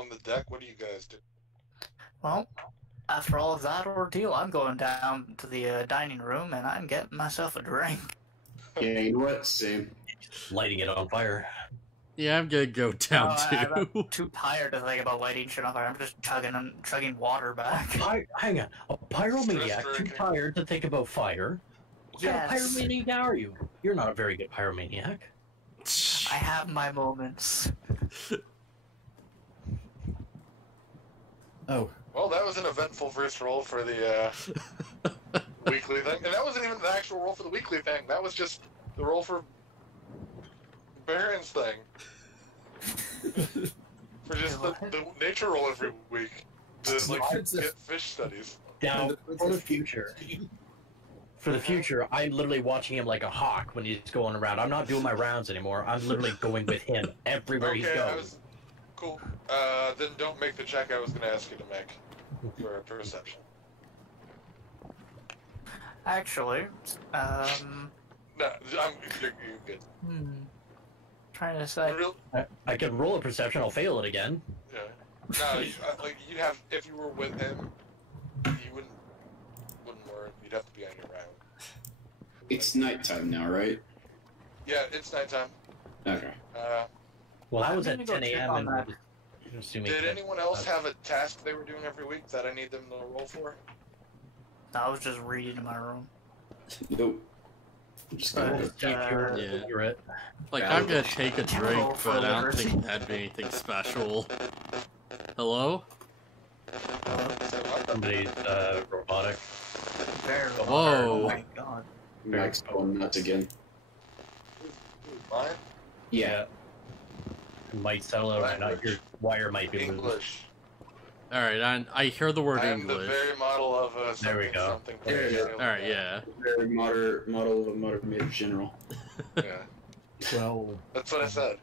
along the deck. What do you guys do? Well, after all of that ordeal, I'm going down to the dining room and I'm getting myself a drink. Yeah, you know what? Same. Lighting it on fire. Yeah, I'm gonna go down I'm too. too tired to think about lighting shit on fire. I'm just chugging water back. Hang on. A pyromaniac too drinking. tired to think about fire? What kind of Yes. pyromaniac are you? You're not a very good pyromaniac. I have my moments. Oh. Well, that was an eventful first roll for the weekly thing. And that wasn't even the actual roll for the weekly thing. That was just the roll for Baron's thing. For just the nature roll every week. To, like, get fish studies. Now, for the future. For the future, I'm literally watching him like a hawk when he's going around. I'm not doing my rounds anymore. I'm literally going with him everywhere he's going. Cool. Then don't make the check I was going to ask you to make for a perception. Actually, No, you're good. Trying to say. I can roll a perception. I'll fail it again. Yeah. No, you'd have, if you were with him, you wouldn't work. You'd have to be on your round. It's nighttime now, right? Yeah, it's nighttime. Okay. Well, I was I'm at gonna go 10 check a.m. on that. and assuming Did that- anyone else have a task they were doing every week that I need them to roll for? I was just reading in my room. Nope. Just But, gotta Yeah. You're it. Like, I'm gonna take a drink, but I don't think that'd be anything special. Hello? Somebody's robotic. Very Whoa. Oh my god. Mike's going nuts again. Mine? Yeah. It might settle out. Not your wire might be loose. English. Alright, I hear the word I am the English. very model of a There we go. something. There we go. Alright, yeah. Very model of a modern general. Yeah, Well, that's what I said.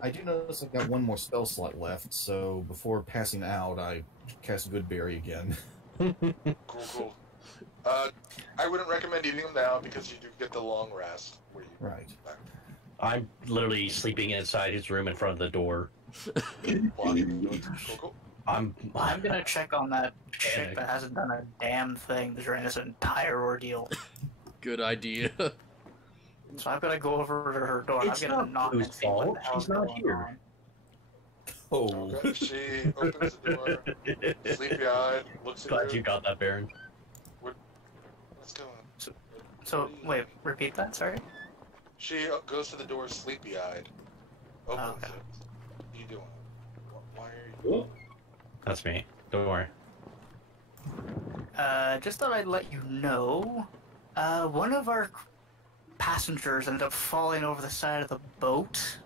I do notice I've got one more spell slot left, so before passing out, I cast Goodberry again. Cool. I wouldn't recommend eating them now because you do get the long rest. Where you Right. I'm literally sleeping inside his room in front of the door. Cool. I'm gonna check on that chick that hasn't done a damn thing during this entire ordeal. Good idea. So I'm gonna go over to her door. It's I'm gonna not knock and Blue's see what fault. the hell's She's not going here. on. Oh. Okay. She opens the door, sleepy-eyed, looks glad at you you. got that, Baron. What's going on? So wait, repeat that. Sorry. She goes to the door, sleepy-eyed. Opens Okay. it. What are you doing? Why are you? That's me. Don't worry. Just thought I'd let you know. One of our passengers ended up falling over the side of the boat.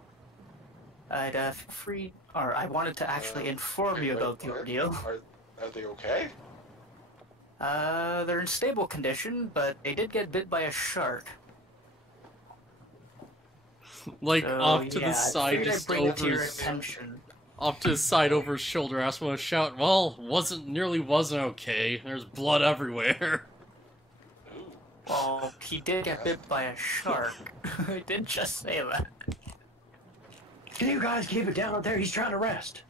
I'd feel free, or I wanted to actually inform you about the what? ordeal. Are they okay? They're in stable condition, but they did get bit by a shark. Like, So, off to yeah, the side, I'd just bring it to over your his, attention. off to his side over his shoulder. I just want to shout, well, wasn't okay. There's blood everywhere. Ooh. Well, he did get bit by a shark. I did just say that. Can you guys keep it down out there? He's trying to rest.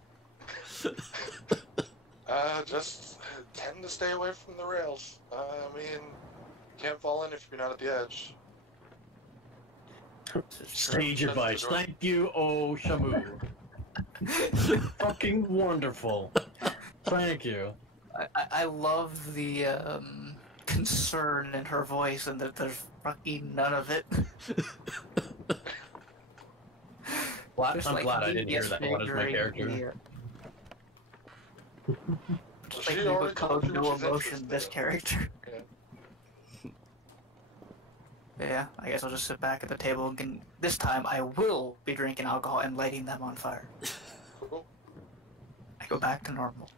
Just tend to stay away from the rails. I mean, you can't fall in if you're not at the edge. Sage That's advice. the door. Thank you, oh Shamu. Fucking wonderful. Thank you. I love the concern in her voice, and that there's fucking none of it. Just I'm like glad I me didn't hear that one as my disfiguring character. Just She like me already with told you no what she's emotion, interested this in. character. Yeah. Yeah, I guess I'll just sit back at the table and this time I will be drinking alcohol and lighting them on fire. Cool. I go back to normal.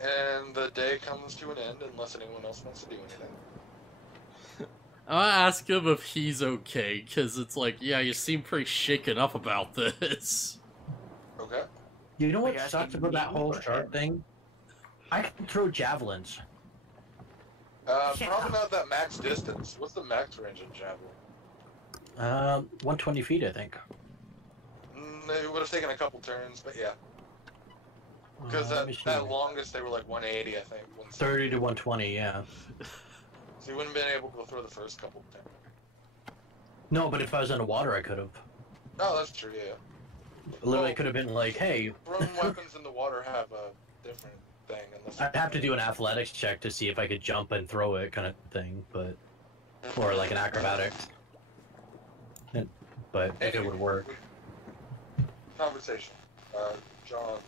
And the day comes to an end unless anyone else wants to do anything. I want to ask him if he's okay, because it's like, yeah, you seem pretty shaken up about this. Okay. You know Are what you sucks asking about me that whole or shark him? thing? I can throw javelins. Yeah. Probably not that max distance. What's the max range in javelin? 120 feet, I think. It would have taken a couple turns, but yeah. Because let me see. at longest they were like 180, I think. 30 to 120, yeah. So you wouldn't have been able to throw the first couple turns. No, but if I was underwater, I could have. Oh, that's true, yeah. Literally, could have been like, hey. Thrown weapons in the water have a different thing. I'd have to do an athletics check to see if I could jump and throw it, kind of thing, but. Or like an acrobatics. But if it would work. Conversation. John.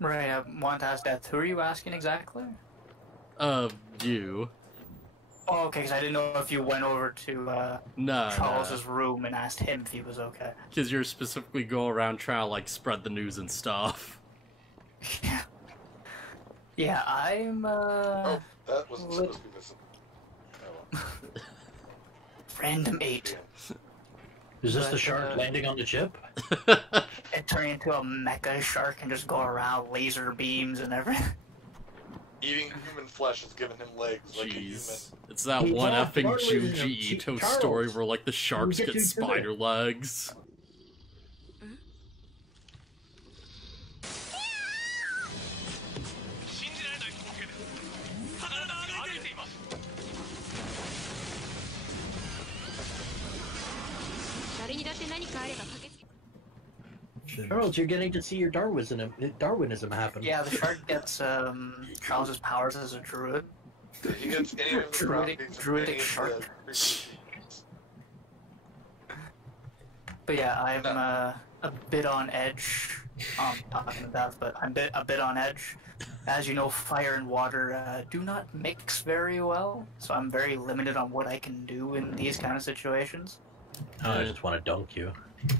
Right, I want to ask Death. Who are you asking exactly? You. Oh, okay, because I didn't know if you went over to Charles's room and asked him if he was okay. Because you're specifically going around trying to, like, spread the news and stuff. Yeah. Yeah, I'm, Oh, that wasn't supposed to be missing. Oh, well. Random 8. Is this the shark landing on the chip? It turned into a mecha shark and just go around laser beams and everything. Eating human flesh has given him legs like a human. It's that one effing Junji Ito story where, like, the sharks get spider legs. Charles, you're getting to see your Darwinism happen. Yeah, the shark gets Charles's powers as a druid. He gets any of the druidic shark. But yeah, I'm a bit on edge. Talking about, but I'm a bit on edge. As you know, fire and water do not mix very well, so I'm very limited on what I can do in these kind of situations. I just want to dunk you.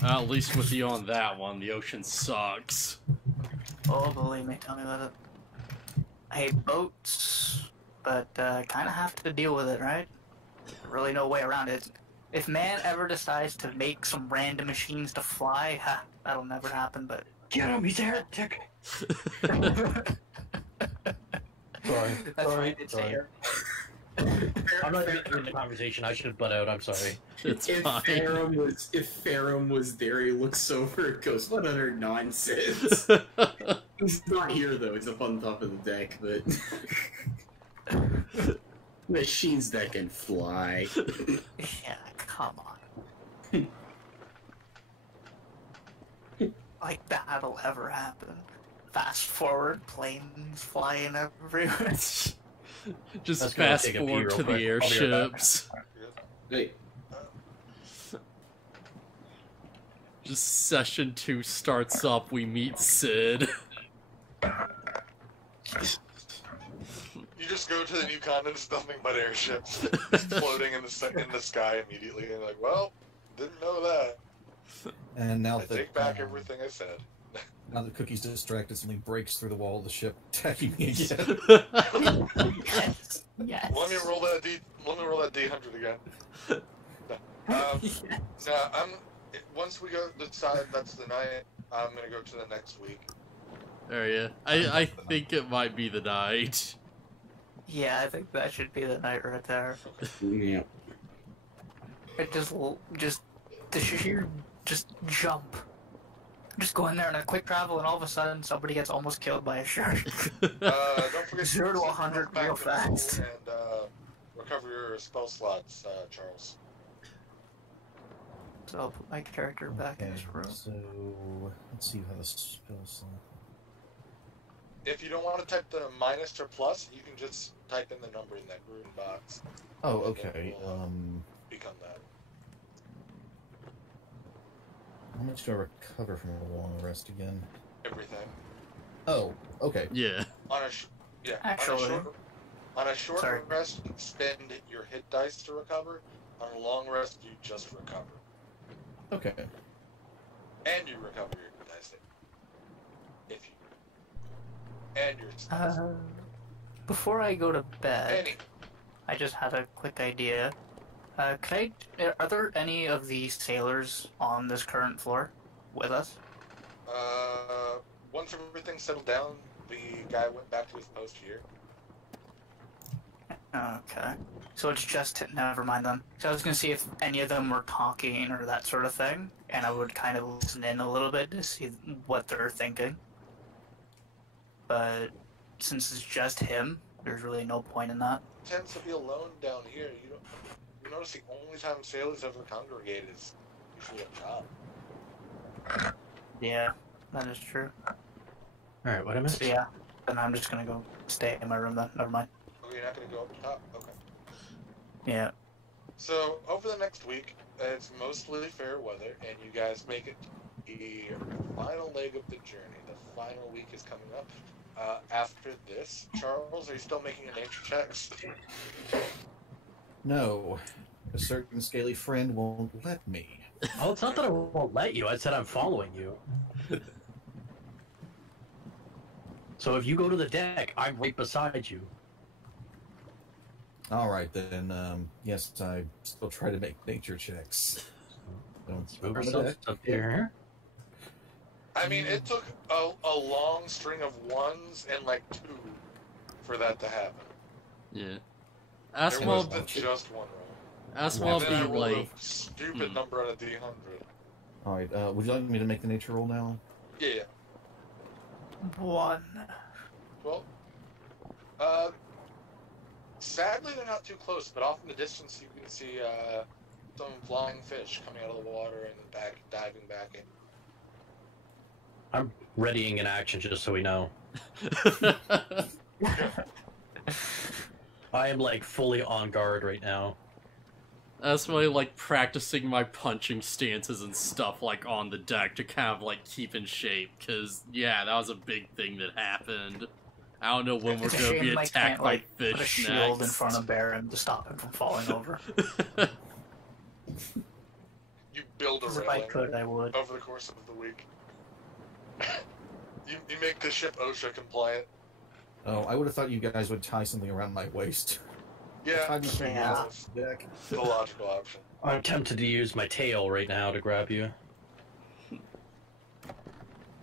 At least with you on that one, the ocean sucks. Oh, believe me, tell me about it. I hate boats, but kind of have to deal with it, right? Really no way around it. If man ever decides to make some random machines to fly, that'll never happen, but... Get him, he's a heretic! Sorry. Sorry. I'm not even in the conversation. I should have butt out. I'm sorry. It's if fine. Farum was there, he looks over and goes, "What utter nonsense." He's not here though. He's up on top of the deck, but machines that can fly. Yeah, come on. Like that'll ever happen. Fast forward, planes flying everywhere. Just fast forward to the airships. Hey. Just session 2 starts up, we meet Sid. You just go to the new continent, it's nothing but airships floating in the sky immediately, and you're like, well, didn't know that. And now I take back everything I said. Now that Cookie's distracted, something breaks through the wall of the ship, attacking me again. Yes. Yes. Let me roll that D100 again. Once we go decide that's the night, I'm gonna go to the next week. There you. I think it might be the night. Yeah, I think that should be the night right there. Yeah. It just the sheer jump. Just go in there in a quick travel, and all of a sudden, somebody gets almost killed by a shark. Don't forget 0 to 100 real fast. And recover your spell slots, Charles. So I'll put my character back in his room. So let's see how the spell slot. If you don't want to type the minus or plus, you can just type in the number in that green box. Oh, okay. Become that. How much do I recover from a long rest again? Everything. Oh, okay. Yeah. Actually, on a short rest, you spend your hit dice to recover. On a long rest, you just recover. Okay. And you recover your hit dice. If you. And your. Before I go to bed, Any. I just had a quick idea. Are there any of the sailors on this current floor with us? Once everything settled down, the guy went back to his post here. Okay. So it's just never mind then. So I was gonna see if any of them were talking or that sort of thing, and I would kind of listen in a little bit to see what they're thinking. But since it's just him, there's really no point in that. Tends to be alone down here. You notice the only time sailors ever congregate is usually up top. Yeah, that is true. Alright, what am I? So yeah, then I'm just gonna go stay in my room then. Never mind. Oh, you're not gonna go up top? Okay. Yeah. So, over the next week, it's mostly fair weather, and you guys make it the final leg of the journey. The final week is coming up. After this, Charles, are you still making a nature checks? No, a certain scaly friend won't let me. Oh, it's not that I won't let you. I said I'm following you. So if you go to the deck, I'm right beside you. All right then. Yes, I still try to make nature checks. Don't Move open the ourselves deck. up here. I mean, it took a long string of ones and like 2 for that to happen. Yeah. There Asmal, wasn't just one roll. Asmal And then I be rolled like, a stupid number on a D100. All right. Would you like me to make the nature roll now? Yeah. 1. Well, sadly they're not too close, but off in the distance you can see some flying fish coming out of the water and back, diving back in. I'm readying an action just so we know. I am like fully on guard right now. That's why like practicing my punching stances and stuff like on the deck to kind of like keep in shape, because yeah, that was a big thing that happened. I don't know when we're It's a gonna be shame I attacked can't, by like, fish put a shield next. in front of Baron to stop him from falling over. You build a Because if I railing could, I would. over the course of the week. you make the ship OSHA compliant. Oh, I would have thought you guys would tie something around my waist. Yeah, I'd be taking Yeah. off the deck. the logical option. I'm tempted to use my tail right now to grab you.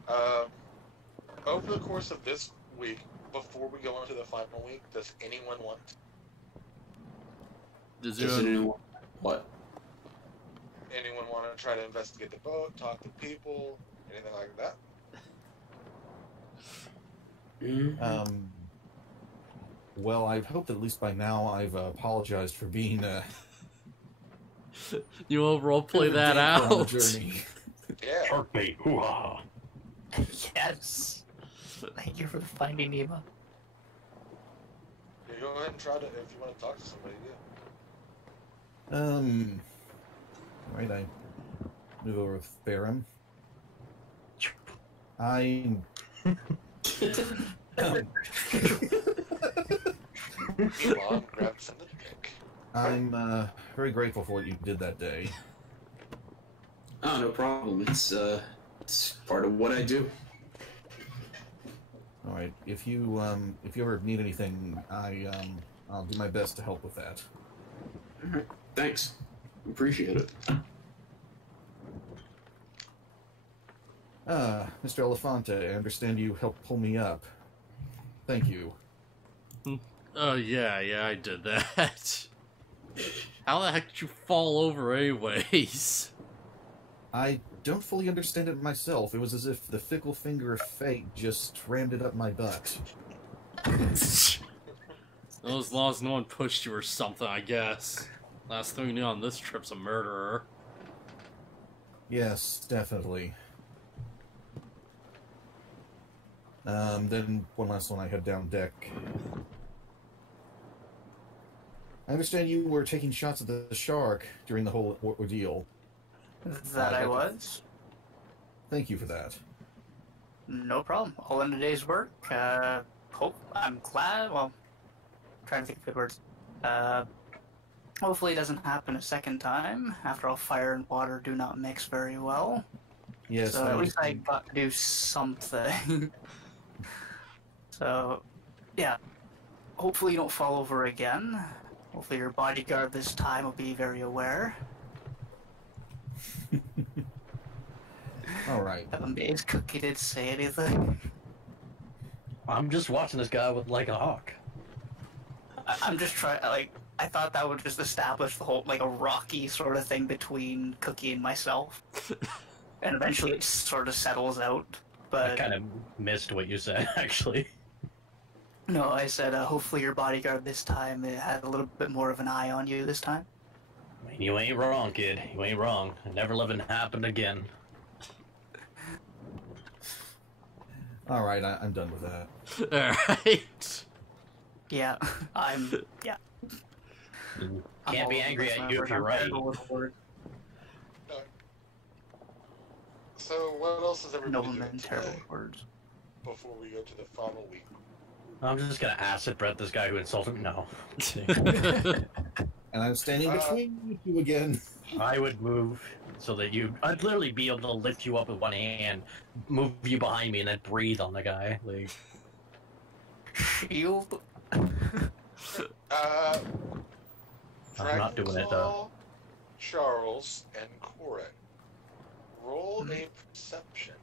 Over the course of this week, before we go into the final week, does anyone want Does Does anyone- anyone... What? anyone want to try to investigate the boat, talk to people, anything like that? Well, I hope that at least by now I've apologized for being You will roleplay that on the out. journey. Yeah. Shark bait, hoo-ha. Yes. Thank you for the Finding Nemo. Yeah, go ahead and try to, if you want to talk to somebody, yeah. Right, I move over with Baron. I. Elon grabs in the dick. I'm very grateful for what you did that day. Oh, no problem. It's part of what I do. All right, if you ever need anything, I'll do my best to help with that. Alright, thanks. Appreciate it. Mr. Elefante, I understand you helped pull me up. Thank you. Oh yeah, I did that. How the heck did you fall over anyways? I don't fully understand it myself. It was as if the fickle finger of fate just rammed it up my butt. Well, as long as no one pushed you or something, I guess. Last thing we knew on this trip's a murderer. Yes, definitely. Then one last one I had down deck. I understand you were taking shots at the shark during the whole ordeal. That I was. Thank you for that. No problem. All in a day's work. I'm glad. Well, I'm trying to think of good words. Hopefully it doesn't happen a second time. After all, fire and water do not mix very well. Yes, So at least I got to do something. So, yeah. Hopefully you don't fall over again. Hopefully your bodyguard this time will be very aware. all right. Amazed Cookie didn't say anything. I'm just watching this guy with like a hawk. I'm just trying. Like, I thought that would just establish the whole like a rocky sort of thing between Cookie and myself, and eventually it sort of settles out. I But kind of missed what you said, actually. no, I said hopefully your bodyguard this time had a little bit more of an eye on you this time. I mean, you ain't wrong, kid. You ain't wrong. Never let it happen again. All right, I'm done with that. Alright. Yeah, yeah. Can't be angry at you if you're right. So what else is everybody Noblemen, doing terrible today words. before we go to the final week? I'm just gonna acid breath this guy who insulted me. No. And I'm standing between you two again. I would move so that I'd literally be able to lift you up with one hand, move you behind me, and then breathe on the guy. Like, Shield. I'm not doing it, though. Charles and Coret. Roll a perception.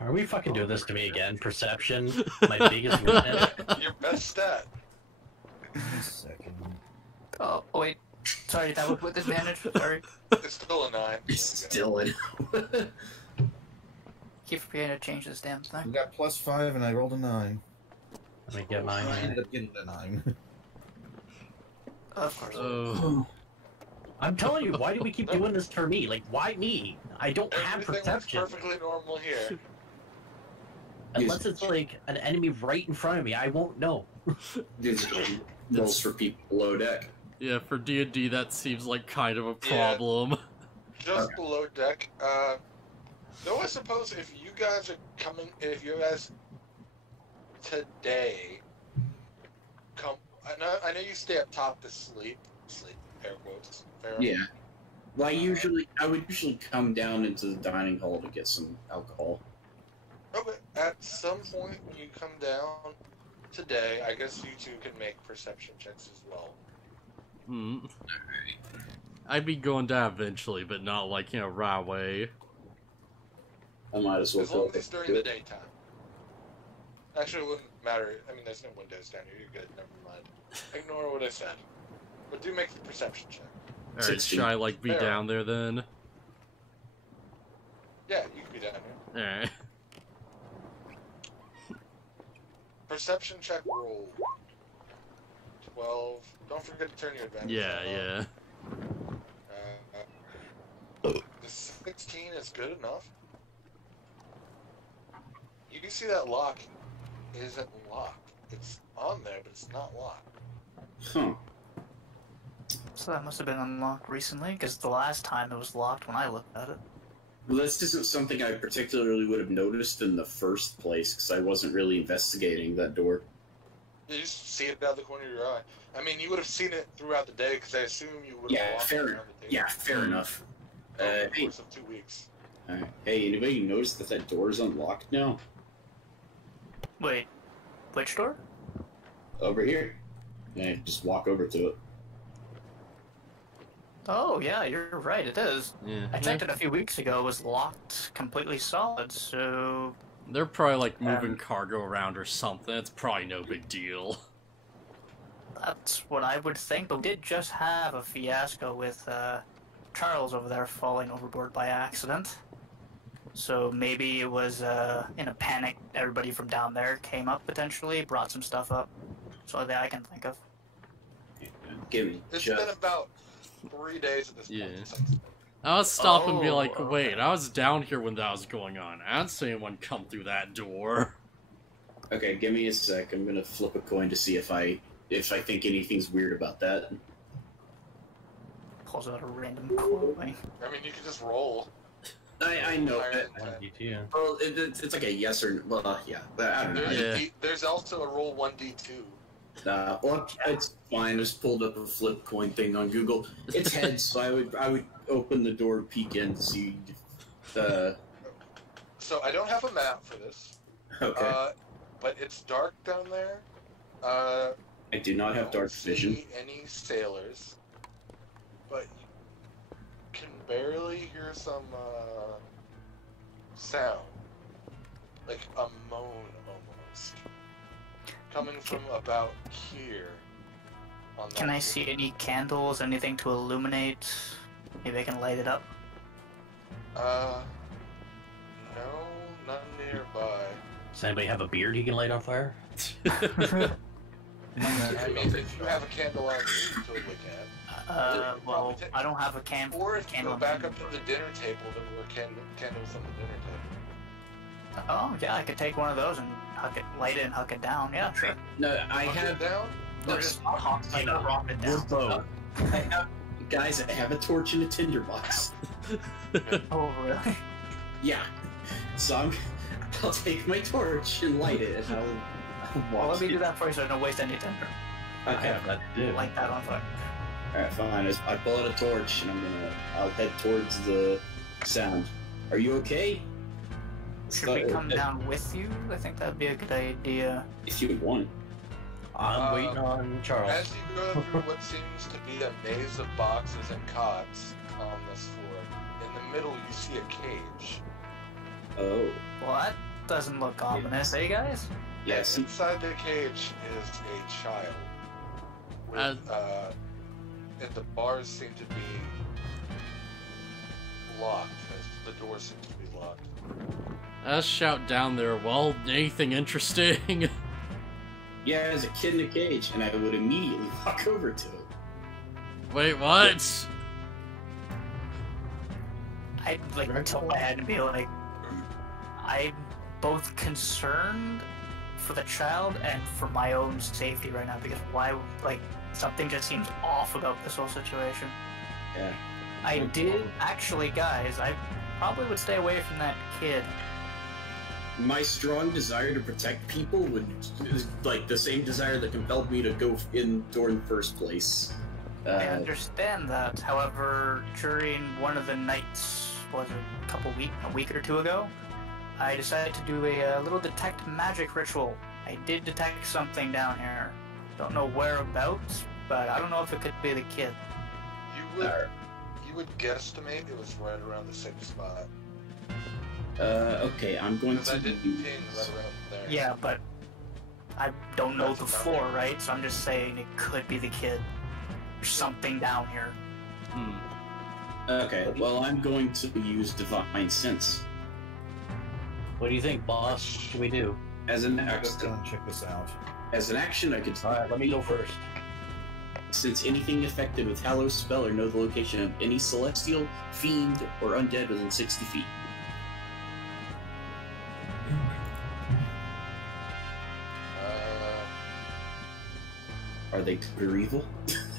are we fucking doing this to me again? Perception, my biggest weakness. Your best stat. Give me a second. Oh wait, sorry, that was with advantage. Sorry, It's still a 9. He's still in. keep forgetting to change this damn You thing. got +5, and I rolled a 9. Let me get mine I here. ended up getting a 9. Of course. Oh. I'm telling you, why do we keep doing this for me? Like, why me? I don't have Everything looks perception. perfectly normal here. Unless it's like an enemy right in front of me, I won't know. These are rolls for people below deck. Yeah, for D&D that seems like kind of a problem. Just below deck. Though I suppose if you guys today come, I know you stay up top to sleep, air quotes. Fair Yeah. Well, I would usually come down into the dining hall to get some alcohol. Okay. At some point when you come down today, I guess you two can make perception checks as well. Hmm. I'd be going down eventually, but not like, right away. I might as well As long as it's during the daytime. Actually, it wouldn't matter. I mean, there's no windows down here. You're good. Never mind. Ignore what I said. But do make the perception check. Alright, 16. should I, like, be Fair. down there then? Yeah, you can be down here. Alright. Perception check roll. 12. Don't forget to turn your advantage. Yeah, on. yeah. The 16 is good enough. You can see that lock isn't locked. It's on there, but it's not locked. Huh. So that must have been unlocked recently, because the last time it was locked when I looked at it. Well, this isn't something I particularly would have noticed in the first place, because I wasn't really investigating that door. You just see it out the corner of your eye. I mean, you would have seen it throughout the day, because I assume you would have Yeah, walked fair. around the table Yeah, fair enough. over the Hey, course of 2 weeks. hey, anybody notice that door is unlocked now? Wait, which door? Over here. And just walk over to it. Oh yeah, you're right. It is. Yeah. I checked it a few weeks ago. It was locked, completely solid. So They're probably, like, moving cargo around or something. It's probably no big deal. that's what I would think. But we did just have a fiasco with Charles over there falling overboard by accident. So maybe it was in a panic. Everybody from down there came up potentially, brought some stuff up. So that I can think of. Give me It's just... been about 3 days at this point. Yeah. since- I'll stop and be Oh, like, wait, okay. I was down here when that was going on. I didn't see anyone come through that door. Okay, give me a sec. I'm gonna flip a coin to see if I think anything's weird about that. Pulls out a random coin. I mean, you can just roll. I know. Higher That, than 10. 1d2. well, it's like a yes or well, yeah. I don't know. There's, Yeah. there's also a roll 1d2. Well, it's fine. I just pulled up a flip coin thing on Google. It's heads, so I would open the door, peek in, to see the. So I don't have a map for this. Okay. But it's dark down there. I do not have dark vision. See any sailors, but you can barely hear some sound, like a moan almost, coming from about here. on that. Can I see any candles, anything to illuminate? Maybe I can light it up. No, none nearby. Does anybody have a beard he can light on fire? I mean, if you have a candle on you, you totally can. Well, I don't have a Or if you candle. go back up to the dinner table, there were candles on the dinner table. Oh, yeah, I could take one of those and light it and huck it down. Yeah, sure. No, I Huck it have. down? Or just rock it We're down. both. I have. Guys, I have a torch in a tinderbox. Oh, really? Yeah. So I'll take my torch and light it, and I'll Well, watch let me it. do that first so I don't waste any tinder. I Okay. have that to do. Light that on fire. Alright, fine. I pull out a torch, and I'll head towards the sound. Are you okay? Should we come down with you? I think that'd be a good idea. If you would want. I'm waiting on Charles. As you go through what seems to be a maze of boxes and cots on this floor, in the middle you see a cage. Oh. Well, that doesn't look ominous, eh, guys? Yes. And inside the cage is a child. With, and the bars seem to be locked, as the door seems to be locked. Let's shout down there. Well, anything interesting? Yeah, there's a kid in a cage, and I would immediately walk over to it. Wait, what? I'd like tilt my head and be like, I'm both concerned for the child and for my own safety right now, because something just seems off about this whole situation. Yeah. I did, actually, guys, I probably would stay away from that kid. My strong desire to protect people is like the same desire that compelled me to go in door in the first place. I understand that. However, during one of the nights, was it a week or two ago, I decided to do a little detect magic ritual. I did detect something down here. Don't know whereabouts, but I don't know if it could be the kid. You would guesstimate it was right around the same spot. Okay, I'm going Because I to did ping right around there. Yeah, but I don't know That's the about floor, it. right? So I'm just saying it could be the kid. There's something down here. Okay, well, I'm going to use Divine Sense. What do you think, boss? What should we do? As an Let's go action, and check this out. I could. Alright, let me go first. Since anything affected with Hallow's spell or know the location of any celestial, fiend, or undead within 60 feet. Are they good or evil?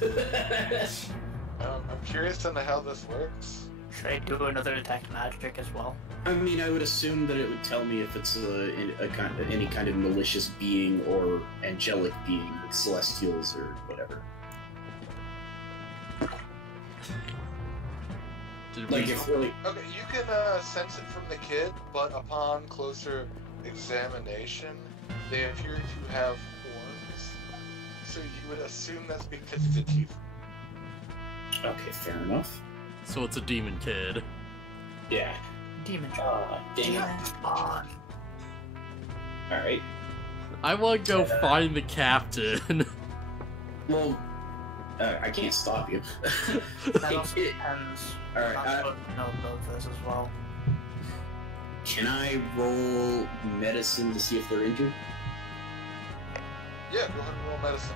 I'm curious to know how this works. Should I do another detect magic as well? I mean, I would assume that it would tell me if it's any kind of malicious being or angelic being, like celestials or whatever. Did Like we... if really, Okay, you can sense it from the kid, but upon closer examination, they appear to have horns. So you would assume that's because it's a teeth. okay, fair enough. So it's a demon kid. Yeah. Demon Damn. Demon spawn. All right. I want to go find the captain. Well, I can't stop you. That also depends. All right. I'm not supposed to know about this as well. Can I roll medicine to see if they're injured? Yeah, go ahead and roll medicine.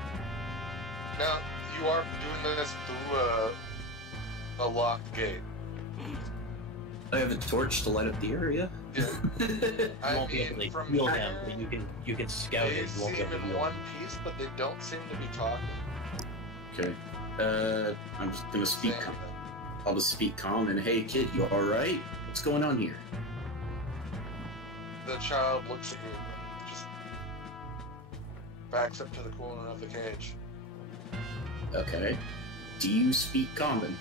Now, you are doing this through a locked gate. I have a torch to light up the area. Yeah. You I won't be able mean, to from heal here, him, but you can scout they it. You won't be seem able to in heal one him. piece, but they don't seem to be talking. Okay. I'm just gonna speak. Saying I'll just speak calm and, hey, kid, you all right? What's going on here? the child looks at you and just backs up to the corner of the cage. Okay. Do you speak common?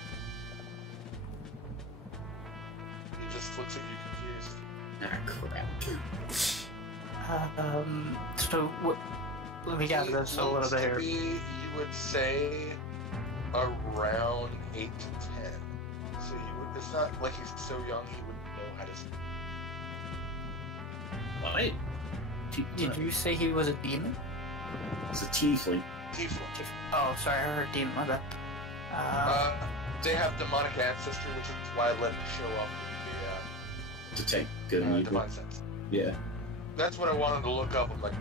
He just looks at you confused. Ah, crap. So, let me gather this a little Looks bit to here. be, you would say, around 8 to 10. So it's not like he's so young he wouldn't know how to speak. What? Did you say he was a demon? He's a tiefling. Tiefling. Oh, sorry, I heard demon. My bad. They have demonic ancestry, which is why I let it show up with Detect good and the evil. divine sense. Yeah. That's what I wanted to look up. I'm like,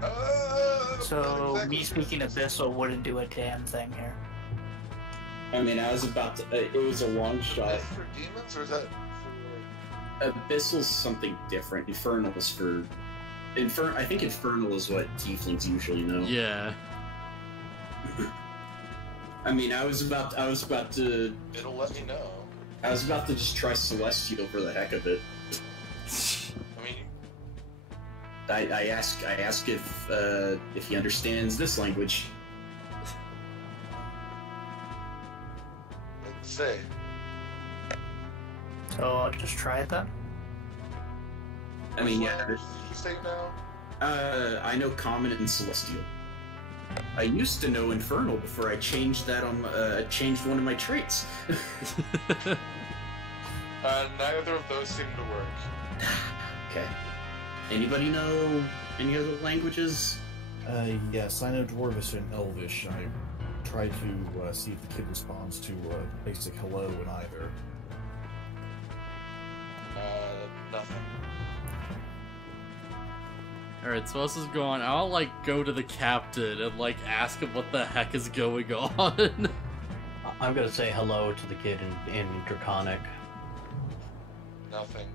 So what exactly me is speaking this? Abyssal wouldn't do a damn thing here. I mean, I was about to. It was a long Is shot. that for demons, or is that for... Abyssal's something different. Infernal is for. I think Infernal is what Tieflings usually know. Yeah. I mean, I was about to. It'll let me know. I was about to just try Celestial for the heck of it. I mean, I ask if he understands this language. let's say. So I'll just try it then. I mean, Which yeah. language did you say now? I know Common and Celestial. I used to know Infernal before I changed that on changed one of my traits. Neither of those seem to work. Okay. Anybody know any other languages? Yes, I know Dwarvish and Elvish. I tried to see if the kid responds to basic hello in either. Nothing. Alright, so this is going. I'll, like, go to the captain and, like, ask him what the heck is going on. I'm gonna say hello to the kid in Draconic. Nothing.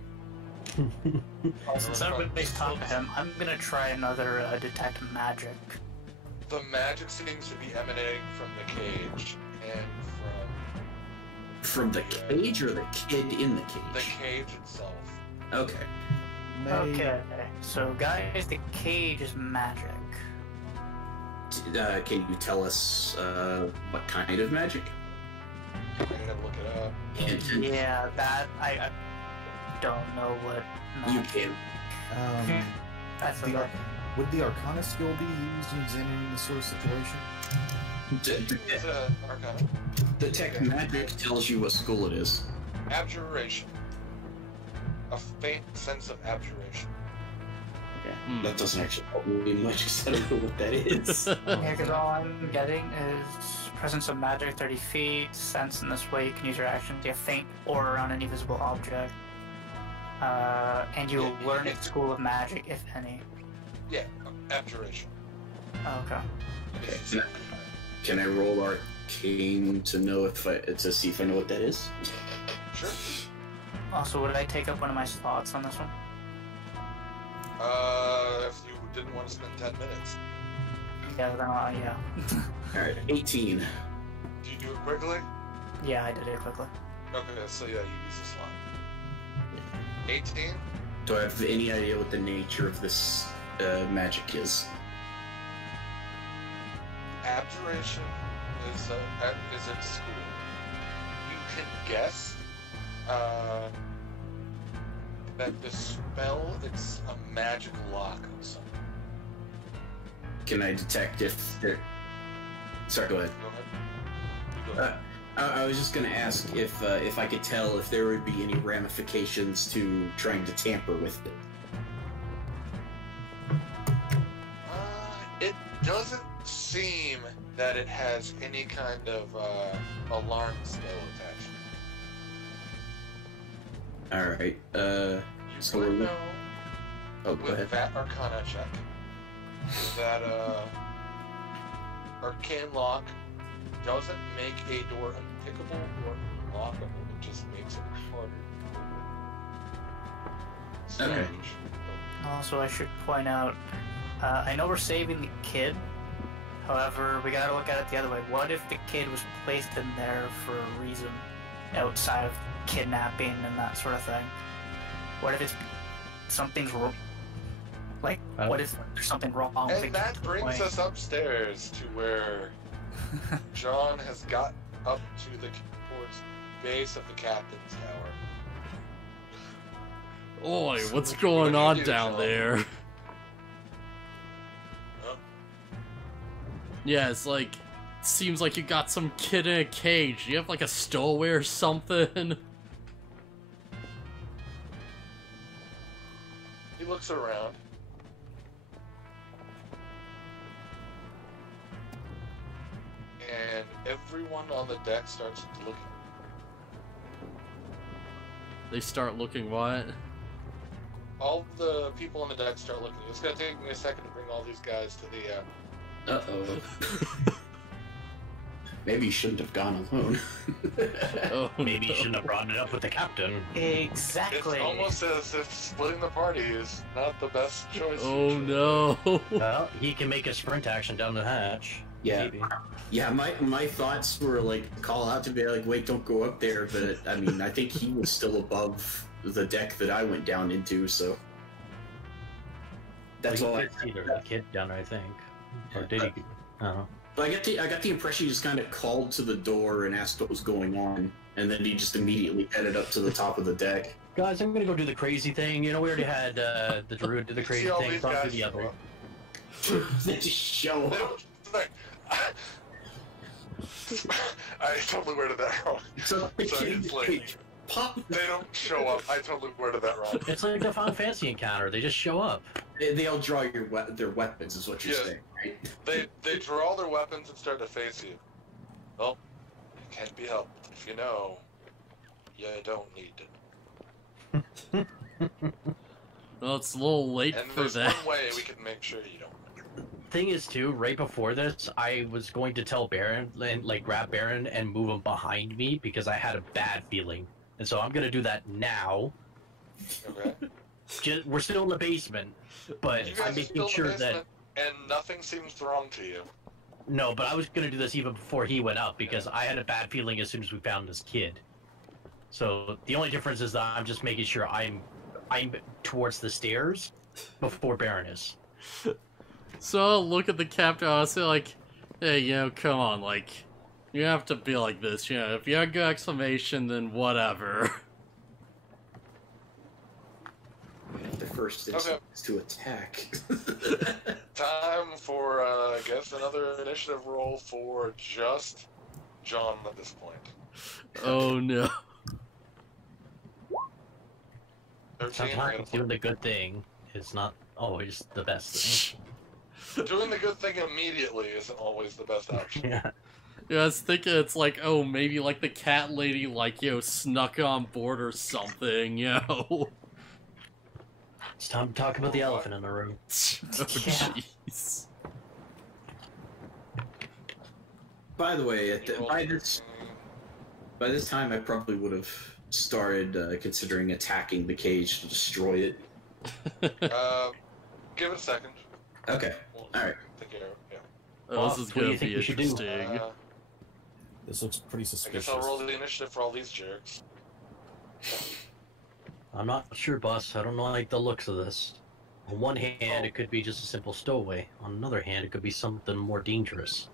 Since everybody's talking to him, I'm gonna try another detect magic. The magic seems to be emanating from the cage and From the cage or the kid in the from the cage? cage itself. Okay. May... Okay, so guys, the cage is magic. Can you tell us what kind of magic? I gotta look it up. Yeah, that I don't know what. You magic- can. That's The okay. Would the Arcana skill be used in examining this sort of situation? It's Arcana. Detect magic tells you what school it is. Abjuration. A faint sense of abjuration. Okay. Hmm. That doesn't actually help me much because I don't know what that is. Yeah, because all I'm getting is presence of magic 30 feet, sense in this way you can use your action to faint aura around an invisible object. And you'll learn its school of magic, if any. Yeah, abjuration. Okay. Okay. Can I roll Arcane to know to see if I know what that is? Sure. Also, would I take up one of my slots on this one? If you didn't want to spend 10 minutes. Yeah, then yeah. Alright, 18. Do you do it quickly? Yeah, I did it quickly. Okay, so yeah, you use a slot. 18? Do I have any idea what the nature of this magic is? Abjuration is at school. You can guess that the spell, it's a magic lock of some. Can I detect if there... Sorry, go ahead. Go ahead. You go ahead. I was just gonna ask if I could tell if there would be any ramifications to trying to tamper with it. It doesn't seem that it has any kind of alarm spell attached. Alright, You So would we're- know oh, go ahead. with that Arcana check that Arcane Lock doesn't make a door unpickable or unlockable, it just makes it harder to open. Okay. Strange. Also, I should point out, I know we're saving the kid. However, we gotta look at it the other way. What if the kid was placed in there for a reason outside of kidnapping and that sort of thing? What if it's something's wrong? Like, what if there's something wrong with And the that kid brings playing? us upstairs to where John has got up to the towards base of the captain's tower. Oi, So what's what going do you on do, down John? there? Huh? Yeah, it's like, seems like you got some kid in a cage. Do you have like a stowaway or something? He looks around. and everyone on the deck starts looking. They start looking what? All the people on the deck start looking. It's gonna take me a second to bring all these guys to the. Uh-oh. Maybe you shouldn't have gone alone. Oh, Maybe you shouldn't have brought it up with the captain. Exactly. It's almost as if splitting the party is not the best choice. Oh no. Well, he can make a sprint action down the hatch. Yeah. Maybe. Yeah, my thoughts were like call out to be like, wait, don't go up there. But I mean, I think he was still above the deck that I went down into, so that's all. He did see the kid down, I think. Or did he? I don't know. But I got the impression he just kind of called to the door and asked what was going on, and then he just immediately headed up to the top of the deck. Guys, I'm gonna go do the crazy thing. You know, we already had the druid do the crazy See all thing. these So I'll do guys the other one. They just show They up. don't, like, I totally worded that wrong. So it's like- pop. They don't show up. I totally worded that wrong. It's like the Final Fantasy encounter. They just show up. They all draw their weapons, is what you're Yeah. saying, right? They draw their weapons and start to face you. Well, it can't be helped. If you know, you don't need it. Well, it's a little late And for there's that. one way we can make sure you don't. Thing is, too, right before this, I was going to tell Baron, and, like, grab Baron and move him behind me because I had a bad feeling. And so I'm gonna do that now. Okay. We're still in the basement, but You I'm guys are still making in the sure that... basement, and nothing seems wrong to you. No, but I was gonna do this even before he went up because I had a bad feeling as soon as we found this kid. So the only difference is that I'm just making sure I'm towards the stairs before Baron is. So I'll look at the captain, I'll say like, hey, you know, come on, like, you have to be like this, you know, if you have good exclamation, then whatever. The first instinct is to attack. Time for, I guess, another initiative roll for just John at this point. Oh no. 13 Sometimes against doing the good thing is not always the best thing. Doing the good thing immediately isn't always the best option. Yeah. Yeah, I was thinking it's like, oh, maybe like the cat lady, like, you know, snuck on board or something, you know. It's time to talk about the elephant in the room. Oh, jeez. By the way, You rolled by this time, I probably would have started considering attacking the cage to destroy it. Give it a second. Okay. We'll All right. take care of it. Yeah. Oh, this is What do gonna you think be we should do? interesting. This looks pretty I suspicious. guess I'll roll the initiative for all these jerks. I'm not sure, boss. I don't like the looks of this. On one hand, it could be just a simple stowaway. On another hand, it could be something more dangerous.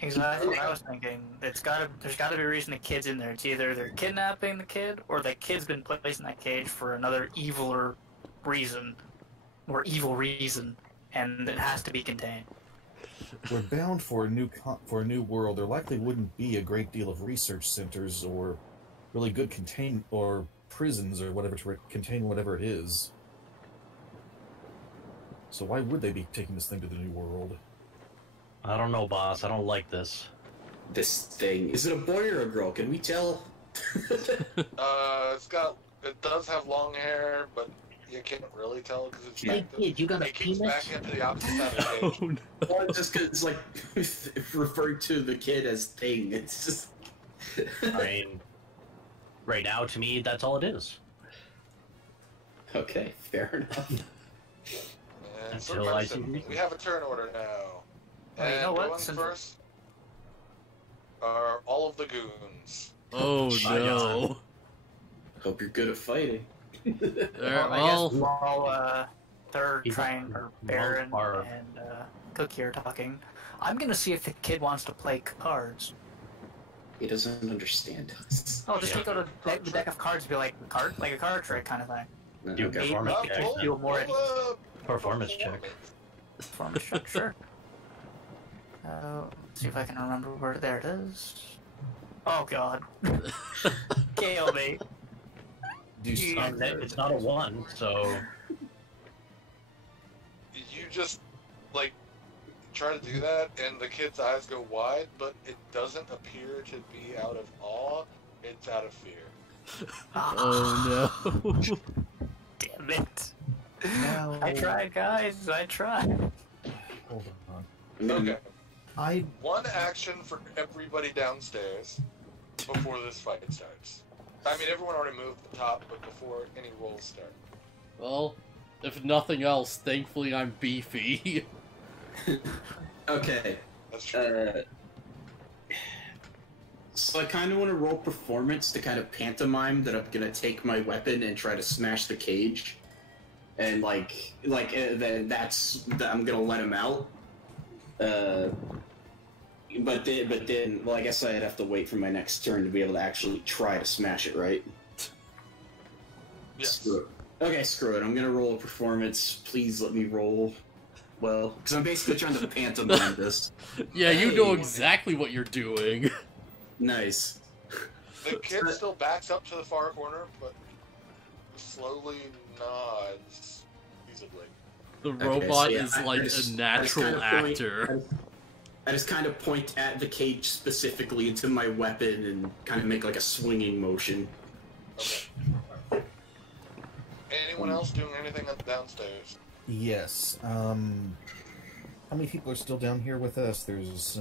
Exactly what I was thinking. There's gotta be a reason the kid's in there. It's either they're kidnapping the kid, or the kid's been placed in that cage for another evil reason, and it has to be contained. We're bound for a new world. There likely wouldn't be a great deal of research centers or really good or prisons or whatever to contain whatever it is. So why would they be taking this thing to the new world? I don't know, boss. I don't like this. This thing. Is it a boy or a girl? Can we tell? It does have long hair, but you can't really tell because it's Hey, back to, kid, you got a it keeps penis? back into the opposite side of the cage. Oh, no. Well, just because it's like referring to the kid as thing. It's just. I mean, right now, to me, that's all it is. Okay, fair enough. And so Until I Carson, see- we have a turn order now. Oh, you And know what? going Since- first are all of the goons. Oh no. Hope you're good at fighting. There, Well, I well, guess while they're He's trying, or a Baron bar. and Cookie are talking, I'm gonna see if the kid wants to play cards. He doesn't understand us. Oh, just Yeah. take out the deck of cards and be like a card trick kind of thing. Do Okay. performance Well, checks. roll- then. do a more roll a Performance check. Performance check, sure. Let's see if I can remember where. There it is. Oh god. Kill me. Do you Yeah. It's not a 1, so... You just, like, try to do that, and the kid's eyes go wide, but it doesn't appear to be out of awe. It's out of fear. Oh no. Damn it. Now, I tried, guys. I tried. hold on. Okay. I One action for everybody downstairs before this fight starts. I mean, everyone already moved to the top, but before any rolls start. Well, if nothing else, thankfully I'm beefy. Okay. That's true. So I kind of want to roll performance to kind of pantomime that I'm gonna take my weapon and try to smash the cage, and I'm gonna let him out. But then, well, I guess I'd have to wait for my next turn to be able to actually try to smash it, right? Yes. Screw it. Okay, screw it. I'm gonna roll a performance. Please let me roll well, because I'm basically trying to pantomime this. Yeah, you know Hey. exactly what you're doing. Nice. The kid still backs up to the far corner, but slowly nods feasibly. The Okay, robot so yeah, is I like just- a I natural just kind of point- actor. I just kind of point at the cage specifically into my weapon and kind of make like a swinging motion. Okay. Anyone else doing anything up downstairs? yes. How many people are still down here with us? There's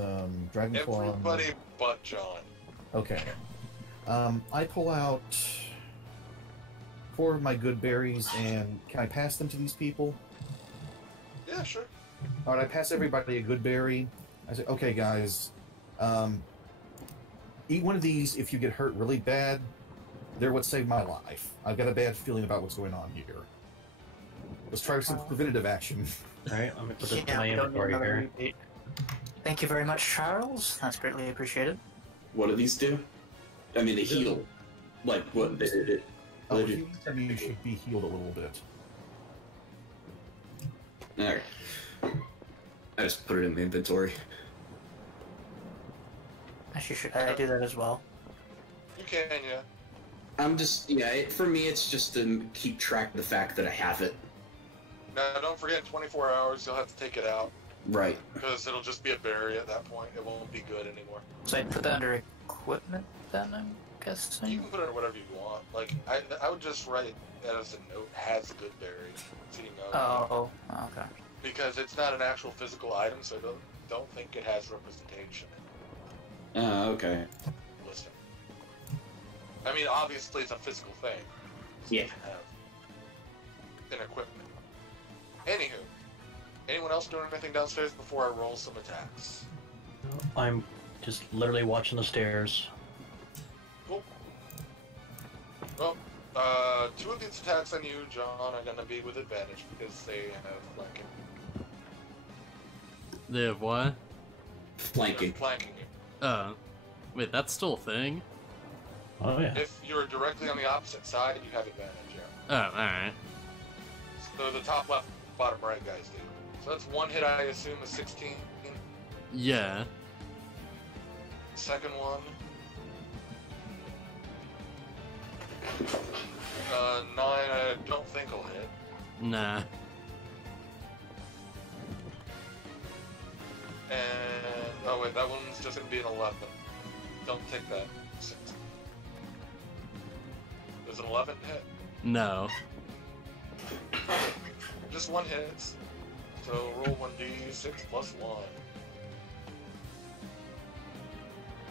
Dragonclaw. Everybody but John. Okay. I pull out 4 of my good berries, and can I pass them to these people? Yeah, sure. All right, I pass everybody a good berry. I say, okay, guys, eat one of these. If you get hurt really bad, they're what saved my life. I've got a bad feeling about what's going on here. Let's try some preventative action. Alright, let me put this in Yeah, my we don't need inventory another here. rebate. Thank you very much, Charles. That's greatly appreciated. What do these do? I mean, they heal. Like, what? Oh, if you tell me you should be healed a little bit. Alright. I just put it in the inventory. Actually, should I do that as well? You can, yeah. I'm just, for me, it's just to keep track of the fact that I have it. Now, don't forget, in 24 hours, you'll have to take it out, Right. because it'll just be a berry at that point. It won't be good anymore. So I'd put that under equipment then, I'm You guessing? can put it in whatever you want. Like, I would just write it as a note, has good berries, so you know. Oh, okay. Because it's not an actual physical item, so don't think it has representation in Okay. the listing. I mean, obviously it's a physical thing. So Yeah. It doesn't have an equipment. Anywho, anyone else doing anything downstairs before I roll some attacks? I'm just literally watching the stairs. Cool. Well, 2 of these attacks on you, John, are gonna be with advantage because they have flanking. They have what? Flanking. They're flanking you. Wait, that's still a thing? Oh yeah. If you're directly on the opposite side, you have advantage, yeah. Oh, alright. So the top left, bottom right guys do. So that's 1 hit, I assume, is 16. Yeah. Second one. 9, I don't think will hit. Nah. And, oh wait, that one's just gonna be an 11. Don't take that. 6. Does an 11 hit? No. Just 1 hits. So roll 1d6 plus 1.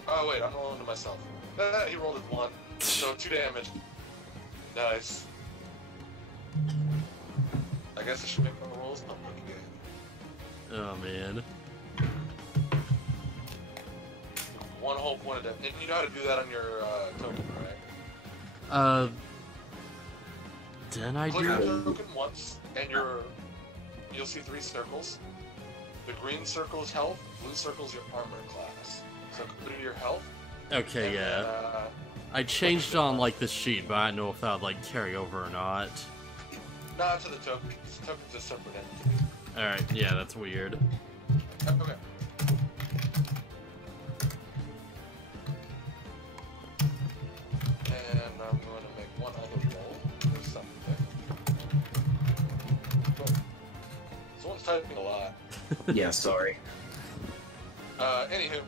Oh wait, I'm rolling to myself. He rolled a 1. So 2 damage. Nice. I guess I should make my rolls public again. Oh, man. 1 whole point of damage. And you know how to do that on your token, right? Didn't I Click do your it? token once, and you'll see 3 circles. The green circle is health, blue circle is your armor class. So go to your health. Okay, and yeah. then, I changed on, like, the sheet, but I don't know if that would, like, carry over or not. not to the tokens. Tokens are separate entity. Alright, yeah, that's weird. Okay. And I'm going to make 1 other roll for something. Cool. Someone's typing a lot. Yeah, sorry. Anywho.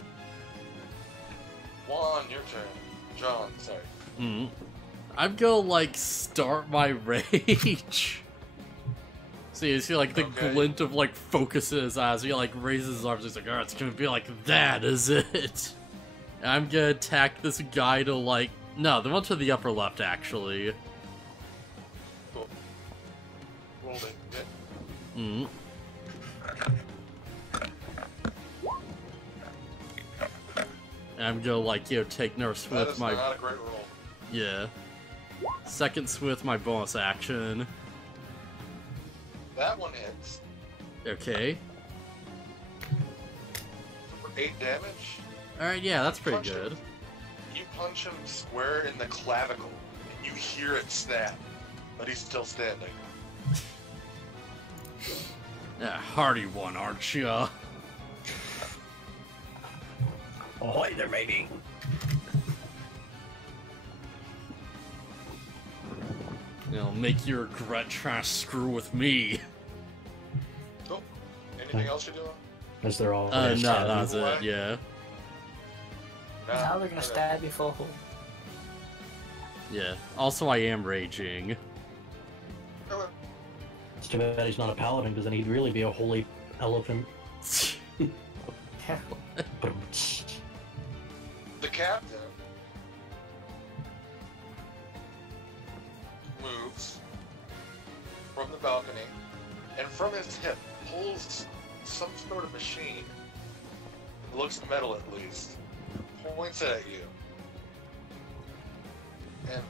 Juan, your turn. John, sorry. I'm gonna, like, start my rage. So you see, like, the glint of, like, focus in his eyes. He, like, raises his arms. He's like, alright, it's gonna be like that, is it? And I'm gonna attack this guy to, like... No, the one to the upper left, actually. Cool. Roll it. Mm. And I'm gonna, like, you know, take another swing with my... That is not a great roll. Yeah. Second swing with my bonus action. That one hits. Okay. For 8 damage. Alright, yeah, that's pretty Punch him. good. You punch him square in the clavicle, and you hear it snap, but he's still standing. Yeah, hardy one, aren't ya? Ahoy there, matey. You know, make you regret trying to screw with me. Cool. Anything else you're doing? As they're all... No, stabbing. that's it, yeah. Now they're gonna stab you full hole. Yeah. Also, I am raging. Okay. It's too bad he's not a paladin, because then he'd really be a holy elephant. Yeah. The captain moves from the balcony, and from his hip pulls some sort of machine. It looks metal at least. Points it at you. And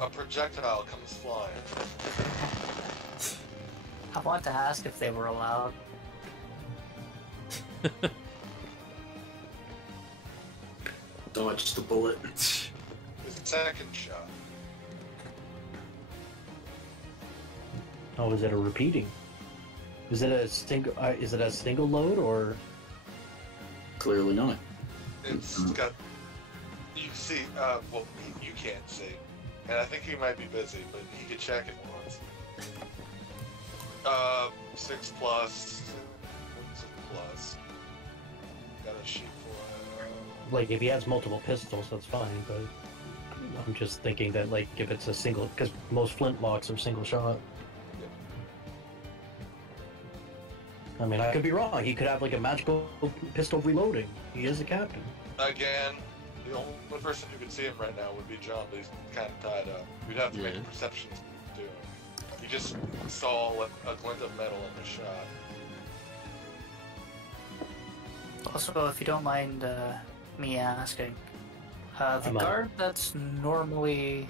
a projectile comes flying. I want to ask if they were allowed. Dodge the bullet. The second shot. Oh, is it a repeating? Is it a single load, or... Clearly not. It's got. You can see. Well, you can't see, and I think he might be busy, but he could check it once. 6 plus. What's a plus? Got a sheet for. Like, if he has multiple pistols, that's fine, but... I'm just thinking that, like, if it's a single... Because most flintlocks are single shot. I mean, I could be wrong. He could have, like, a magical pistol reloading. He is a captain. Again, the only person who could see him right now would be John, but he's kind of tied up. We'd have to make a perception to him. You just saw a glint of metal in the shot. Also, if you don't mind me asking, the guard that's normally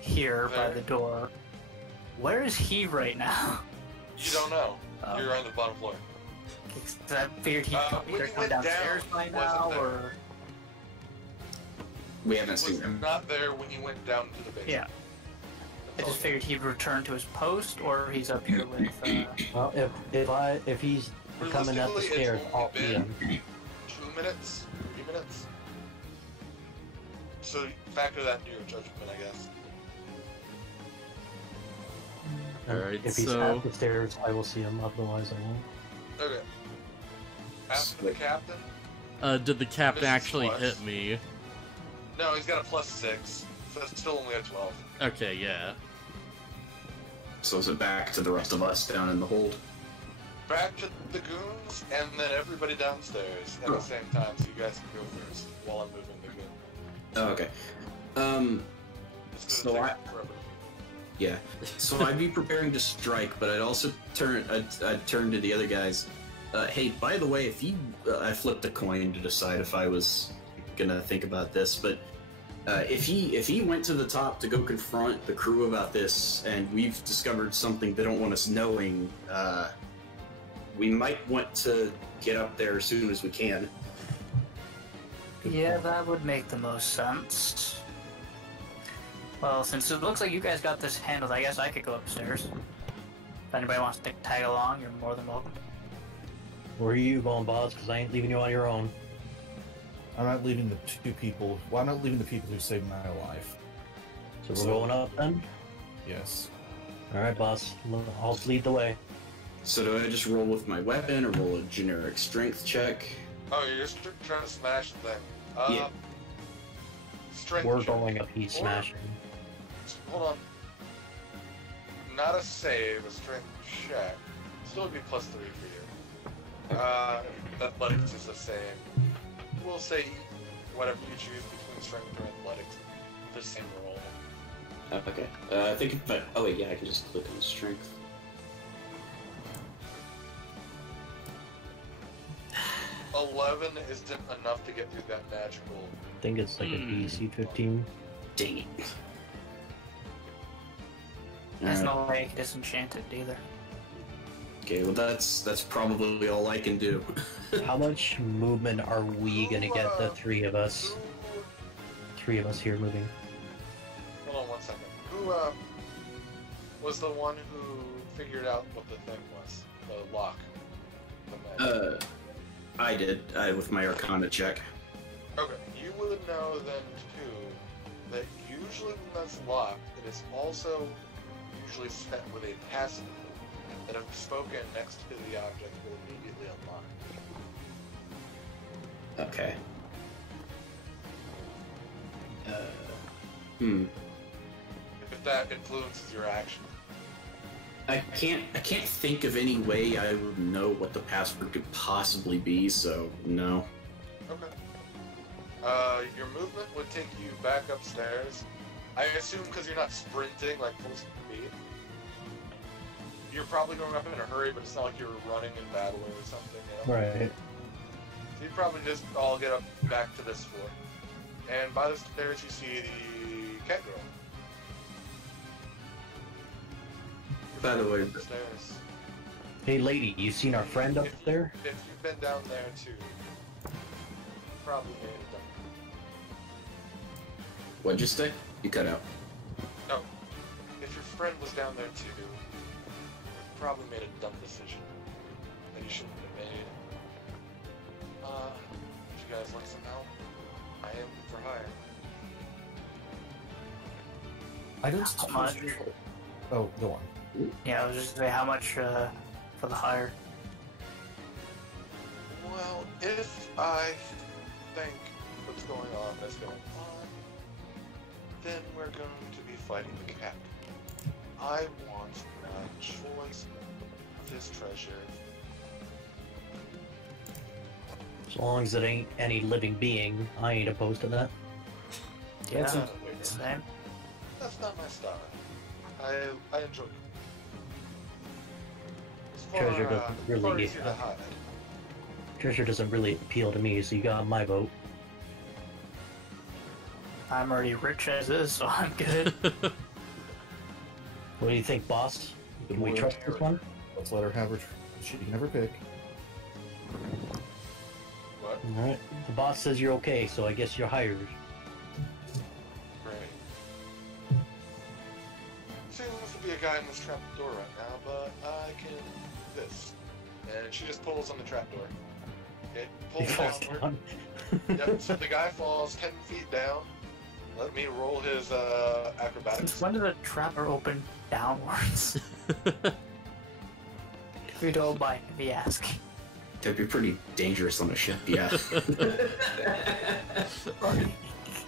here by the door, where is he right now? You don't know. You're on the bottom floor. I figured he'd either come downstairs by now, or... We haven't Was seen him. not there when you went down to the basement. Yeah. I just figured he'd return to his post, or he's up here with... Well, if he's coming up the stairs, I'll see him. 2 minutes? 3 minutes? So factor that into your judgment, I guess. Alright, If he's so... at the stairs, I will see him. Otherwise, I won't. Okay. After the captain? Did the captain Mrs. actually Plus. hit me? No, he's got a +6, so that's still only a 12. Okay, yeah. So is it back to the rest of us down in the hold? Back to the goons, and then everybody downstairs at the same time, so you guys can go first while I'm moving the goon. Oh, okay. It's So gonna take forever. Yeah. So I'd be preparing to strike, but I'd also I'd turn to the other guys. Hey, by the way, if you... I flipped a coin to decide if I was gonna think about this, but if he went to the top to go confront the crew about this, and we've discovered something they don't want us knowing, we might want to get up there as soon as we can. Yeah, that would make the most sense. Well, since it looks like you guys got this handled, I guess I could go upstairs. If anybody wants to tag along, you're more than welcome. Where are you going, boss? Because I ain't leaving you on your own. I'm not leaving the two people. Well, I'm not leaving the people who saved my life. So we're going up then? Yes. Alright, boss. I'll lead the way. So do I just roll with my weapon or roll a generic strength check? Oh, you're just trying to smash the thing. Yeah. Strength We're check. going up, he's smashing. Hold on. Not a save, a strength check. Still would be +3 for you. Athletics is the same. We'll say whatever you choose between strength or athletics, the same roll. Okay. I think if I... Oh wait, yeah, I can just click on strength. $11 isn't enough to get through that magical. I think it's like a DC 15. Dang it. There's no way I can disenchant it either. Okay, well that's probably all I can do. How much movement are we gonna get, the three of us? Three of us here moving. Hold on 1 second. Who was the one who figured out what the thing was? The lock. The magic. I did. With my Arcana check. Okay, you would know then too that usually when that's locked, it is also usually set with a passive that if spoken next to the object will immediately unlock. Okay. If that influences your action. I can't think of any way I would know what the password could possibly be, so no. Okay. Your movement would take you back upstairs. I assume because you're not sprinting like full speed. You're probably going up in a hurry, but it's not like you're running in battle or something, you know? Right. So you'd probably just all get up back to this floor. And by the stairs you see the cat girl. By the way, The stairs. Hey lady, you seen our friend up there? If you've been down there too, you probably made a dumb. what'd you say? You cut out. No. If your friend was down there too, you probably made a dumb decision that you shouldn't have made. Would you guys like some help? I am for hire. I don't How suppose. much? Oh, go on. Yeah, I was just gonna say how much for the hire. Well, if I think what's going on is going on, then we're going to be fighting the cat. I want my choice of this treasure. As long as it ain't any living being, I ain't opposed to that. Yeah, That's a- same. That's not my style. I enjoy it. It's Treasure doesn't really far get- easier to hide. Treasure doesn't really appeal to me, so you got my vote. I'm already rich as is, so I'm good. What do you think, boss? Can we trust this one? Let's let her have her. She can never pick. What? Alright. The boss says you're okay, so I guess you're hired. Great. Seems to be a guy in this trap door right now, but I can do this. And she just pulls on the trap door. It He pulls falls downward. down. Yep, so the guy falls 10 feet down. Let me roll his acrobatics. Since when did the trapper open downwards? If you don't mind me asking. That'd be pretty dangerous on a ship, yeah.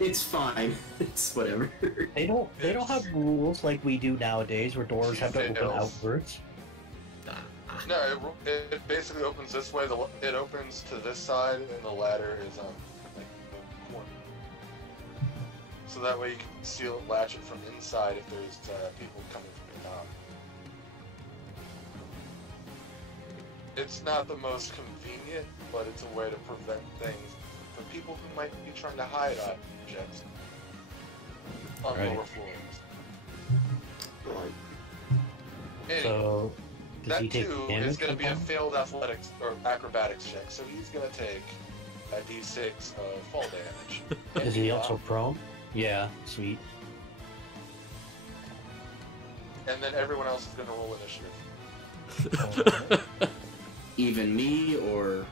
It's fine. It's whatever. They don't have rules like we do nowadays where doors have to open Details. outwards. No, it basically opens this way. It opens to this side, and the ladder is on like the corner. So that way you can seal it, latch it from inside if there's people coming from the top. It's not the most convenient, but it's a way to prevent things from people who might be trying to hide objects on Right. lower floors. Anyway, So, does that he take too damage? is going to be a from that? failed athletics or acrobatics check, so he's going to take a d6 of fall damage. Is he also prone? Yeah, sweet. And then everyone else is going to roll initiative. Even me, or...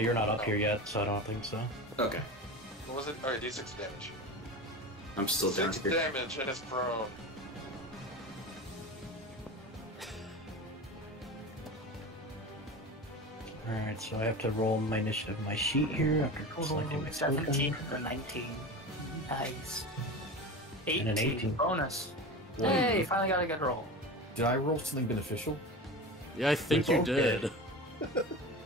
You're not up here yet, so I don't think so. Okay. What was it? Alright, d6 damage. I'm still down 6 here. damage and it's prone. Alright, so I have to roll my initiative, my sheet here after selecting my 17 token. or 19. Nice. And an 18. Bonus. One. Hey, finally got a good roll. Did I roll something beneficial? Yeah, I think you both did. did.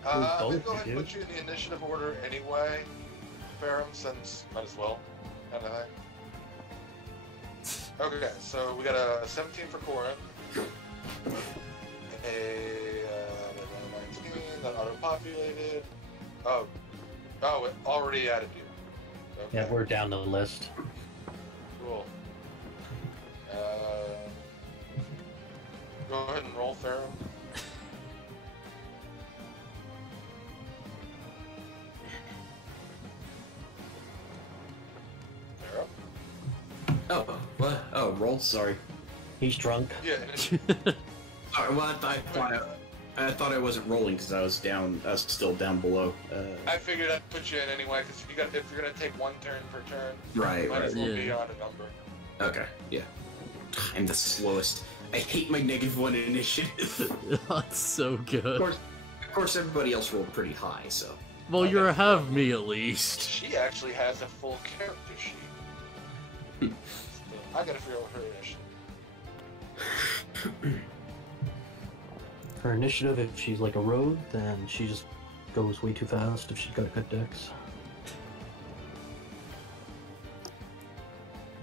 I'm gonna both go ahead and did. put you in the initiative order anyway, Farum, since might as well, kind of thing. Okay, so we got a 17 for Corin, a 19 that auto-populated. Oh, it already added you. Okay. Yeah, we're down the list. Cool. Go ahead and roll, Farum. Farum? Oh, what? Oh, roll. Sorry. He's drunk. Yeah. Sorry. Well, I thought I wasn't rolling because I was still down below. I figured I'd put you in anyway, because if you're gonna take one turn per turn, Right. might Right. as well Yeah. be on a number. Okay. Yeah. I'm the slowest. I hate my -1 initiative. That's so good. Of course, everybody else rolled pretty high, so. Well, you're ahead of me at least. She actually has a full character sheet. So, I gotta figure out her initiative. Her initiative, if she's like a road, then she just goes way too fast if she's got a good dex.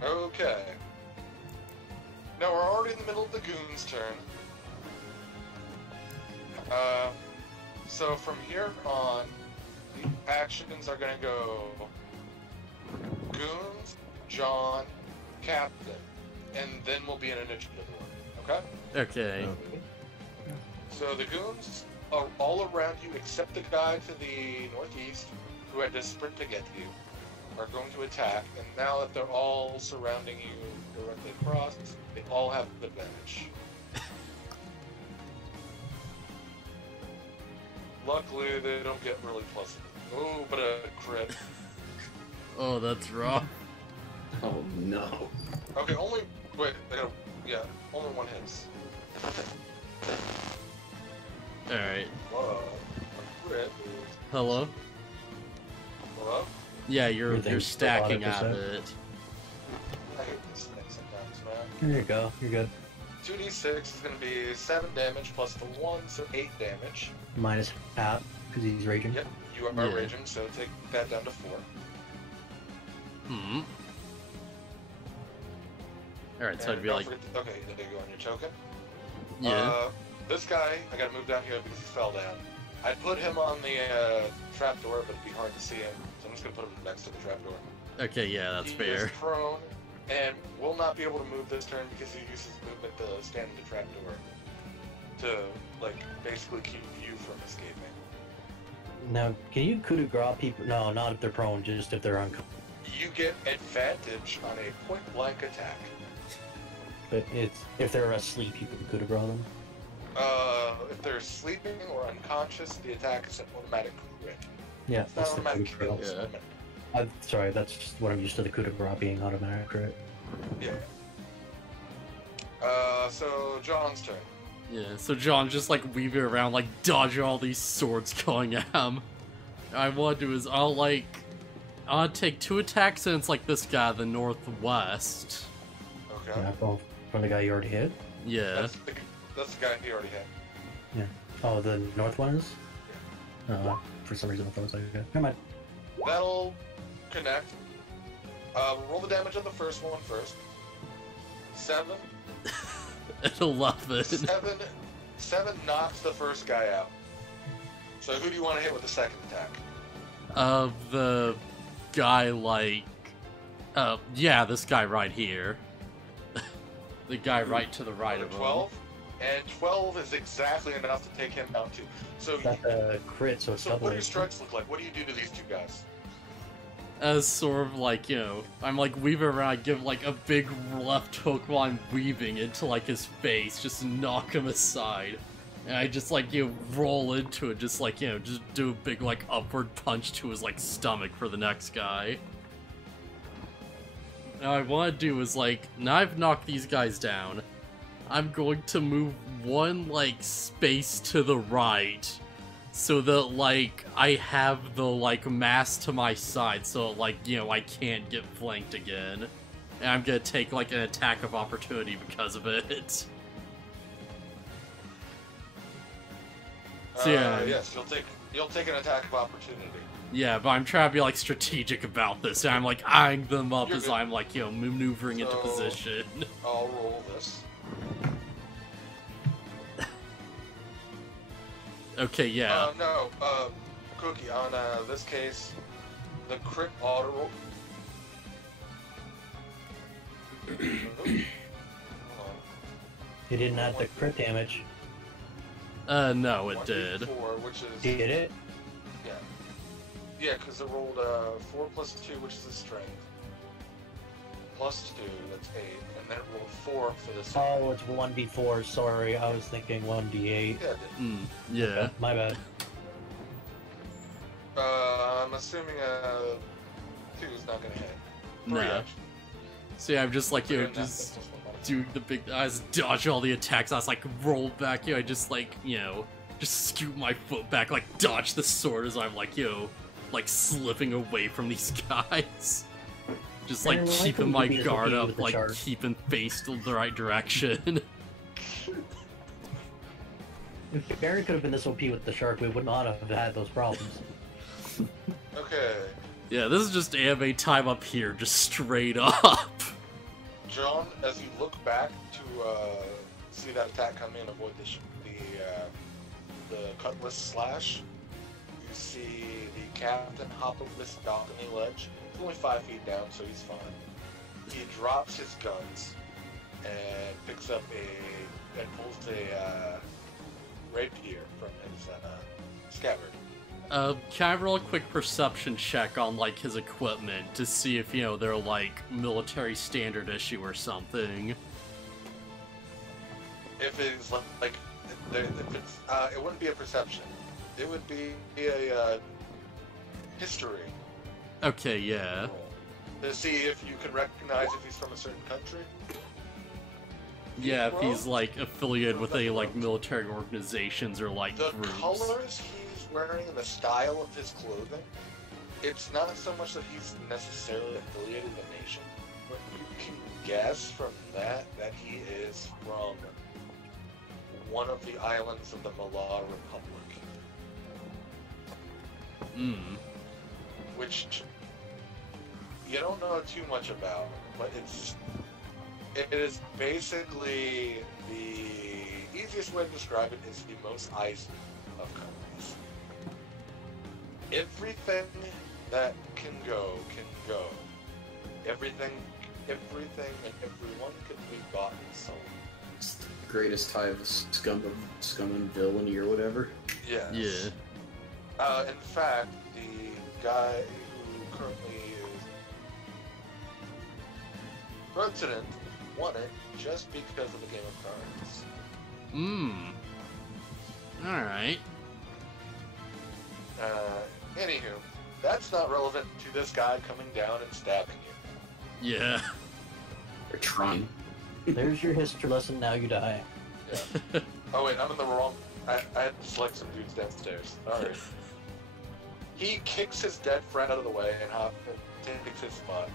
Okay. Now we're already in the middle of the goon's turn. So from here on, the actions are gonna go goons, John, Captain, and then we'll be in initiative order. Okay? Okay. So the goons are all around you except the guy to the northeast who had to sprint to get to you are going to attack, and now that they're all surrounding you directly across, they all have advantage. Luckily, they don't get really pleasant. Oh, but a crit. Oh, that's rough. Oh no. Okay, only only one hits. Alright. Whoa, a crit. Hello? Hello? Yeah, you're Everything's stacking still at 100%. it. I hate this thing sometimes, man. Here you go, you're good. 2d6 is going to be 7 damage plus the 1, so 8 damage. Minus half, because he's raging. Yep, you are Yeah. raging, so take that down to 4. Hmm. Alright, so And I'd be don't like, forget okay, there you go on your token. yeah. This guy, I gotta move down here because he fell down. I put him on the trapdoor, but it'd be hard to see him, so I'm just gonna put him next to the trapdoor. Okay, yeah, that's He fair. is prone and will not be able to move this turn because he uses movement to stand in the trapdoor to, like, basically keep you from escaping. Now, can you coup de grace people? No, not if they're prone, just if they're unconscious. You get advantage on a point-blank attack. But it's if they're asleep, you can coup de grace them. If they're sleeping or unconscious, the attack is an automatic crit. Yeah, It's not that's the coup automatic de kill. grace. It's Yeah. automatic. Sorry, that's just what I'm used to the coup de grace being automatic crit. Yeah. So John's turn. Yeah, so John just like weaving around, like dodging all these swords going at him. I want to do is I'll take 2 attacks and it's like this guy, the northwest. Okay. Yeah, from the guy you already hit. Yeah. That's the guy he already had. Oh, the north one is? For some reason I thought it was like, okay. Never mind. That'll connect. Roll the damage on the first one first. 7. At 11. 7 knocks the first guy out. So who do you want to hit with the second attack? The guy yeah, this guy right here. The guy right to the right of him. 12. And 12 is exactly enough to take him down too. So, That's a crit, so it's so double. what do your strikes look like? What do you do to these 2 guys? As sort of like, you know, I'm like weaving around, I give like a big left hook while I'm weaving into like his face, just to knock him aside. And I just like, you know, roll into it, just like, you know, just do a big like upward punch to his like stomach for the next guy. Now I want to do is like, now I've knocked these guys down, I'm going to move 1 like space to the right, so that, like, I have the, like, mass to my side, so, like, you know, I can't get flanked again. And I'm gonna take, like, an attack of opportunity because of it. So, yeah. Yes, you'll take an attack of opportunity. Yeah, but I'm trying to be, like, strategic about this, and I'm, like, eyeing them up You're as good. I'm, like, you know, maneuvering into position. I'll roll this. Okay, yeah. No, Cookie, on this case, the crit auto roll. Hold on. He didn't have the crit damage. No, it did. 1d4, which is... Did it? Yeah. Yeah, because it rolled 4 plus 2, which is a strength. Plus 2, that's 8. And then it rolled 4 for the second. Oh, it's 1d4. Sorry, I was thinking 1d8. Yeah, Yeah. My bad. I'm assuming 2 is not gonna hit. 3, Nah. actually. So yeah, I'm just, like, you know, Doing that, just that's one. doing the big... I was dodging all the attacks, I was, like, rolled back, you know, I just, like, you know, just scoot my foot back, like, dodge the sword as I'm, like, you know, like, slipping away from these guys. Just, like, They're likely keeping to my be guard associated up, with the like, shark. keeping face to the right direction. If Baron could have been this OP with the shark, we would not have had those problems. Okay. Yeah, this is just anime time up here, just straight up. John, as you look back to see that attack come in, avoid the cutlass slash, you see the captain hop over this balcony ledge. He's only 5 feet down, so he's fine. He drops his guns and picks up and pulls a rapier from his scabbard. Can I roll a quick perception check on, like, his equipment to see if, you know, they're, like, military standard issue or something? If it's like, if it's, it wouldn't be a perception. It would be a history Okay, yeah. roll to see if you can recognize if he's from a certain country. Yeah, if he's, Rogue? like, affiliated with any, like, military organizations or, like, The groups. colors he's wearing and the style of his clothing, it's not so much that he's necessarily affiliated with a nation, but you can guess from that he is from one of the islands of the Malaa Republic, which you don't know too much about, but it is basically the easiest way to describe it is the most icy of countries. Everything that can go can go. Everything and everyone can be bought and sold. It's the greatest tie of scum and villainy or whatever. Yes. Yeah. In fact, the guy who currently is president won it just because of the Game of Cards. Alright. Anywho, that's not relevant to this guy coming down and stabbing you. Yeah. They're trying. There's your history lesson, now you die. Yeah. Oh wait, I'm in the wrong... I had to select some dudes downstairs. Alright. He kicks his dead friend out of the way and takes his spot.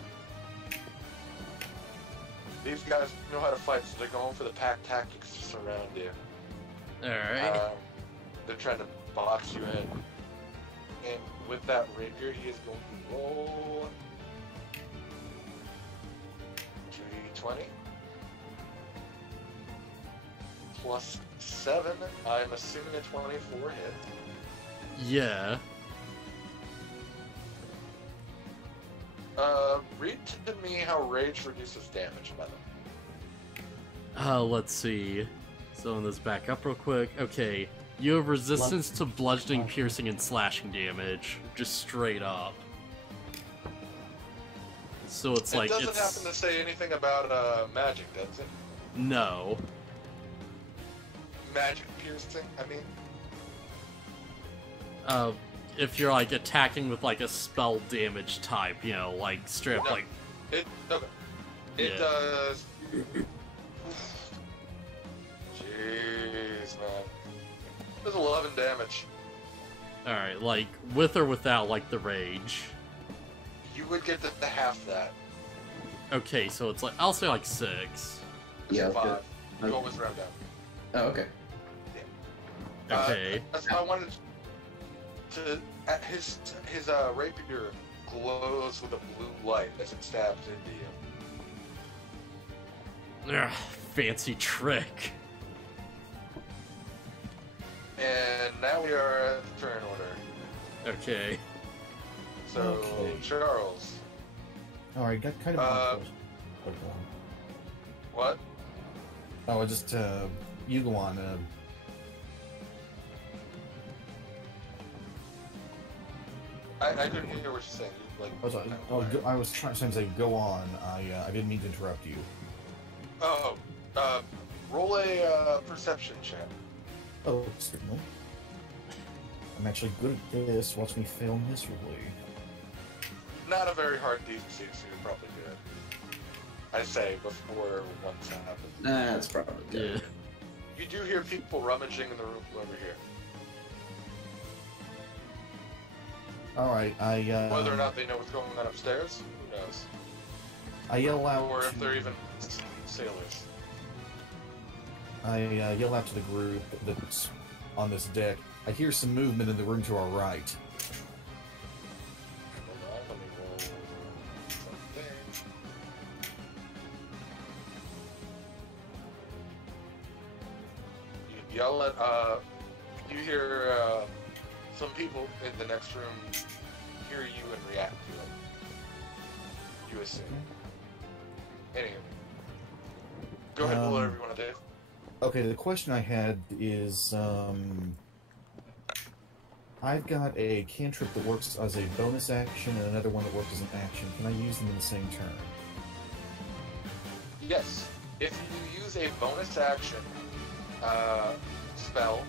These guys know how to fight, so they're going for the pack tactics to surround you. Alright. They're trying to box you in. And with that rapier, he is going to roll 2d20 plus 7. I'm assuming a 24 hit. Yeah. Read to me how rage reduces damage, by the way. Let's see. So this back up real quick. Okay. You have resistance to bludgeoning, piercing, and slashing damage. Just straight up. So it's like, it doesn't happen to say anything about magic, does it? No. Magic piercing, I mean? If you're, like, attacking with, like, a spell damage type, you know, like, straight up, No. like... Okay. It Yeah. does... Jeez, man. There's 11 damage. Alright, like, with or without, like, the rage? You would get the half that. Okay, so it's like, I'll say like 6. Yeah, It's 5. good. You always round down. Oh, okay. Okay. That's why I wanted to. His rapier glows with a blue light as it stabs into you. Ugh, fancy trick. And now we are at the turn order. Okay. So, Okay. Charles. Alright, got kind of. Oh, go on. What? Oh, I just, you go on, I couldn't hear what you're saying. Like, I was trying to say go on. I didn't mean to interrupt you. Roll a perception check. Oh, certainly. I'm actually good at this. Watch me fail miserably. Not a very hard DC, so you're probably good. I say before one's happened. That's probably good. Yeah. You do hear people rummaging in the room over here. Alright, Whether or not they know what's going on upstairs, who knows? I yell out. Or if they're even sailors. I yell out to the group that's on this deck. I hear some movement in the room to our right. Hold on, let me roll something. You yell at, you hear, some people in the next room hear you and react to it. You assume. Anyway. Go ahead and pull whatever you want to do. Okay, the question I had is, I've got a cantrip that works as a bonus action and another one that works as an action. Can I use them in the same turn? Yes. If you use a bonus action spell,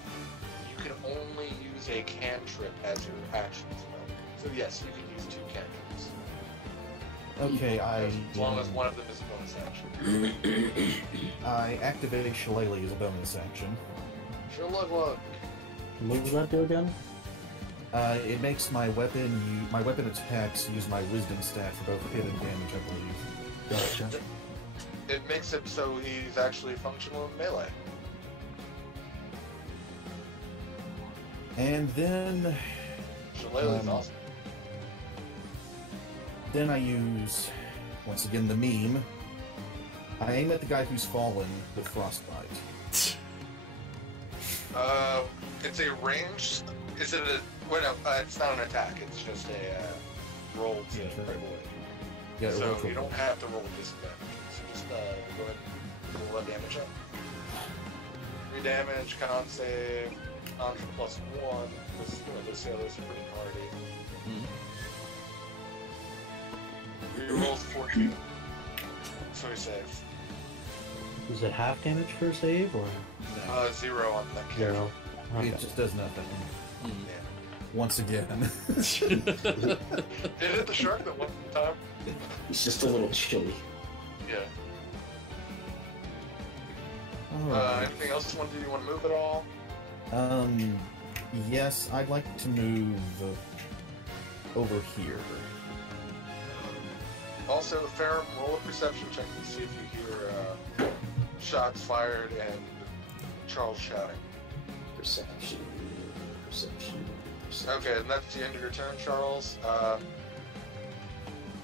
you can only use a cantrip as your action spell. So yes, you can use 2 cantrips. Okay, As long as one of them is a bonus action. I activate Shillelagh as a bonus action. Sure, look. What does that do again? It makes my weapon attacks use my wisdom stat for both hit and damage, I believe. Gotcha. It makes it so he's actually functional in melee. And then Shillelagh's awesome. Then I use, once again, the meme. I aim at the guy who's fallen with Frostbite. It's a range. Is it a? Well, no, it's not an attack. It's just a roll to Yeah, sure. break away. Yeah, So roll to- you don't have to roll a disadvantage. So just go ahead and roll that damage up. 3 damage, con save, contra +1. This, the sailors are pretty hardy. He rolls 14. So he saves. Is it half damage for a save or 0 on that character. 0? Okay. It just does nothing. Yeah. Once again. It hit the shark that one time. It's just a little chilly. Yeah. Alright. Anything else you want to do? You want to move at all? Yes, I'd like to move over here. Also, Ferrum, roll a perception check to see if you hear shots fired and Charles shouting. Perception. Okay, and that's the end of your turn, Charles.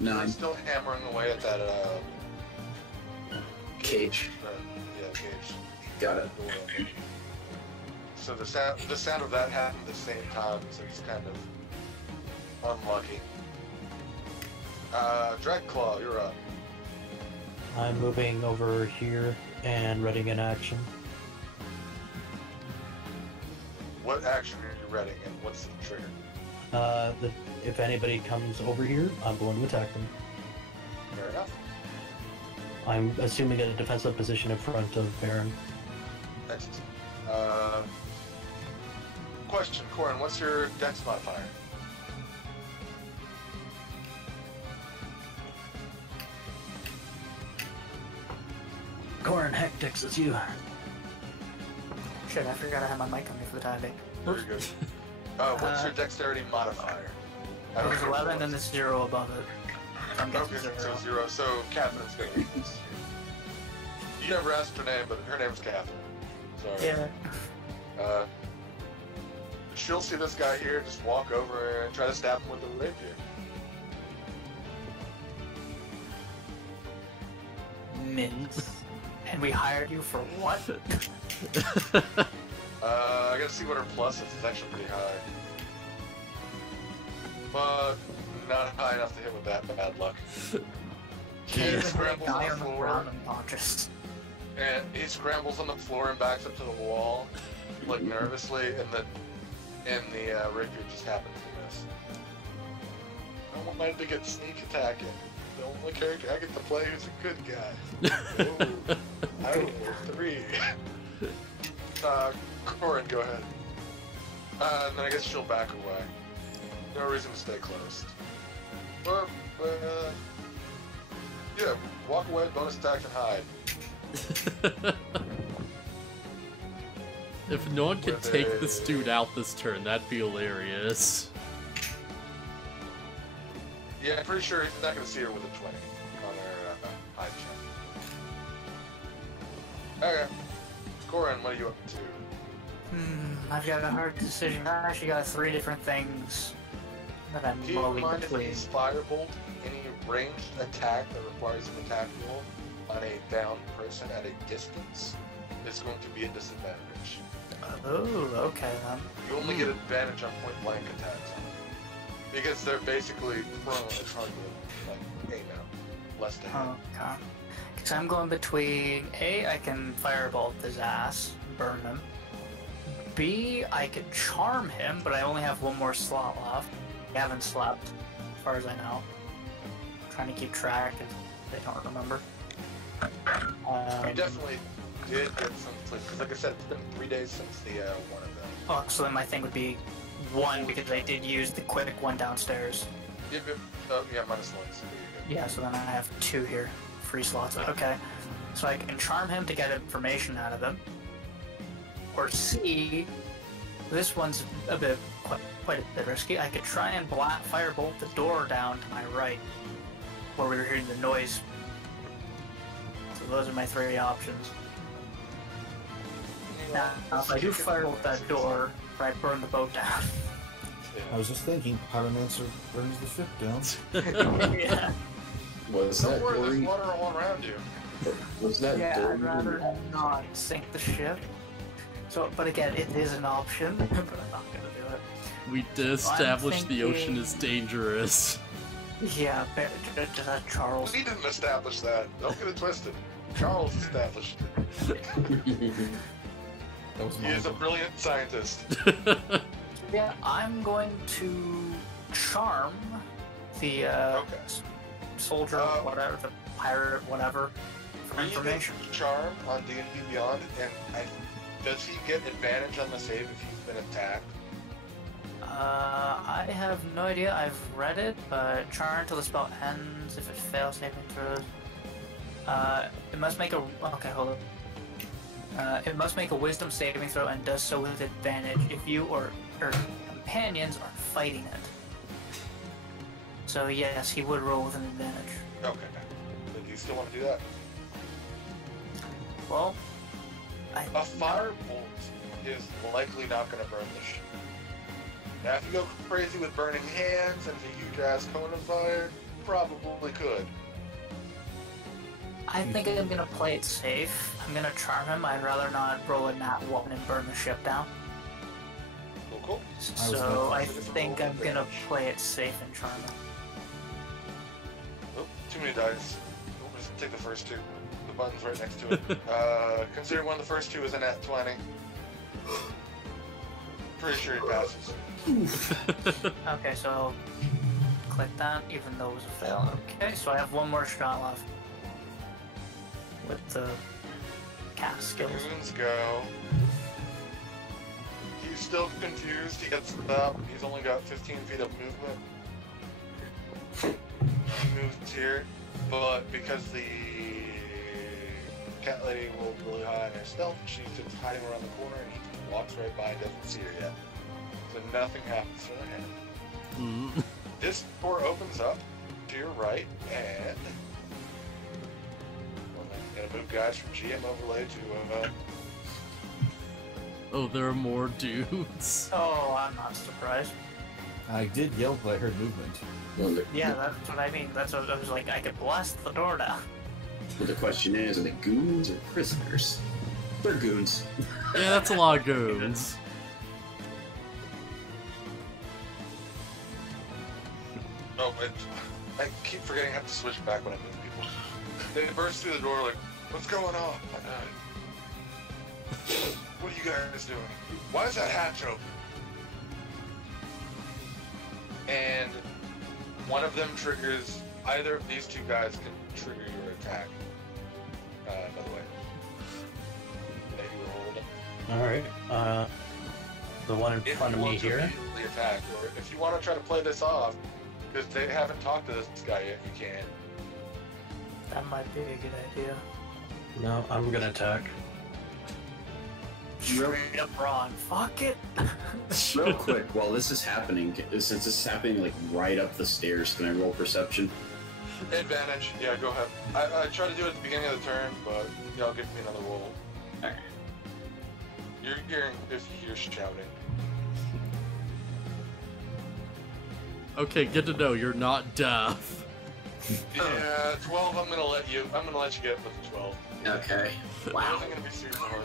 9. You're still hammering away at that, Cage. cage. Got it. Door. So the sound of that happened at the same time, so he's kind of unlucky. Dreadclaw, you're up. I'm moving over here and readying an action. What action are you readying, and what's the trigger? If anybody comes over here, I'm going to attack them. Fair enough. I'm assuming a defensive position in front of Baron. Next. Question, Corin, what's your dex modifier? Corin, HectX, it's you. Shit, I forgot I had my mic on me for the time being. Very good. What's your dexterity modifier? I It don't was know. 11 and it's 0 above it. So I'm guessing Okay, 0. so 0. So Catherine's gonna be this. You never asked her name, but her name is Catherine. Sorry. Yeah. She'll see this guy here, just walk over and try to stab him with a rapier. Mint. And we hired you for what? I gotta see what her plus is. It's actually pretty high. But not high enough to hit with that bad luck. He scrambles on the floor, unconscious. and he scrambles on the floor and backs up to the wall, like nervously, and the rapier just happens to miss. I wanted to get sneak attack in. The only character I get to play who's a good guy. Ooh, I rolled 3. Corin, go ahead. And then I guess she'll back away. No reason to stay close. But yeah, walk away, bonus attack, and hide. If no one can With take this dude out this turn, that'd be hilarious. Yeah, I'm pretty sure he's not going to see her with a 20 on her hide check. Okay. Corin, what are you up to? I've got a hard decision. I actually got 3 different things that I'm Keep in mulling mind if between. he's firebolt, any ranged attack that requires an attack roll on a downed person at a distance is going to be a disadvantage. Oh, okay then. You only get advantage on point blank attacks. Because they're basically prone, it's hard to, like, aim out. Less to hit. Okay. Because I'm going between A, I can firebolt his ass, burn him. B, I could charm him, but I only have 1 more slot left. I haven't slept, as far as I know. I'm trying to keep track if I don't remember. You definitely did get some sleep, because like I said, it's been 3 days since the one of them. Oh, so then my thing would be 1 because I did use the quick one downstairs. Yeah, minus 1, so you're good. Yeah, so then I have 2 here, free slots. Okay, so I can charm him to get information out of him. Or C, this one's a bit, quite a bit risky. I could try and firebolt the door down to my right, where we were hearing the noise. So those are my 3 options. Now, if I do firebolt that door, I burn the boat down. I was just thinking, Pyromancer burns the ship down. Yeah. Was Don't that worry, there's Dory? water all around you. Was that Yeah, Dory? I'd rather not sink the ship. So, but again, it is an option, but I'm not gonna do it. We did establish the ocean thinking- is dangerous. Yeah, just that Charles. We didn't establish that. Don't get it twisted. Charles established it. That was He my is a brilliant scientist. Yeah, I'm going to charm the Okay. soldier, whatever, the pirate, whatever, for information. Charm on D&D Beyond, and does he get advantage on the save if he's been attacked? I have no idea. I've read it, but charm until the spell ends. If it fails saving throws, it must make a. Okay, hold up. It must make a Wisdom saving throw and does so with advantage if you or companions are fighting it. So yes, he would roll with an advantage. Okay. But do you still want to do that? Well, A firebolt is likely not going to burn the ship. Now, if you go crazy with burning hands and a huge ass cone of fire, probably could. I think I'm gonna play it safe. I'm gonna charm him. I'd rather not roll a nat 1 and burn the ship down. Cool. So I think I'm gonna play it safe and charm him. Oh, too many dice. We'll just take the first 2. The button's right next to it. Consider one of the first 2 is a nat 20. Pretty sure he passes. Okay, so click that, even though it was a fail. Okay, so I have 1 more shot left with the cast skills. Goons go. He's still confused. He gets up. He's only got 15 feet of movement. He moves here, but because the cat lady rolled really high on her stealth, she's just hiding around the corner, and he walks right by and doesn't see her yet. So and nothing happens to the hand. Mm. This door opens up to your right, and I'm gonna move guys from GM overlay to Oh, there are more dudes. Oh, I'm not surprised. I did yell, but I heard movement. Well, Yeah, that's what I mean. That's what I was like. I could blast the door now. the question is, are they goons or prisoners? They're goons. Yeah, that's a lot of goons. Oh, I keep forgetting I have to switch back when I move people. They burst through the door like, what's going on? What are you guys doing? Why is that hatch open? And one of them triggers, either of these two guys can trigger your attack. By the way. Maybe rolled. Alright, the one in front of me If you here. want to immediately attack, or if you want to try to play this off, because they haven't talked to this guy yet, you can. That might be a good idea. No, I'm gonna attack. Straight up wrong. Fuck it. Real quick, while this is happening, since this is happening like right up the stairs, can I roll perception? Advantage. Yeah, go ahead. I try to do it at the beginning of the turn, but y'all give me another roll. Alright. You're hearing if you're shouting. Okay, good to know you're not deaf. Yeah, 12. I'm gonna let you get it with the 12. Okay. It wasn't gonna be super hard.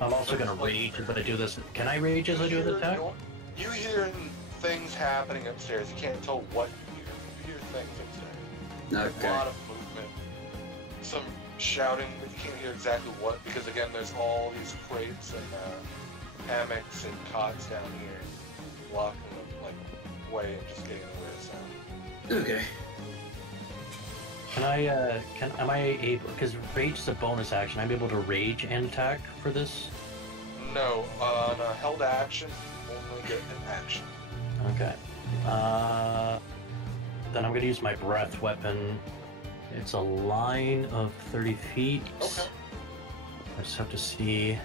I'm also gonna rage, but I do this. Can I rage as I do the attack? You hear things happening upstairs. You can't tell what you hear. You hear things upstairs. Okay. A lot of movement. Some shouting, but you can't hear exactly what, because again, there's all these crates and hammocks and cots down here, blocking the way and just getting in the way of sound. Okay. Am I able, because rage is a bonus action, I'm able to rage and attack for this? No, on a held action, only get an action. Okay. Then I'm gonna use my breath weapon. It's a line of 30 feet. Okay. I just have to see.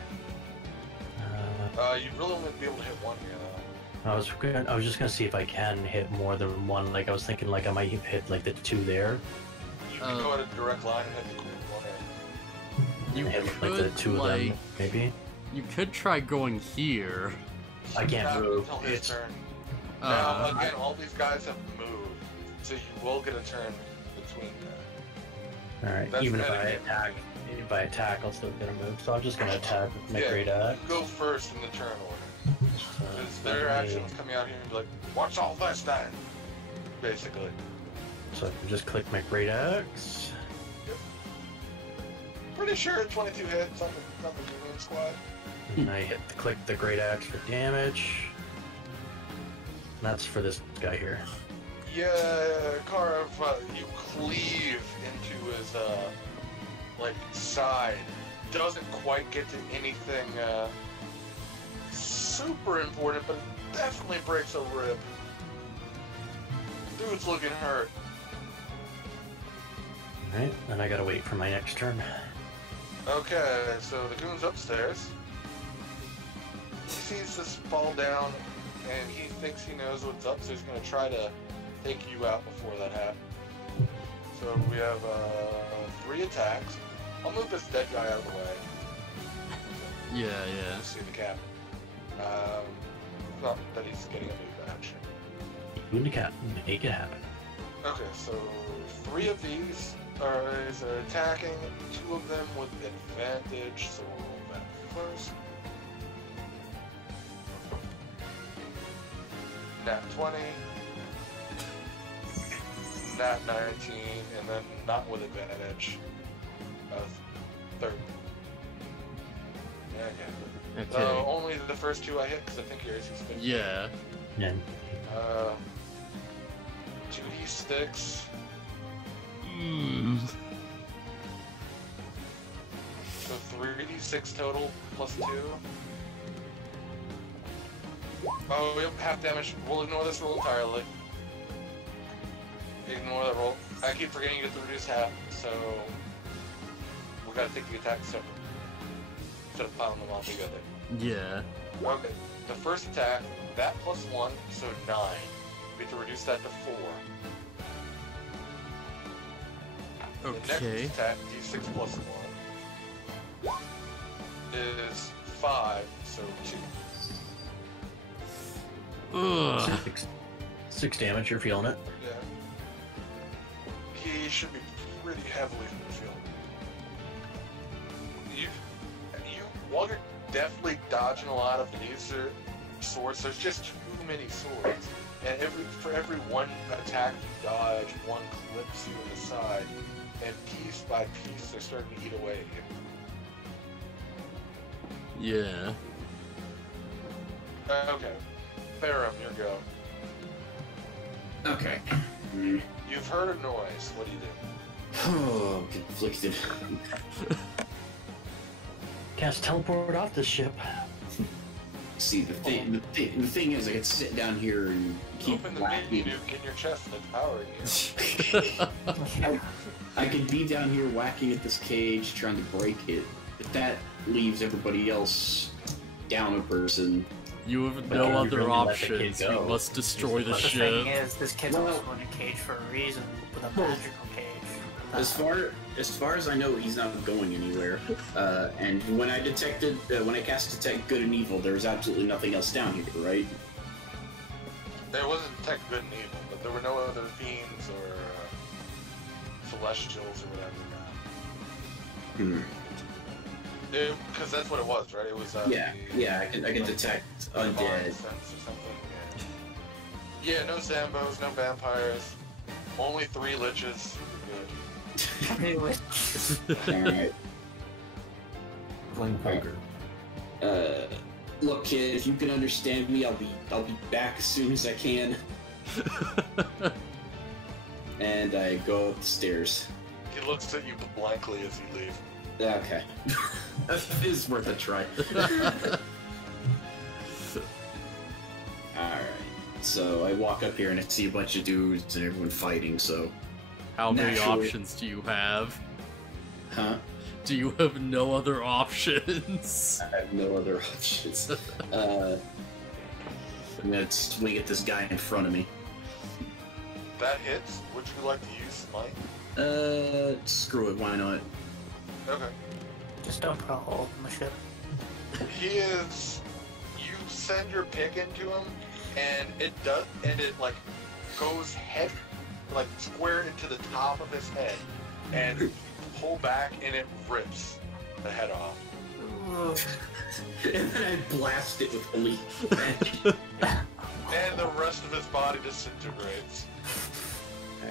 You'd really only be able to hit one here, though. I was just gonna see if I can hit more than one. Like I was thinking, like I might hit like the two there. You can go at a direct line and hit the corner. You Hit like could, the two of them, maybe. You could try going here. I can't Not move. until his It's turn. Now, again, all these guys have moved, so you will get a turn between them. all right. That's Even if I metagame. attack, I'll still get a move. So I'm just gonna attack with my Yeah, great axe. you go first in the turn order. Because their actions coming out here and be like, what's all this then? Basically. So I can just click my great axe. Pretty sure 22 hits on the Digimon squad. And I click the great axe for damage. And that's for this guy here. Yeah, Karv, you cleave into his, side. Doesn't quite get to anything, super important, but it definitely breaks a rib. Dude's looking hurt. Alright, then I gotta wait for my next turn. Okay, so the goon's upstairs. He sees this fall down, and he thinks he knows what's up, so he's going to try to take you out before that happens. So we have 3 attacks. I'll move this dead guy out of the way. Yeah, yeah. Let's see the cap. Not that he's getting a move action. Boon the cat, make it happen. Okay, so 3 of these are attacking, 2 of them with advantage, so we'll roll that first. Nat 20, Nat 19, and then not with advantage. 30. Okay. Okay. Only the first 2 I hit, because I think yours is 50. Yeah. Yeah. 2d6. So 3d6 total plus 2. Oh, we have half damage. We'll ignore this roll entirely. Ignore that roll. I keep forgetting you get to reduce half, so we gotta take the attack separate. instead of piling them all together. Yeah. Okay. The first attack, that plus 1, so 9. We have to reduce that to 4. The Okay. next attack, d6 plus 1, is 5, so 2. Ugh. 6 damage, you're feeling it. Yeah. He should be pretty heavily feeling. While you're definitely dodging a lot of these swords, there's just too many swords. And for every one attack you dodge, one clips you in the side, and piece by piece they're starting to eat away at you. Yeah. Okay. Farum, your go. Okay. You've heard a noise. What do you do? Oh, conflicted. Cast teleport off this ship. See, the thing is, I could sit down here and keep Open the whacking. menu in your chest and it's powering you. I could be down here whacking at this cage, trying to break it, but that leaves everybody else down a person. You have But no you're other gonna let the kid options. You go. must destroy the But the ship. thing is, this kid's Well- also in a cage for a reason, with a magical cage. As far as I know, he's not going anywhere. And when I cast Detect Good and Evil, there was absolutely nothing else down here, right? There wasn't Detect Good and Evil, but there were no other fiends or celestials or whatever. Because that's what it was, right? It was Yeah, I can detect Divine undead. Sense or something. Yeah, no Zambos, no vampires, only 3 liches. Good. Alright. Playing poker. Look, kid, if you can understand me, I'll be back as soon as I can. And I go up the stairs. He looks at you blankly as you leave. Okay. That is worth a try. Alright. So I walk up here and I see a bunch of dudes and everyone fighting, so... How many Naturally. options do you have? Huh? Do you have no other options? I have no other options. I'm gonna swing at this guy in front of me. That hits. Would you like to use Smite? Screw it, why not? Okay. Just don't put a hole in the ship. He is. You send your pick into him, and it like goes head, like square into the top of his head, and you pull back, and it rips the head off. And then I blast it with holy And the rest of his body disintegrates.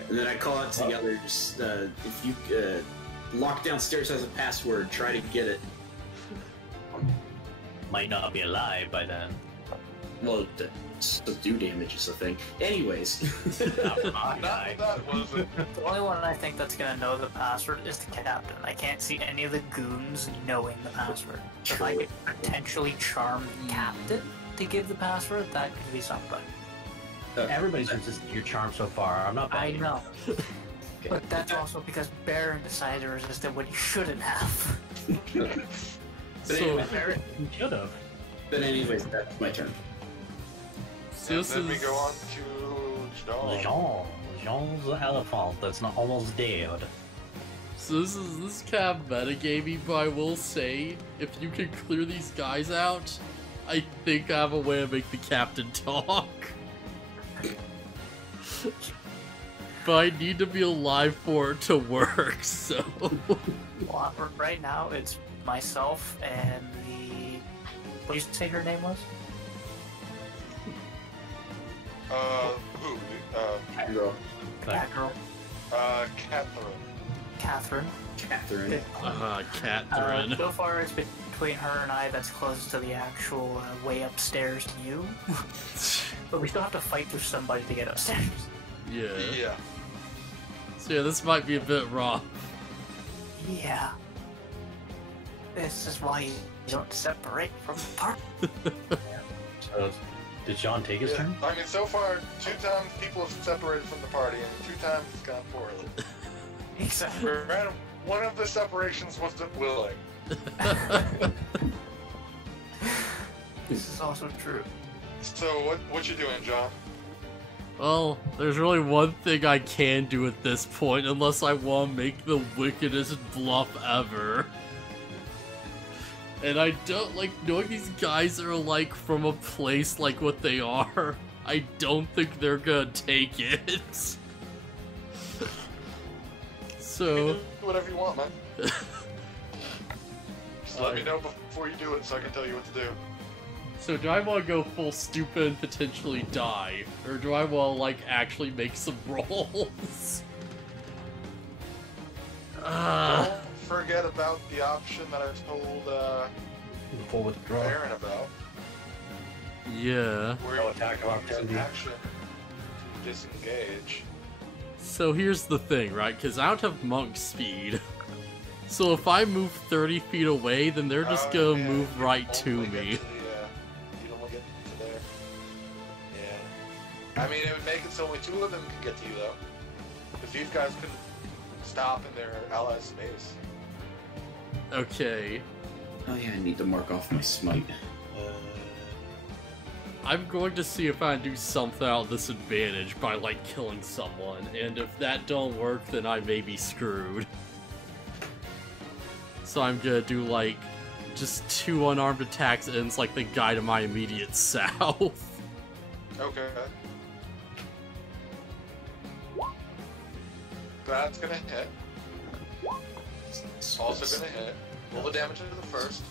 And then I call out to the others, if you, lock downstairs has a password, try to get it. Might not be alive by then. Well, subdue damage is a thing. Anyways. Not my Not guy. that wasn't. The only one I think that's gonna know the password is the captain. I can't see any of the goons knowing the password. If I could potentially charm the captain to give the password, that could be something. Everybody's resisted your charm so far. I'm not I buying know. Okay. But that's also because Baron decided to resist it when he shouldn't have. So, You should have. But anyways, that's my turn. so And this then we is go on to John. Jean's the elephant that's not almost dead. so this is kind of metagaming, but I will say, if you can clear these guys out, I think I have a way to make the captain talk. But I need to be alive for it to work, so... Well, right now, it's myself and the... What did you say her name was? Who? Cat girl. Cat girl. Catherine. Catherine. Catherine. So far, it's between her and I that's closest to the actual way upstairs to you. But we still have to fight through somebody to get upstairs. Yeah. Yeah. So yeah, this might be a bit rough. Yeah. This is why you don't separate from the party. So, did Jean take his Yeah. turn? I mean, so far, 2 times people have separated from the party, and 2 times it's gone poorly. Exactly. One of the separations wasn't willing. is also true. So what you doing, John? Well, there's really one thing I can do at this point, unless I want to make the wickedest bluff ever. And I don't like knowing these guys are like from a place like what they are. I don't think they're gonna take it. So You can do whatever you want, man. Just let me know before you do it so I can tell you what to do. So do I want to go full stupid and potentially die? Or do I want to, like, actually make some rolls? Don't forget about the option that I told Full withdraw. Baron about. Yeah. Where No you attack can of use opportunity. action to disengage. So here's the thing, right? Because I don't have monk speed. So if I move 30 feet away, then they're just gonna Yeah, move you right to only get me. you don't get to there. Yeah. I mean, it would make it so only 2 of them can get to you, though. If these guys couldn't stop in their ally space. Okay. Oh yeah, I need to mark off my smite. I'm going to see if I can do something out of this advantage by, like, killing someone. And if that don't work, then I may be screwed. So I'm gonna do, like, just 2 unarmed attacks and it's like the guy to my immediate south. Okay. That's gonna hit. Also gonna hit. Roll the damage into the first.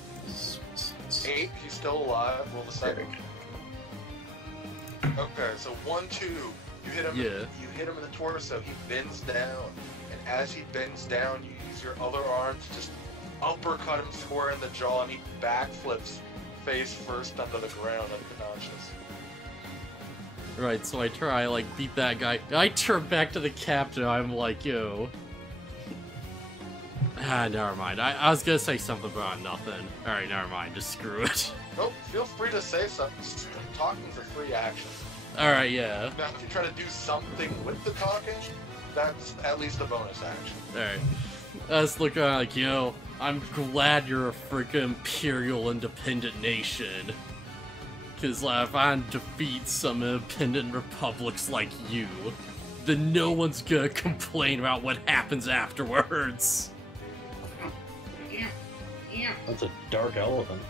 8, he's still alive. Roll the second. Okay, so 1, 2. You hit him. Yeah. You hit him in the torso. He bends down, and as he bends down, you use your other arm to just uppercut him square in the jaw, and he backflips face first onto the ground unconscious. Right, so I try, like, beat that guy. I turn back to the captain, I'm like, yo. Ah, never mind. I was gonna say something about nothing. Alright, never mind. Just screw it. Nope, feel free to say something. Talking's a free action. Alright, yeah. Now, if you try to do something with the talking, that's at least a bonus action. Alright. I was looking like, yo, I'm glad you're a freaking imperial independent nation. Because if I defeat some independent republics like you, then no one's gonna complain about what happens afterwards. That's a dark elephant.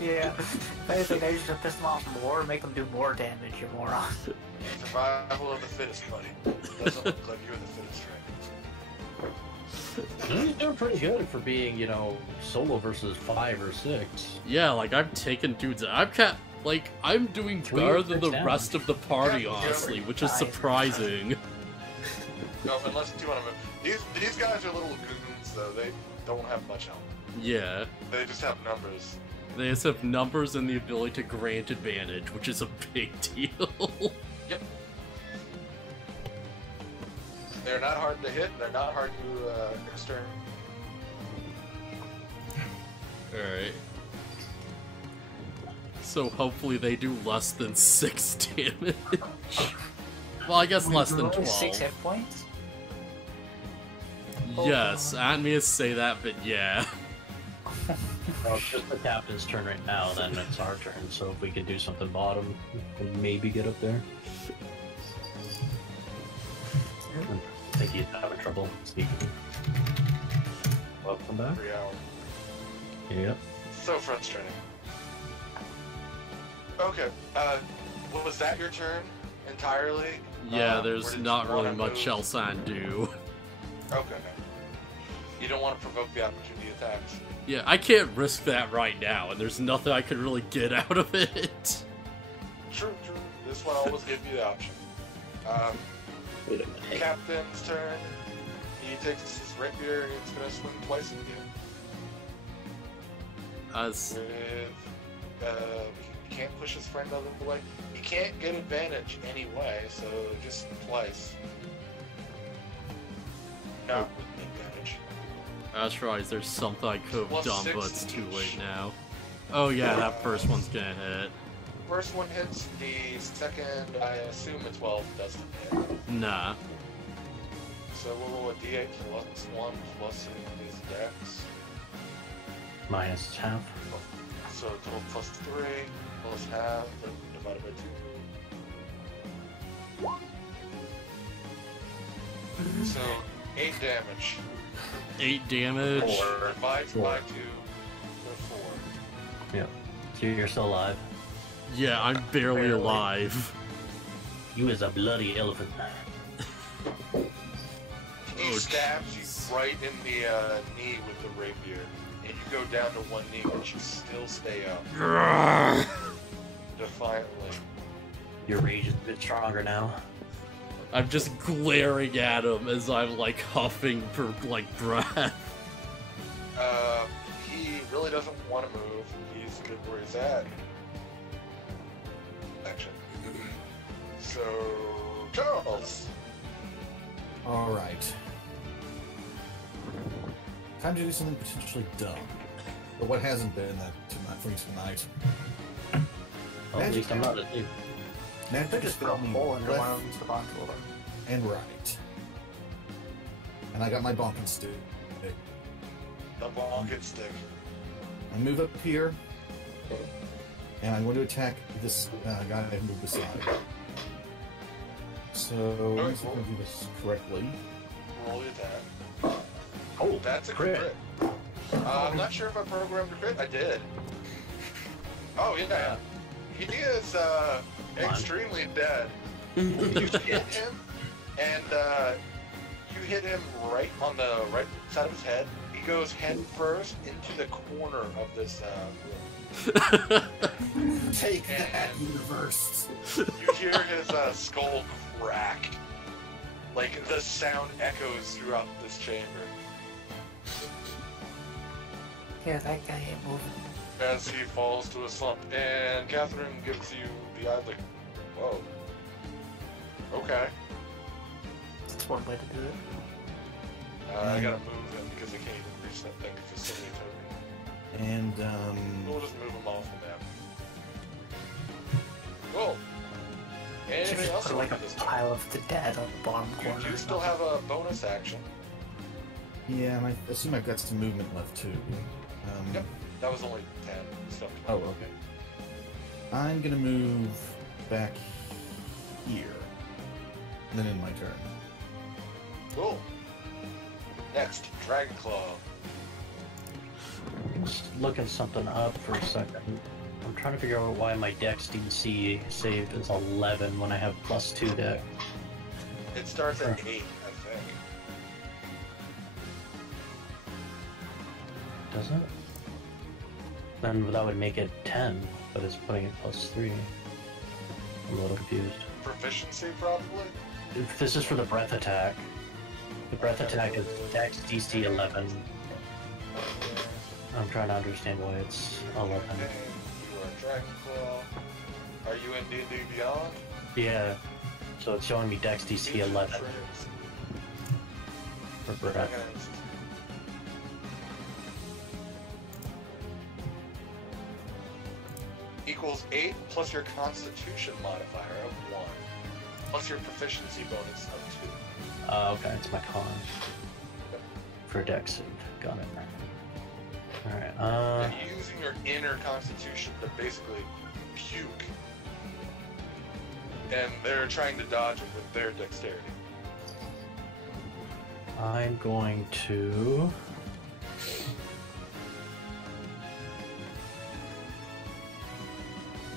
Yeah. If anything, they should piss them off more, make them do more damage, you moron. Survival of the fittest, buddy. Doesn't look like you're the fittest right He's doing pretty good for being, you know, solo versus 5 or 6. Yeah, like, I'm taking dudes. I'm doing better than the rest of the party, Yeah, honestly, which is surprising. No, unless you want to move. These guys are little goons, though. They don't have much help. Yeah. They just have numbers. They just have numbers and the ability to grant advantage, which is a big deal. Yep. They're not hard to hit, and they're not hard to exterminate. Alright. So hopefully they do less than 6 damage. Well, I guess less than 12. 6 hit points? Yes, I didn't mean to say that, but yeah. Well, it's just the captain's turn right now, then it's our turn. So if we could do something bottom, we can maybe get up there. I think he's having trouble speaking. Welcome back. 3 hours. Yep. So frustrating. Okay, was that your turn entirely? Yeah, Or there's did you not really wanna much move? else I can do. Okay. You don't want to provoke the opportunity attacks. Yeah, I can't risk that right now, and there's nothing I could really get out of it. True. This one always gives you the option. Wait a minute. Captain's turn. He takes his rapier and he's gonna swing twice at you. As He can't push his friend out of the way. He can't get advantage anyway, so just twice. Not with advantage. I just realized there's something I could have Plus done, 6 but it's too each. late now. Oh yeah, that first one's gonna hit. First one hits, the second, I assume a 12 doesn't hit. Nah. So we'll roll a d8 plus 1 plus his dex. minus half. So 12 plus 3 plus half divided by 2. So 8 damage. 8 damage. 4 divided by 2 for 4. Yep. So you're still alive. Yeah, I'm barely alive. You is a bloody elephant. He stabs you right in the knee with the rapier, and you go down to one knee, but you still stay up. Defiantly. Your rage is a bit stronger now. I'm just glaring at him as I'm like huffing for like breath. He really doesn't want to move. He's good where he's at. Action. So, Charles. All right. Time to do something potentially dumb. But what hasn't been tonight for me tonight? Well, at least I'm not a thief. Magic They just put a spelled me hole under one of left the bottle. and right. And I got my bonking stick. The bonking stick. I move up here, and I'm going to attack this guy I moved beside. So, let's see if I can do this correctly. Roll the attack. Oh, That's a crit. crit. I'm not sure if I programmed a crit. I did. Oh, yeah. He is extremely dead. You hit him, and you hit him right on the right side of his head. He goes head first into the corner of this room. Take that, universe! You hear his skull crack. Like, the sound echoes throughout this chamber. Yeah, that guy ain't moving. As he falls to a slump, and Catherine gives you the eye like, whoa. Okay. That's one way to do it. I gotta move him because I can't even reach that thing because so many tokens. And, We'll just move him off the map. Cool. Anything Just else put you like want a to do this pile of the dead on the bottom turn? corner. You do still have a bonus action. yeah, and I assume I've got some movement left too. Yep. That was only 10. Stuff. Oh, okay. I'm gonna move back here. And then in my turn. Cool. Next, Dragon Claw. Just looking something up for a second. I'm trying to figure out why my Dex DC save is 11 when I have +2 Dex. It starts at 8, I think. Does it? Then that would make it 10, but it's putting it +3. I'm a little confused. Proficiency, probably? If this is for the breath attack. The breath attack is Dex DC 11. I'm trying to understand why it's 11. Okay, you are Dragon Claw. Are you in D&D Beyond? Yeah. So it's showing me Dex DC 11 for breath. Equals 8 plus your Constitution modifier of 1, plus your proficiency bonus of 2. Okay, it's my con. For Dex save. Got it. Alright, And using your inner Constitution to basically puke. And they're trying to dodge it with their dexterity. I'm going to...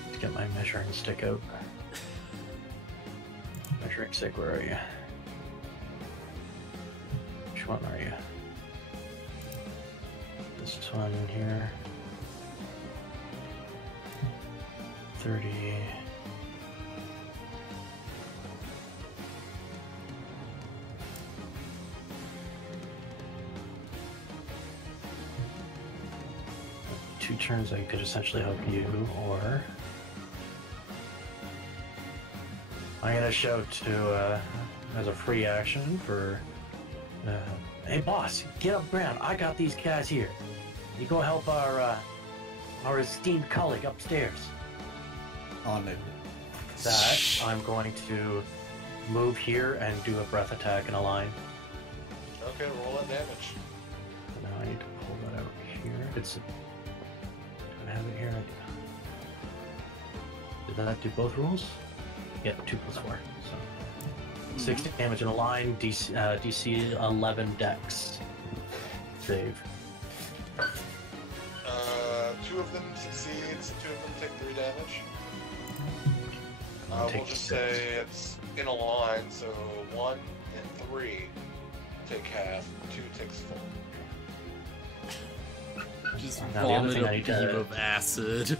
Let's get my measuring stick out. Measuring stick, where are you? Which one are you? This one here. 30. Two turns I could essentially help you, or I'm gonna shout to as a free action for hey boss, get up ground. I got these guys here. You go help our esteemed colleague upstairs. On it. That I'm going to move here and do a breath attack in a line. Okay, roll that damage. So now I need to pull that out here. it's. Do I have it here? Did that do both rules? Yeah, 2 + 4. So 60 damage in a line. DC 11 Dex save. 2 of them succeeds. 2 of them take 3 damage. We'll just 6. say it's in a line, so 1 and 3 take half. 2 takes full. Just Now, the other vomit thing a I need beam to- of acid.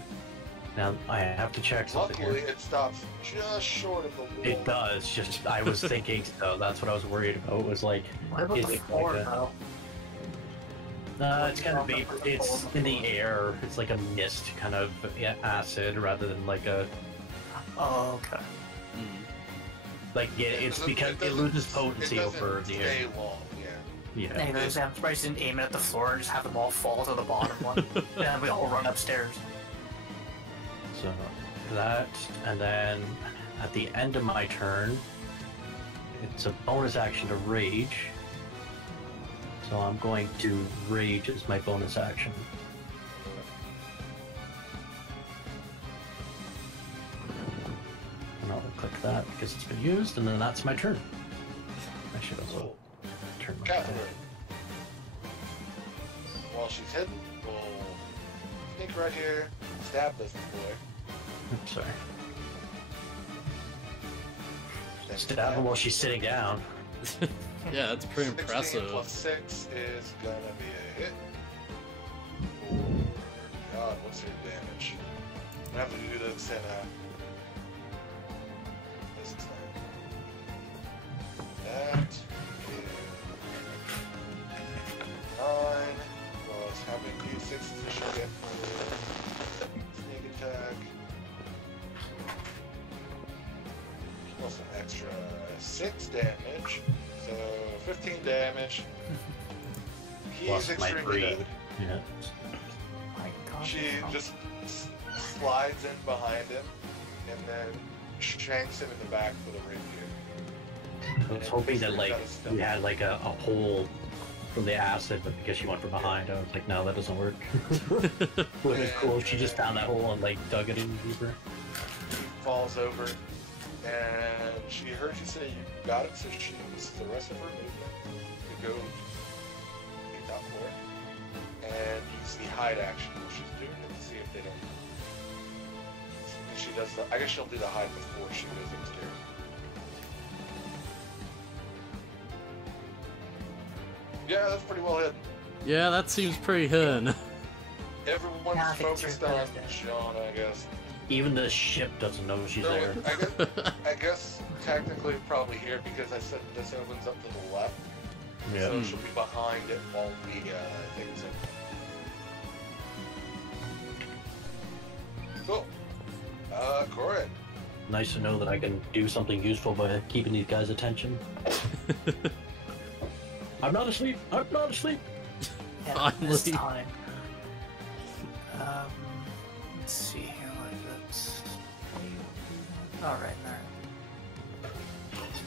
Now I have to check something Luckily, here. it stops just short of the wall. It does. Just I was thinking so. That's what I was worried about. It was like, What about is the it floor, like though? it's kind of vapor. It's in the air. It's like a mist kind of acid rather than like a Oh, okay. like it's because it loses potency over the air. Stay long, yeah. Yeah. Anyways, I'm surprised you didn't aim it at the floor and just have them all fall to the bottom one. And then we all run upstairs. So that, and then at the end of my turn, it's a bonus action to rage. So I'm going to rage as my bonus action. And I'll click that because it's been used, and then that's my turn. I should also turn my Catherine. While she's hidden, we'll sneak right here, stab this boy. Oops, sorry. Stab her while she's sitting down. Yeah, that's pretty 16 impressive. plus 6 is gonna be a hit. Oh, God, what's her damage? I'm gonna have to do this in this time. That is 9 plus how many d6s does she get for sneak attack? Plus an extra 6 damage. So 15 damage. He's Plus my extremely 3. dead. Yeah. My God. She just slides in behind him and then shanks him in the back with a rapier. I was hoping that like we had like a hole from the acid, but because she went from behind, I was like, no, that doesn't work. Would have cool if she just found that hole and like dug it in deeper. Falls over, and she heard you say you got it, so she uses the rest of her movement to go get that for it, and use the hide action while she's doing it to see if they don't. And she does the. I guess she'll do the hide before she goes upstairs. Yeah, that's pretty well hidden. Yeah, that seems pretty hidden. Everyone's Yeah, I think it's focused your on birthday. Sean, I guess. Even the ship doesn't know she's No, there. I guess technically probably here because I said this opens up to the left. Yeah. So she'll be behind it while we things in. Cool. Corin. Nice to know that I can do something useful by keeping these guys' attention. I'm not asleep. I'm not asleep. Yeah, this Finally. time. Let's see here. What is it? Alright, alright.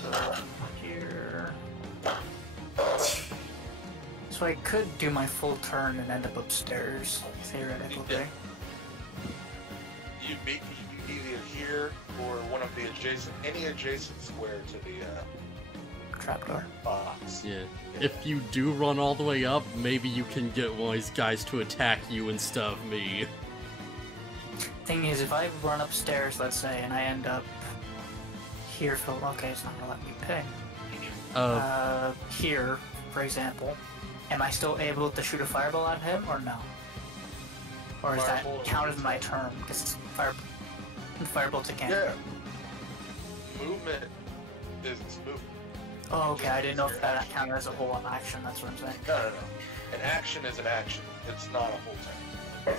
So, here. So I could do my full turn and end up upstairs, theoretically. You'd be either here or one of the any adjacent square to the Trapdoor. box. Yeah. If you do run all the way up, maybe you can get one of these guys to attack you instead of me. Thing is, if I run upstairs, let's say, and I end up here, okay, it's not gonna let me pick. Here, for example, am I still able to shoot a fireball at him, or no? Or is that Fireball count as my turn? Because it's fireball to cantrip. Yeah. Movement is movement. Oh, okay, I didn't know if that counted as a whole action, that's what I'm saying. No. An action is an action. It's not a whole turn.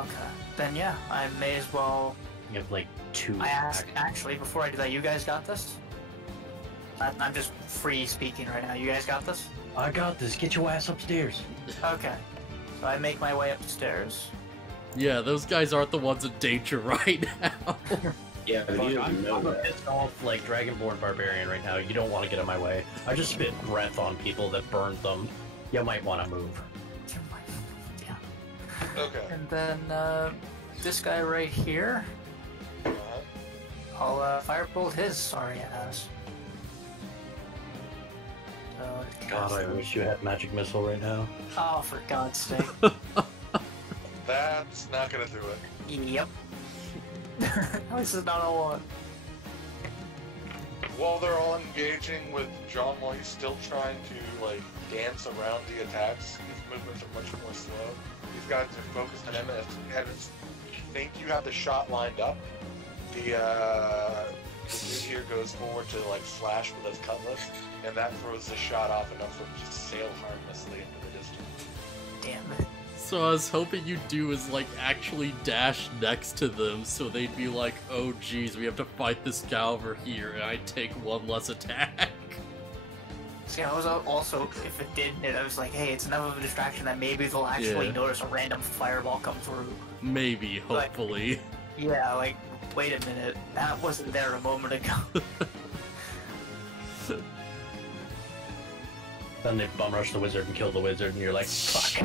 Okay, then yeah, I may as well... You have like 2. I ask, actually, before I do that, you guys got this? I'm just free speaking right now, you guys got this? I got this. Get your ass upstairs. Okay, so I make my way upstairs. Yeah, those guys aren't the ones in danger right now. Yeah, but Fuck, you don't know I'm a that. pissed off like Dragonborn Barbarian right now. You don't want to get in my way. I just spit breath on people that burned them. You might want to move. Yeah. Okay. And then this guy right here, Uh-huh. I'll firebolt his sorry ass. So, God, I wish you had magic missile right now. oh, for God's sake. That's not gonna do it. Yep. This is not a one. While they're all engaging with John, while he's still trying to like dance around the attacks, his movements are much more slow. These guys are focused on him, and it's, you think you have the shot lined up. The dude here goes forward to like slash with his cutlass, and that throws the shot off enough for it to just sail harmlessly into the distance. Damn it. So I was hoping you'd do is like actually dash next to them, so they'd be like, "Oh geez, we have to fight this guy over here," and I take one less attack. See, I was also, if it didn't, I was like, hey, it's enough of a distraction that maybe they'll actually Yeah. notice a random fireball come through. Maybe, hopefully. Yeah, like, wait a minute, that wasn't there a moment ago. Then they bum rush the wizard and kill the wizard, and you're like, fuck.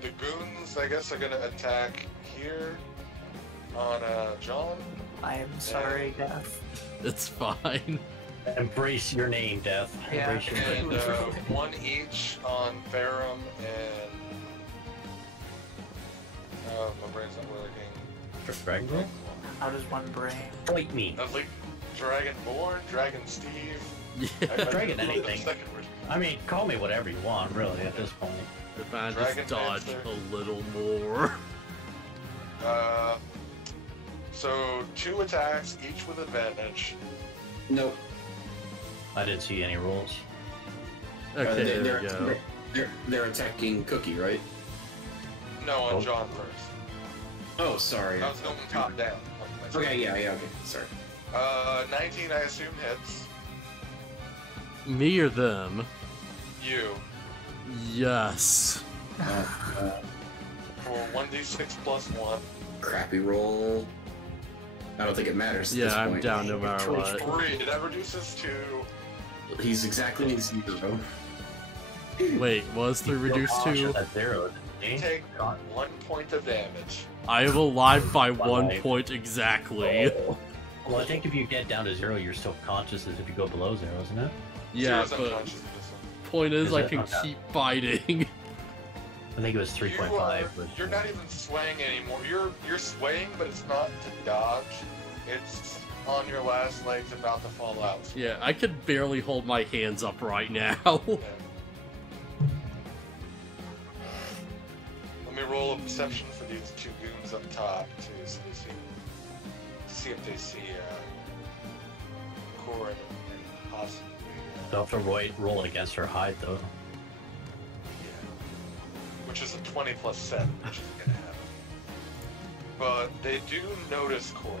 The goons, I guess, are gonna attack here on John. I am sorry, Death. It's fine. Embrace your name, Death. Yeah. Embrace your name. And one each on Farum and... my brain's not working. Dragon Ball? How does one brain? Fight me. I was like, Dragonborn, Dragon Steve. Yeah. Dragon anything. Second word. I mean, call me whatever you want, really, at this point. If I Dragon just dodge Panther. a little more. So 2 attacks, each with advantage. Nope. I didn't see any rules. Okay, They- there we go. They're attacking Cookie, right? No, on Oh. John first. Oh, sorry. I was going top down. Okay, yeah, okay, sorry. 19, I assume, hits. Me or them? You. Yes. For 1d6 plus 1. Crappy roll. I don't think it matters at Yeah, this I'm point. down no matter what. 3. That reduces to... He's exactly a 0. Wait, was 3 reduced to? At 0, You didn't he? take 1 point of damage. I am alive by Bye. 1 point exactly. Well, I think if you get down to 0, you're still conscious as if you go below 0, isn't it? Yeah, Zero's but unconscious in this one. point is, Is I it? can Okay. keep fighting. I think it was 3.5. You're not even swaying anymore. You're swaying, but it's not to dodge. It's on your last legs about to fall out. Yeah, I can barely hold my hands up right now. Yeah. Let me roll a perception for these 2 goons up top to see if they see Corin and possibly. They'll have to roll against her hide, though. Yeah. Which is a 20 plus 7, which isn't gonna happen. But they do notice Corin.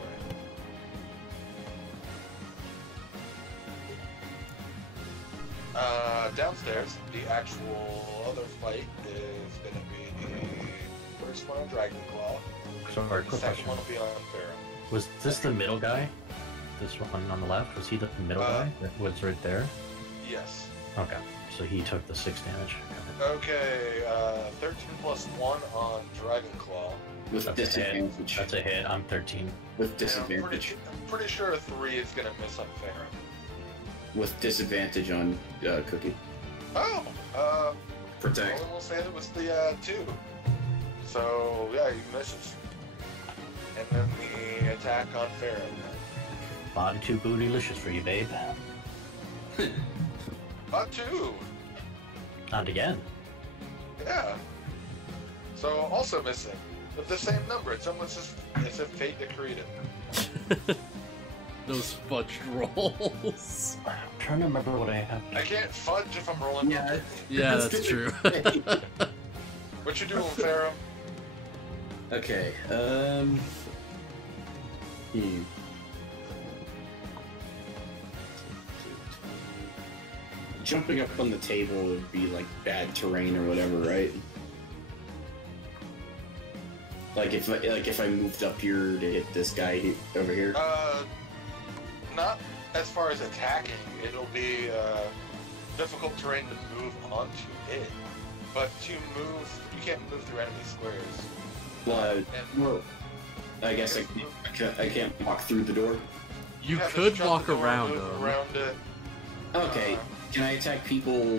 Downstairs, the actual other fight is gonna be the first one on Dragonclaw. Sorry, The quick second question. one will be on Farum. Was this the middle guy? This one on the left? Was he the middle guy that was right there? Yes. Okay, so he took the 6 damage. Okay, 13 plus 1 on Dragonclaw. With That's a hit. disadvantage. That's a hit. I'm 13. With And disadvantage. I'm pretty sure a 3 is gonna miss on Farum. With disadvantage on Cookie. Oh! Protect. Well, we'll say it was the 2. So, yeah, he misses. And then the attack on Farum. Body too bootylicious for you, babe. 2! Not again. Yeah. So, also missing. With the same number. It's almost as if fate decreed it. Those fudged rolls. I'm trying to remember what I have. I can't fudge if I'm rolling. Yeah. Yeah, that's true. What you doing, Farum? Okay, Jumping up on the table would be like bad terrain or whatever, right? Like if I moved up here to hit this guy over here. Not as far as attacking. It'll be difficult terrain to move onto it. But to move, you can't move through enemy squares. Well, And well, I guess I can't walk through the door. You have to could shut walk the door, around move them. around it. Okay, can I attack people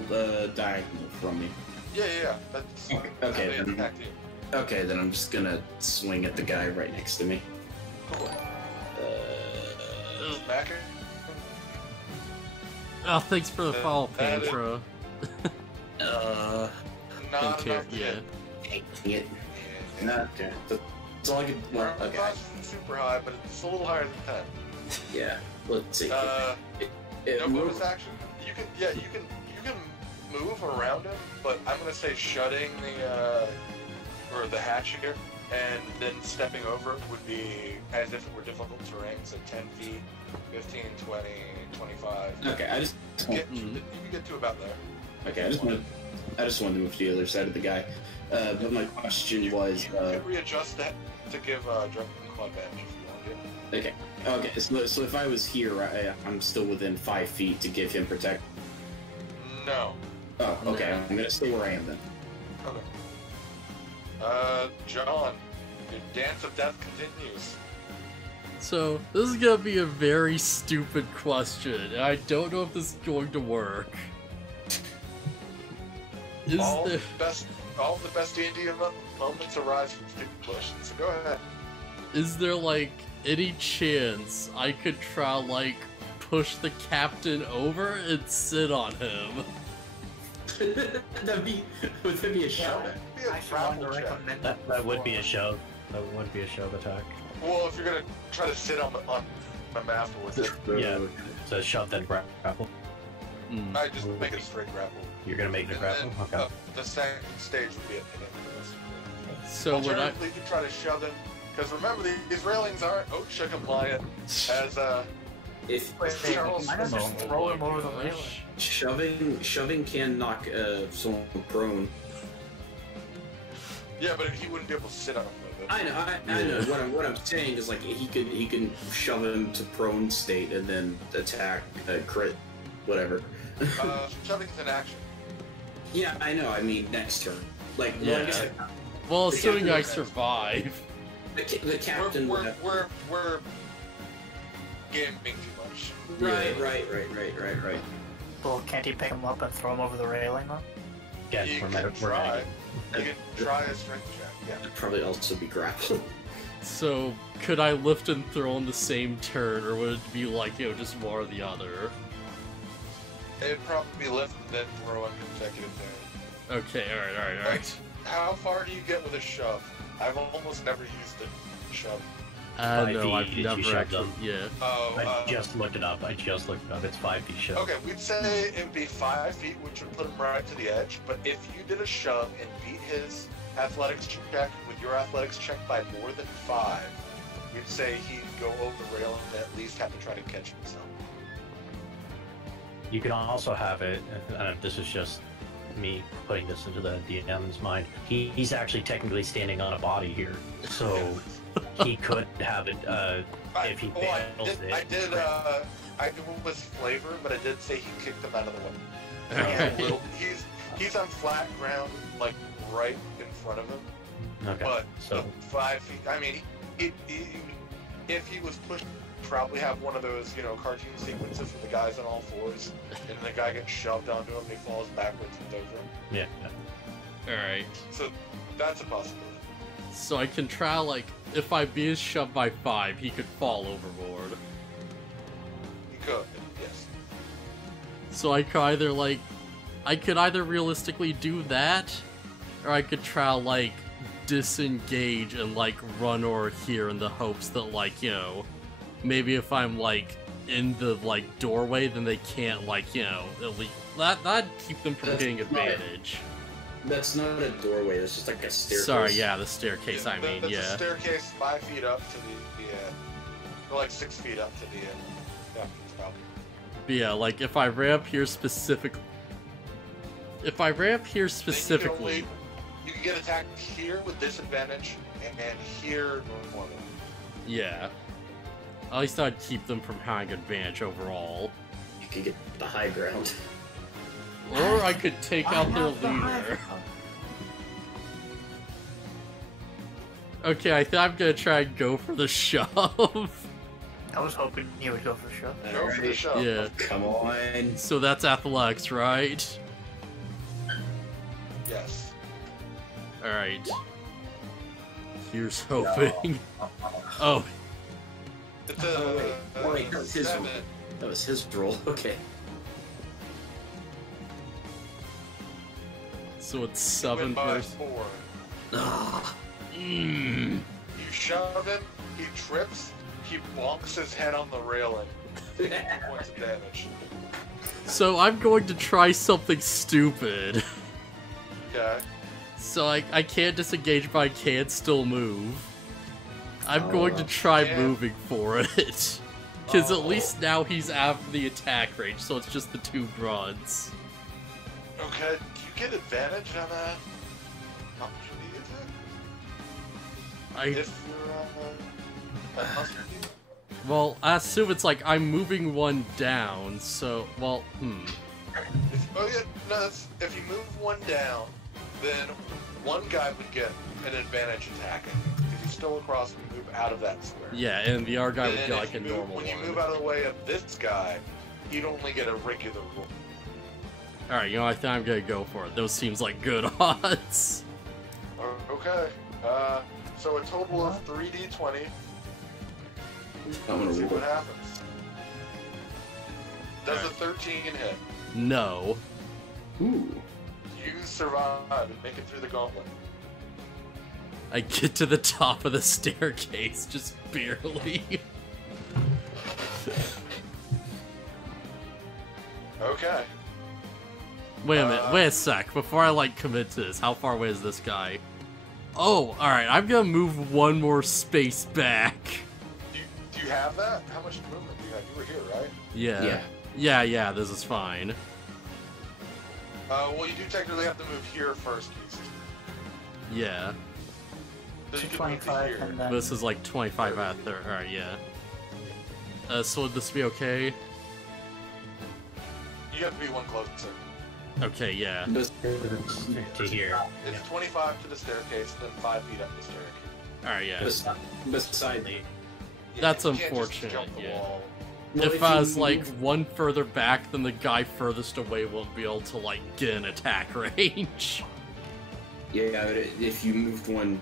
diagonal from me? Yeah. That's Okay, how they then. attack you. Okay, then I'm just gonna swing at the guy right next to me. Cool. Smacker. Oh, thanks for the follow, that is- Pantro. Uh, Not Don't care, enough to yeah. hit. dang it. Not okay. That's all I could. Well, Well, okay. It's not super high, but it's a little higher than 10. Yeah. Let's see. No move- bonus action. You can move around him, but I'm gonna say shutting the hatch here, and then stepping over it would be as if it were difficult terrain, so 10 feet, 15, 20, 25. Okay, I just. You can get to about there. Okay, I just wanted to move to the other side of the guy. But my question was. You could readjust that to give Drunken Claw advantage if you want to. Okay. Okay. So if I was here, I'm still within 5 feet to give him protect. No. Oh, okay. I'm gonna stay where I am then. Okay. John, your dance of death continues. So, this is gonna be a very stupid question, and I don't know if this is going to work. Is all there... the best D&D moments arise from stupid questions. So go ahead. Is there, like, any chance I could try, like, push the captain over and sit on him? would that be a shot? Be a I should grapple want to check. recommend That would be a shove. That would be a shove attack. Well, if you're gonna try to sit on them afterwards, Yeah. So shove then grapple. I just make it a straight grapple. You're gonna make it a And grapple? then, Okay. the second stage would be a pin. So when I... Alternatively, you could try to shove him, because remember these railings aren't OSHA compliant. As If Charles, I just throw him over the railing. shoving can knock someone prone. yeah, but he wouldn't be able to sit on him with it. I know. What I'm saying is like he can shove him to prone state and then attack, crit, whatever. Shoving's an action. Yeah, I know. I mean next turn. Like Yeah. I guess Well, The assuming captain I is- survive. the captain. We're gaming too much. Right. Well, can't he pick him up and throw him over the railing, though? Yeah, You we're can meta- we're try. meta- You can try a strength check. Yeah. That'd probably also be grapple. So, could I lift and throw on the same turn, or would it be like, just one or the other? It'd probably be lift and then throw on consecutive turn. Okay, alright. How far do you get with a shove? I've almost never used a shove. No, 5 I've feet, never you shoved actually... them. Yeah. Oh, I just looked it up. It's 5 feet shove. okay, we'd say it would be 5 feet, which would put him right to the edge. But if you did a shove and beat his athletics check with your athletics check by more than 5, we'd say he'd go over the rail and at least have to try to catch himself. You can also have it, this is just me putting this into the DM's mind, he's actually technically standing on a body here, so he could have it if he fails it. I did it was flavor, but I did say he kicked him out of the way. Okay. He's on flat ground, like right in front of him. Okay, But so 5 feet. I mean, if he was pushed, he'd probably have one of those, cartoon sequences with the guys on all fours, and the guy gets shoved onto him, and he falls backwards and over him. yeah. Alright. So that's a possibility. So I can try, like, if I be shoved by 5, he could fall overboard. You could, yes. So I could either realistically do that, or I could try, like, disengage and, like, run over here in the hopes that, like, maybe if I'm, like, in the, like, doorway, then they can't, like, at least, that'd keep them from getting advantage. That's not a doorway. That's just like a staircase. Sorry, yeah, the staircase, That's a staircase 5 feet up to or like 6 feet up to the yeah, probably. But yeah, like, if I ran up here specifically... You can get attacked here with disadvantage, and here normally. Yeah. At least I'd keep them from having advantage overall. You could get the high ground. Or I could take out their have the high leader. ground. Okay, I think I'm gonna try and go for the shove. I was hoping you would go for sure. Go for the shove. Yeah. Come on. So that's athletics, right? Yes. Alright. Here's hoping. Oh, It's wait, that was his 7. roll. That was his roll. Okay. so it's Win 7 by versus. 4. Ah. Mm. You shove him, he trips, he bonks his head on the railing. 2 points of damage. So I'm going to try something stupid. Okay. So I can't disengage, but I can still move. I'm going to try Yeah. moving for it. Because Oh. at least now he's out of the attack range, so it's just the 2 bronze. Okay, do you get advantage on a opportunity attack? I If you're a mustard dealer? Well, I assume it's like I'm moving one down, so well, Oh yeah, no, that's, if you move one down, then one guy would get an advantage attacking. If he's still across, we move out of that square. Yeah, and the R guy would Then get if like a you move- normal When you one. move out of the way of this guy, you'd only get a regular roll. Alright, you know, I think I'm gonna go for it. Those seems like good odds. Okay. So a total of 3d20. I'm Let's see gonna what roll. happens. Does a 13 hit? No. Ooh. You survive and make it through the gauntlet. I get to the top of the staircase, just barely. Okay. Wait a minute, wait a sec. Before I like commit to this, how far away is this guy? Oh, alright, I'm gonna move one more space back. Do you have that? How much movement do you have? You were here, right? Yeah. Yeah. Yeah, this is fine. Well, you do technically have to move here first, East. Yeah. So So you can move to 25 here. and then... This is like 25 out there. Alright, yeah. So would this be okay? You have to be one closer. Okay, yeah. To here. It's 25 to the staircase, then 5 feet up the staircase. Alright, yeah. Beside me. Yeah, That's you can't just unfortunate, jump the yeah. wall. Well, If I was you like move- one further back, then the guy furthest away won't be able to like get an attack range. Yeah, but if you moved one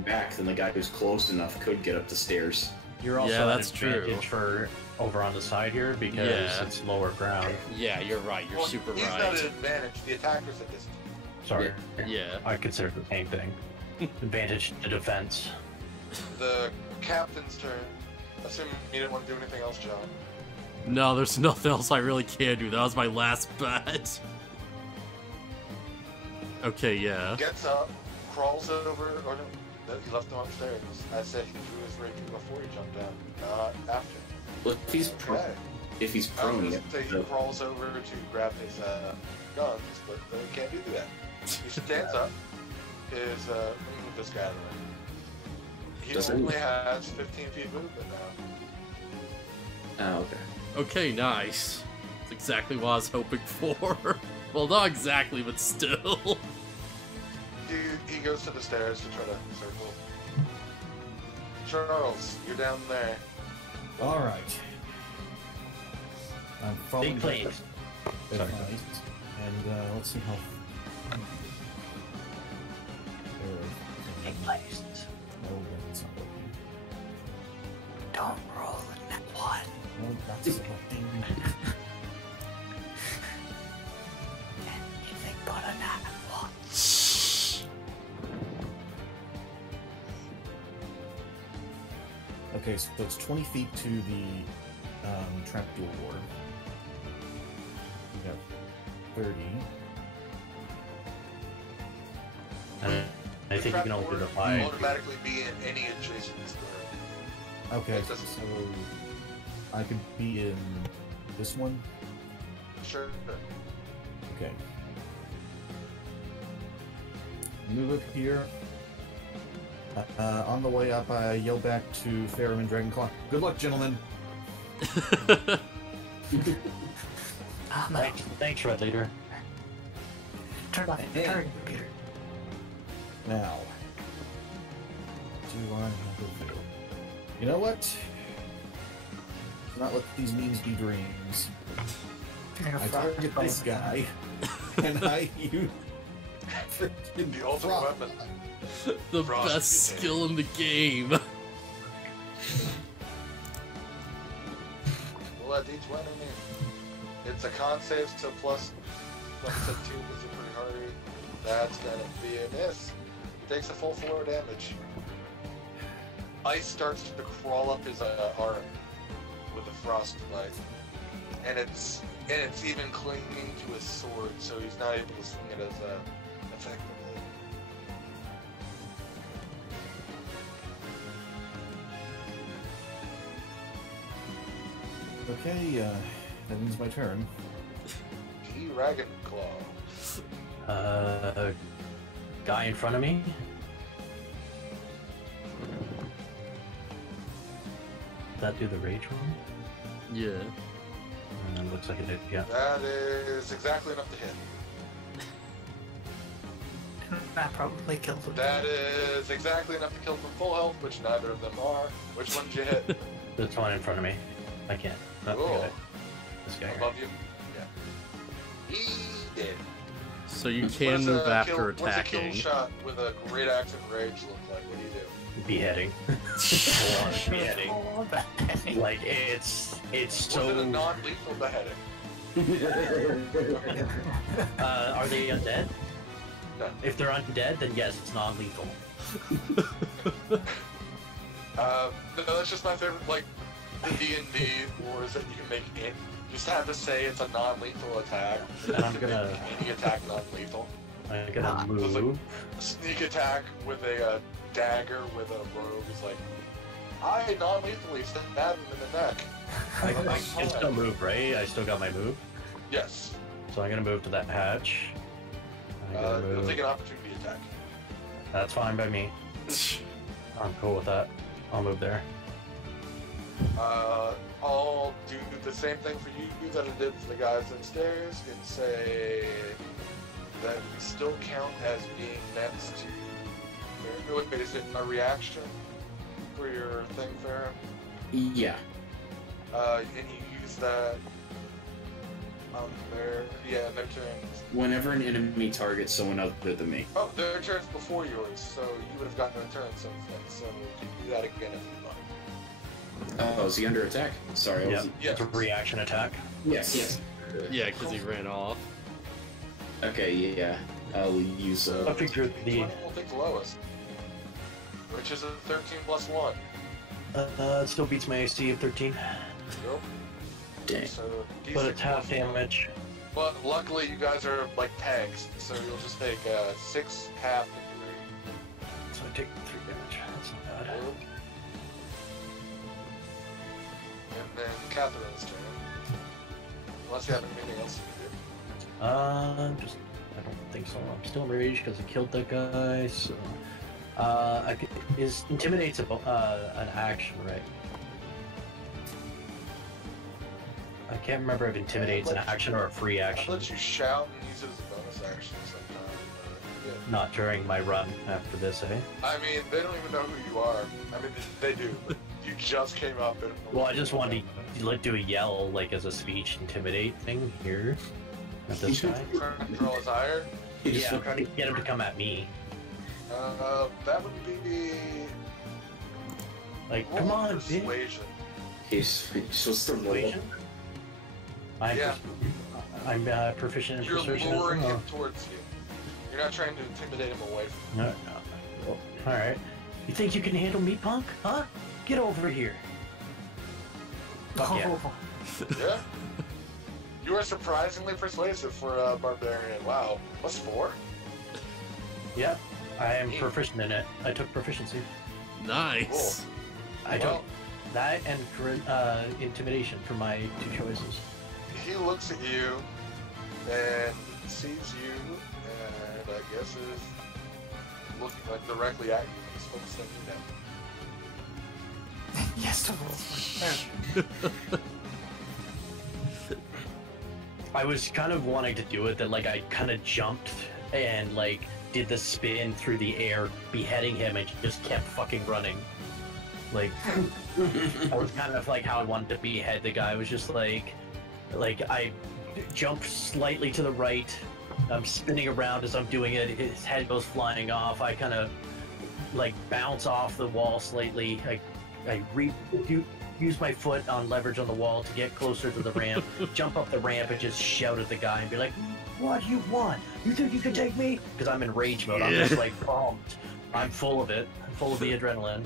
back, then the guy who's close enough could get up the stairs. You're also Yeah, at that's true. advantage for over on the side here because Yeah. it's lower ground. Yeah, you're right. You're Well, super he's not right. at advantage. The attacker's at distance. Sorry. Yeah. I consider the same thing. Advantage to defense. The captain's turn. Assuming you didn't want to do anything else, John. No, there's nothing else I really can do. That was my last bet. Okay, yeah. Gets up, crawls over, or no, he left him upstairs. I said he drew his ring before he jumped down, not after. Well, if he's Okay. if he's I was prone, going to say he crawls over to grab his guns, but he can't do that. He stands up. Let me move this guy out of the way. He Does he? only has 15 feet movement now. Oh, okay. Okay, nice. That's exactly what I was hoping for. Well, not exactly, but still. He goes to the stairs to try to circle. Charles, you're down there. All right. I'm following. Big planes. Very nice. And let's see how. Big places. Oh, it's not working. Don't roll in that one. Oh, that's working. Anything but a nat one. Okay, so it's 20 feet to the trap door. We got 30. And I think you can only do the Will 5. automatically be in any adjacent square. Okay, It so doesn't- I could be in this one. Sure. Okay. Move up here. On the way up, I yell back to Farum and Dragonclaw. Good luck, gentlemen. Ah, no. Thanks, Red Leader. Turn off the turn computer. Now, do I have available? You know what? Let's not let these memes be dreams. I target this guy, and I use freaking The ultimate frog. weapon. The Frost best mutate. skill in the game. We'll let D20 in. It's a con save, so plus 2 is a pretty hardy. That's gonna be a miss. He takes a full 4 damage. Ice starts to crawl up his arm with a frostbite, and it's even clinging to his sword, so he's not able to swing it as effectively. Okay, that ends my turn. Dragonclaw. Guy in front of me. Did that do the rage one? Yeah. Looks like it did, yeah. That is exactly enough to hit. That probably kills him. That is exactly enough to kill from full health, which neither of them are. Which one did you hit? This one in front of me. I can't. Not Cool. good. This guy. Above you? Yeah. He did. So you can move after What's a attacking. kill shot with a great axe of rage look like? What do you do? Beheading. Full on beheading. Oh, that- Like it's So, was it a so. non-lethal beheading? Are they undead? No. If they're undead, then yes, it's non-lethal. No, that's just my favorite, like, the D&D wars that you can make in. You just have to say it's a non-lethal attack. And I'm gonna- Any attack non-lethal. I'm gonna It was like move. a sneak attack with a dagger with a rogue is like, I non-lethally stab him in the neck. I can still move, right? I still got my move. Yes. So I'm gonna move to that hatch. I'm gonna You'll move. take an opportunity attack. That's fine by me. I'm cool with that. I'll move there. I'll do the same thing for you that I did for the guys upstairs and say that we still count as being next to. Wait, is it a reaction for your thing, Farron? Yeah. And you use that on their their turns. Whenever an enemy targets someone other than me. Oh, their turn's before yours, so you would have gotten a turn since then. So you can do that again if you'd like. Oh, is he under attack? Sorry, I Yeah, wasn't. Yes. it's a reaction attack. Yes. Yeah, because he ran off. Okay, yeah. I'll use I figured Which the one will take the lowest? Which is a 13 plus 1. it still beats my AC of 13, Nope. Dang. So, but D6 it's half plus 1. damage. But luckily, you guys are like tanks, so you'll just take 6 half to So I take 3 damage. That's not 3. bad. And then Catherine's turn. Unless you have anything else you can Just I don't think so. I'm still enraged because I killed that guy. So is intimidate's an action, right? I can't remember if intimidate's an action or a free do. I'll action. let you shout and use it as a bonus action sometime. But, Not during my run after this, eh? yeah. I mean, they don't even know who you are. I mean, they do, but you just came up and. Well, I just wanted to like do a yell like as a speech intimidate thing here at this guy. Trying to draw his ire. Yeah, I'm trying to get him to come at me. That would be. Like, come on, bitch. Persuasion. He's supposed to roll. Persuasion? Yeah. I'm proficient in You're persuasion. luring him towards you. You're not trying to intimidate him away from No. Well, all right. You think you can handle me, punk? Huh? Get over here. Fuck yeah. Oh, you. Yeah. You are surprisingly persuasive for a barbarian. Wow. What's 4? Yep. I am proficient in it. I took proficiency. Nice. I Well- took that and intimidation for my 2 choices. He looks at you and sees you, and I guess is looking like directly at you. He's focused on you now. yes, to roll. I was kind of wanting to do it that like I kind of jumped and like did the spin through the air, beheading him, and just kept fucking running. Like, that was kind of like how I wanted to behead the guy. It was just like I jump slightly to the right. I'm spinning around as I'm doing it. His head goes flying off. I kind of like bounce off the wall slightly. I use my foot on leverage on the wall to get closer to the ramp. Jump up the ramp and just shout at the guy and be like, "What you want? You think you can take me?" Because I'm in rage mode. I'm just like pumped. I'm full of it. I'm full of the adrenaline.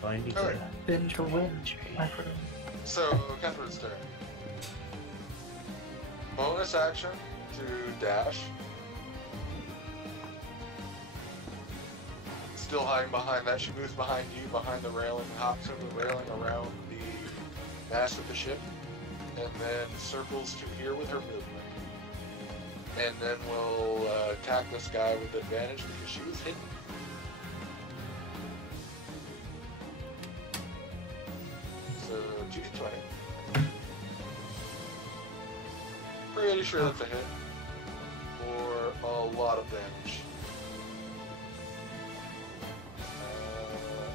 So I need to Binge to win, my friend. So, Catherine's turn. Bonus action to dash. Still hiding behind that. She moves behind you, behind the railing, hops over the railing around the mast of the ship, and then circles to here with her movement. And then we'll attack this guy with advantage because she was hidden. So, 2d20. Pretty sure that's a hit. For a lot of damage.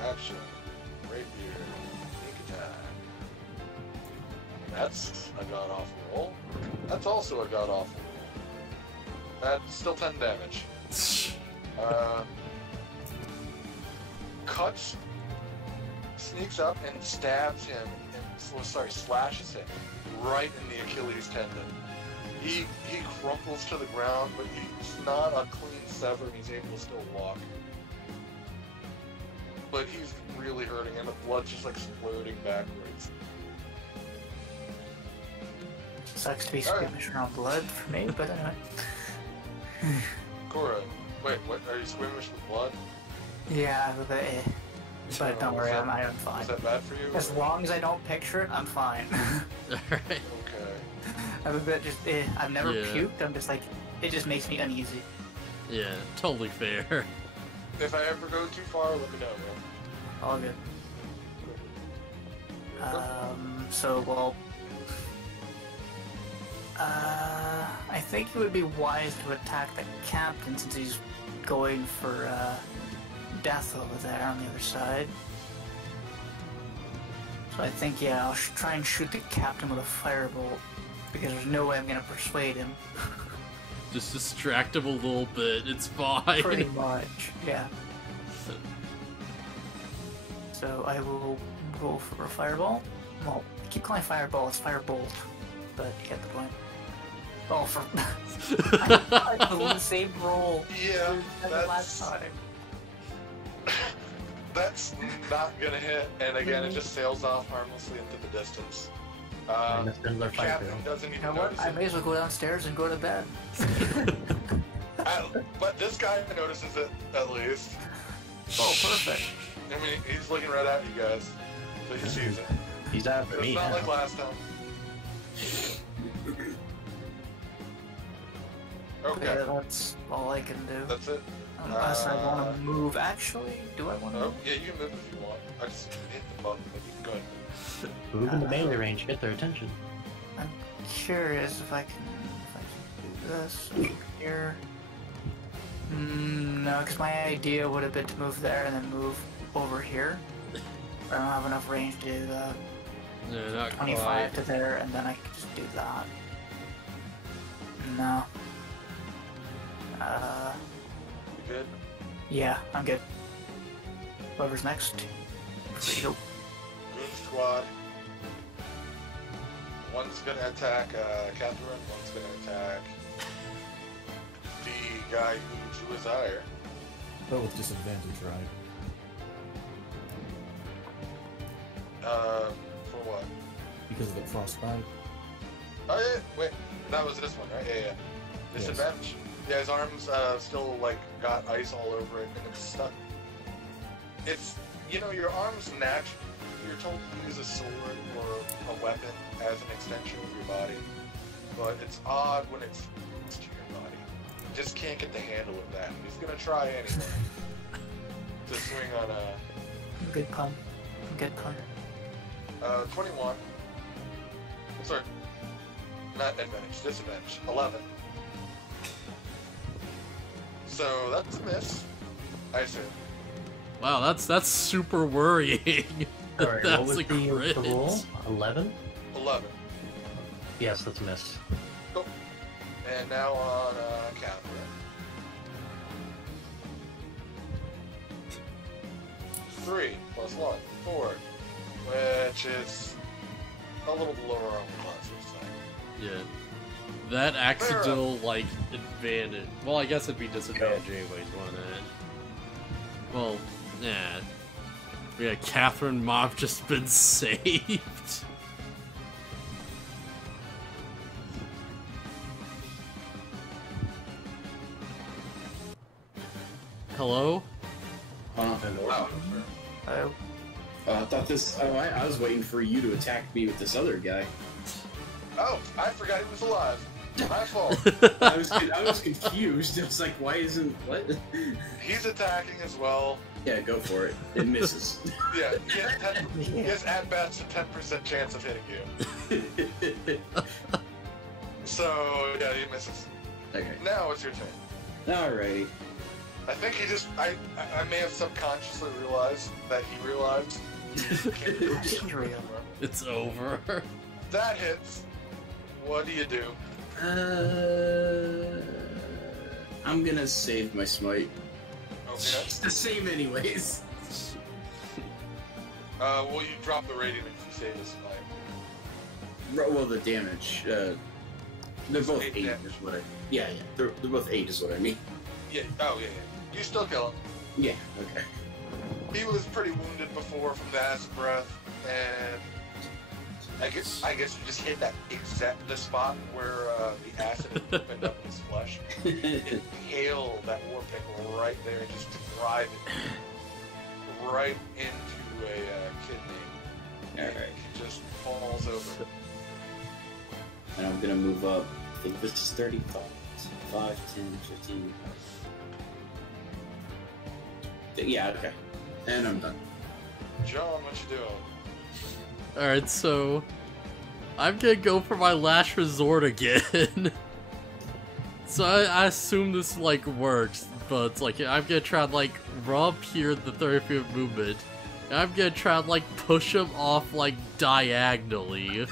Action. Rapier. Sneak attack. That's a god-awful roll. That's also a god-awful roll. That's still 10 damage. Cuts, sneaks up and stabs him, slashes him right in the Achilles tendon. He crumples to the ground, but he's not a clean sever, he's able to still walk. But he's really hurting, and the blood's just like exploding backwards. Sucks to be squeamish around blood for me, but anyway. Cora, wait, what? Are you squeamish with blood? Yeah, but don't worry, I'm fine. Is that bad for you? As long as I don't picture it, I'm fine. Alright. Okay. I'm a bit just, I've never puked, I'm just like, it just makes me uneasy. Yeah, totally fair. If I ever go too far, let me know, man. All good. So, well... I think it would be wise to attack the captain since he's going for, death over there on the other side. So I think, yeah, I'll try and shoot the captain with a firebolt, because there's no way I'm gonna persuade him. Just distract him a little bit, it's fine. Pretty much, yeah. So I will go for a fireball. Well, I keep calling fireball, it's firebolt, but you get the point. Oh, for I blew the same roll. Yeah, as the last time. That's not gonna hit, and again, it just sails off harmlessly into the distance. Captain doesn't You even know what? notice I it. may as well go downstairs and go to bed. But this guy notices it, at least. Oh, perfect. I mean, he's looking right at you guys, so he sees it. He's after It's me not now. like last time. Okay, Yeah, that's all I can do. that's it. Unless I want to move. Actually, do I want to Oh, move? yeah, you can move if you want. I just hit the button, but you can go ahead. Move in the melee range, get their attention. I'm curious if I can do this over here. No, because my idea would have been to move there and then move over here. I don't have enough range to do that. No, not 25 quite. to there, and then I can just do that. No. You good? Yeah, I'm good. Whoever's next. Free to go. Move squad. One's gonna attack Catherine, one's gonna attack the guy who drew his ire. But with disadvantage, right? For what? Because of the frostbite. Oh yeah, wait, that was this one, right? Yeah, yeah. Disadvantage. Yeah, his arms still like got ice all over it, and it's stuck. It's, you know, your arms naturally, you're told to use a sword or a weapon as an extension of your body, but it's odd when it's to your body. You just can't get the handle of that. He's gonna try anyway to swing on a Good pun. Good pun. 21. Sorry, not advantage, disadvantage. 11. So that's a miss. I assume. Wow, that's super worrying. Alright, what That's was a the crit. roll? 11? 11. Yes, that's a miss. Cool. And now on Catherine. 3 plus 1, 4, which is a little below our own class this time. Yeah. That accidental, like, advantage. Well, I guess it'd be disadvantage anyways, wouldn't it? Well, yeah. Yeah, Catherine Mob just been saved. Hello? Oh, I thought this. Oh, I was waiting for you to attack me with this other guy. oh, I forgot he was alive. My fault. I was confused. I was like, why isn't what? He's attacking as well. Yeah, go for it. It misses. Yeah, he has at best a 10% chance of hitting you. So, yeah, he misses. Okay. Now it's your turn. Alrighty. I think he just, I may have subconsciously realized that he realized. It's over. That hits. What do you do? I'm gonna save my smite. Okay. It's the same anyways. Well, you drop the radiant if you save this fight. Well, the damage. They're both 8 damage. is what I... Yeah. They're both 8 is what I mean. Yeah, yeah. You still kill him. Yeah, okay. He was pretty wounded before from the acid breath, and I guess you just hit the spot where the acid had opened up his flesh. Inhale that war pick right there and just drive it right into a kidney. Alright. He just falls over. And I'm gonna move up. I think this is 35. 5, 10, 15. Yeah, okay. And I'm done. John, what you doing? Alright, so I'm gonna go for my last resort again. So I assume this like works, but it's like I'm gonna try and like run up here the 30 feet of movement. And I'm gonna try and like push him off like diagonally.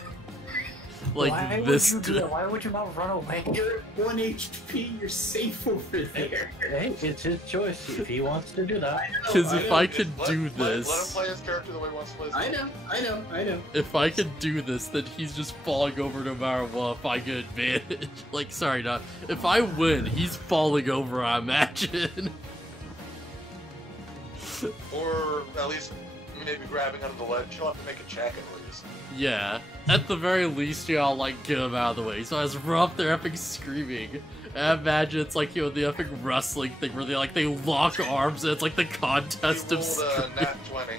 Like Why this. would you do that? Why would you not run away? You're at 1 HP, you're safe over there. Hey, it's his choice if he wants to do that. Because if I could Let do him this, play his character the way he wants to play his I know. if I could do this, then he's just falling over no matter what. If I get advantage, like sorry, not if I win, he's falling over. I imagine. Or at least maybe grabbing onto the ledge. You'll have to make a check at least. Yeah, at the very least, yeah, I'll like get him out of the way. So as we're up there, epic screaming. And I imagine it's like the epic wrestling thing where they lock arms and it's like the contest He of. rolled a nat 20.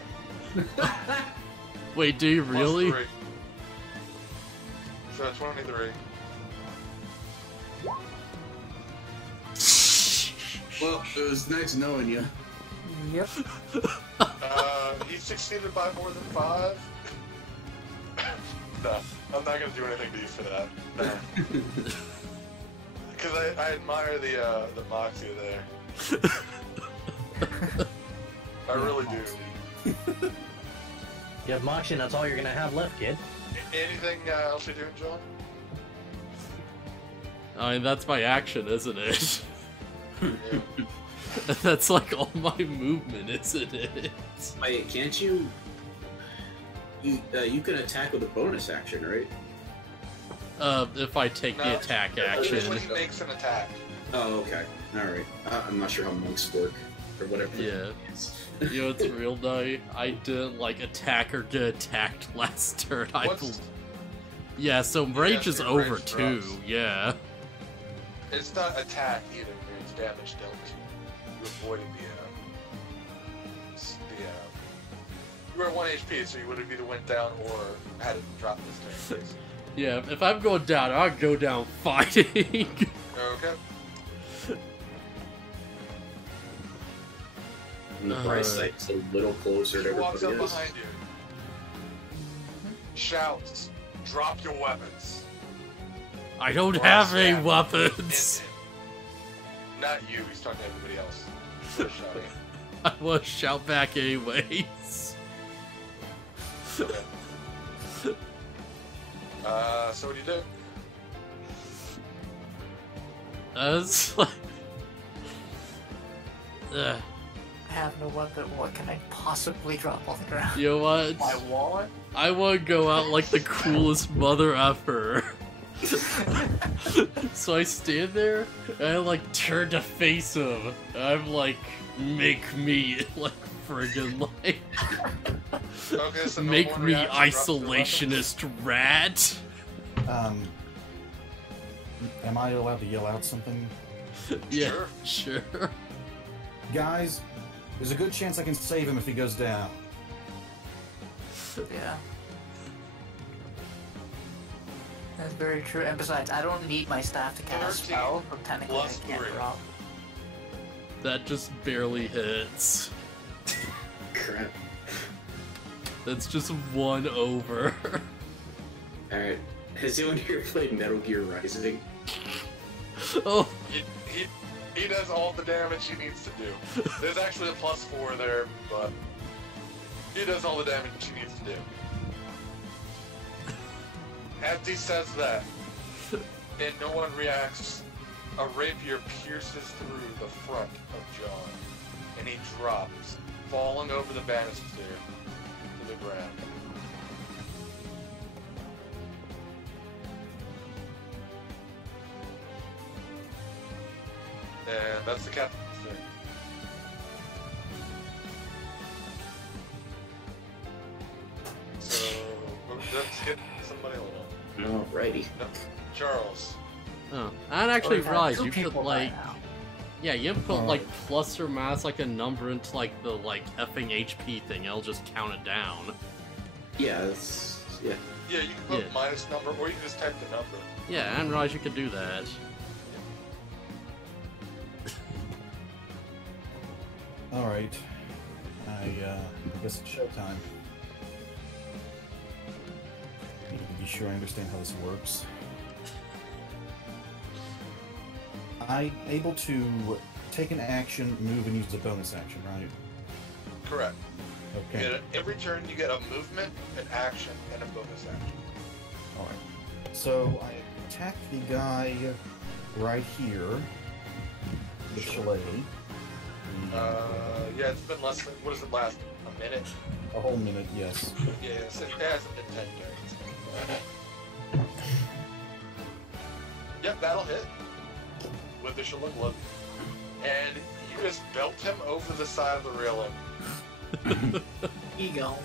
Wait, do you really? Plus 3. So 23. Well, it was nice knowing you. Yep. He succeeded by more than 5. No, I'm not gonna do anything to you for that. No. Because I admire the moxie there. I really do. You have Moxie, and that's all you're gonna have left, kid. Anything else you're doing, John? I mean, that's my action, isn't it? Yeah. That's like all my movement, isn't it? Wait, can't you? You can attack with a bonus action, right? If I take the attack action. Usually he makes an attack. Oh, okay. Alright. I'm not sure how monks work, or whatever. Yeah. You know, it's real though. I didn't like attack or get attacked last turn. Yeah, so rage is over rage too. drops. Yeah. It's not attack either, it's damage dealt. You avoided you were at 1 HP, so you would have either went down or had it drop this turn. Yeah, if I'm going down, I'll go down fighting. Okay. And the price sight's a little closer to He walks everybody up else. behind you. Shouts, drop your weapons. I don't Or have stab any him. weapons. not you. He's talking to everybody else. They're shouting. I want to shout back anyways. Okay. So what do you do? It's like... I have no weapon. What can I possibly drop on the ground? You know what? My wallet? I want to go out like the coolest mother ever. So I stand there, and I like turn to face him. I'm like, make me like friggin' like, Okay, so no make one me reacts, drops their isolationist rat. Am I allowed to yell out something? Yeah, sure. Guys, there's a good chance I can save him if he goes down. Yeah. That's very true. And besides, I don't need my staff to cast a 13 spell, so technically I plus can't 3. drop. That just barely hits. Crap. That's just 1 over. Alright. Has anyone here played Metal Gear Rising? Oh, He does all the damage he needs to do. There's actually a +4 there, but he does all the damage he needs to do. As he says that, and no one reacts, a rapier pierces through the front of John, and he drops, falling over the banister to the ground. And that's the captain's turn. So, let's hit somebody else. Alrighty. No, Charles. oh. I actually We've had realized 2 you could people die like, now. yeah, you can put like plus or minus like a number into like the like effing HP thing. It'll just count it down. Yeah, that's... yeah. Yeah, you can put Yeah. minus number, or you can just type the number. Yeah, I didn't realize you could do that. Alright. I guess it's showtime. Need to be sure I understand how this works. I'm able to take an action, move, and use a bonus action, right? Correct. You Okay. get every turn you get a movement, an action, and a bonus action. Alright. So I attack the guy right here. The chalet. Yeah, it's been less than, what does it last? A minute? A whole minute, yes. Yes, it hasn't been 10 turns. Yep, that'll hit. With the Shalungla. And you just belt him over the side of the railing. Ego.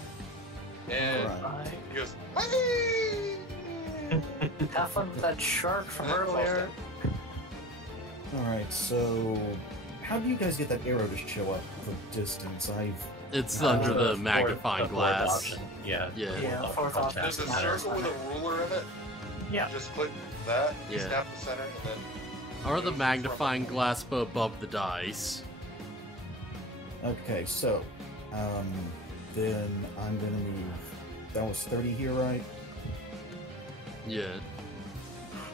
And Alright. he goes, "Whee!" Have fun with that shark from And then falls earlier. down. Alright, so how do you guys get that arrow to show up for distance? It's under the fourth- magnifying the fourth glass. option. Yeah. Yeah. Yeah, The fourth fourth option. There's a matter. circle with a ruler in it. Yeah. Just click that, Yeah. snap the center, and then Or the magnifying glass but above the dice. Okay, so then I'm gonna move. That was 30 here, right? Yeah.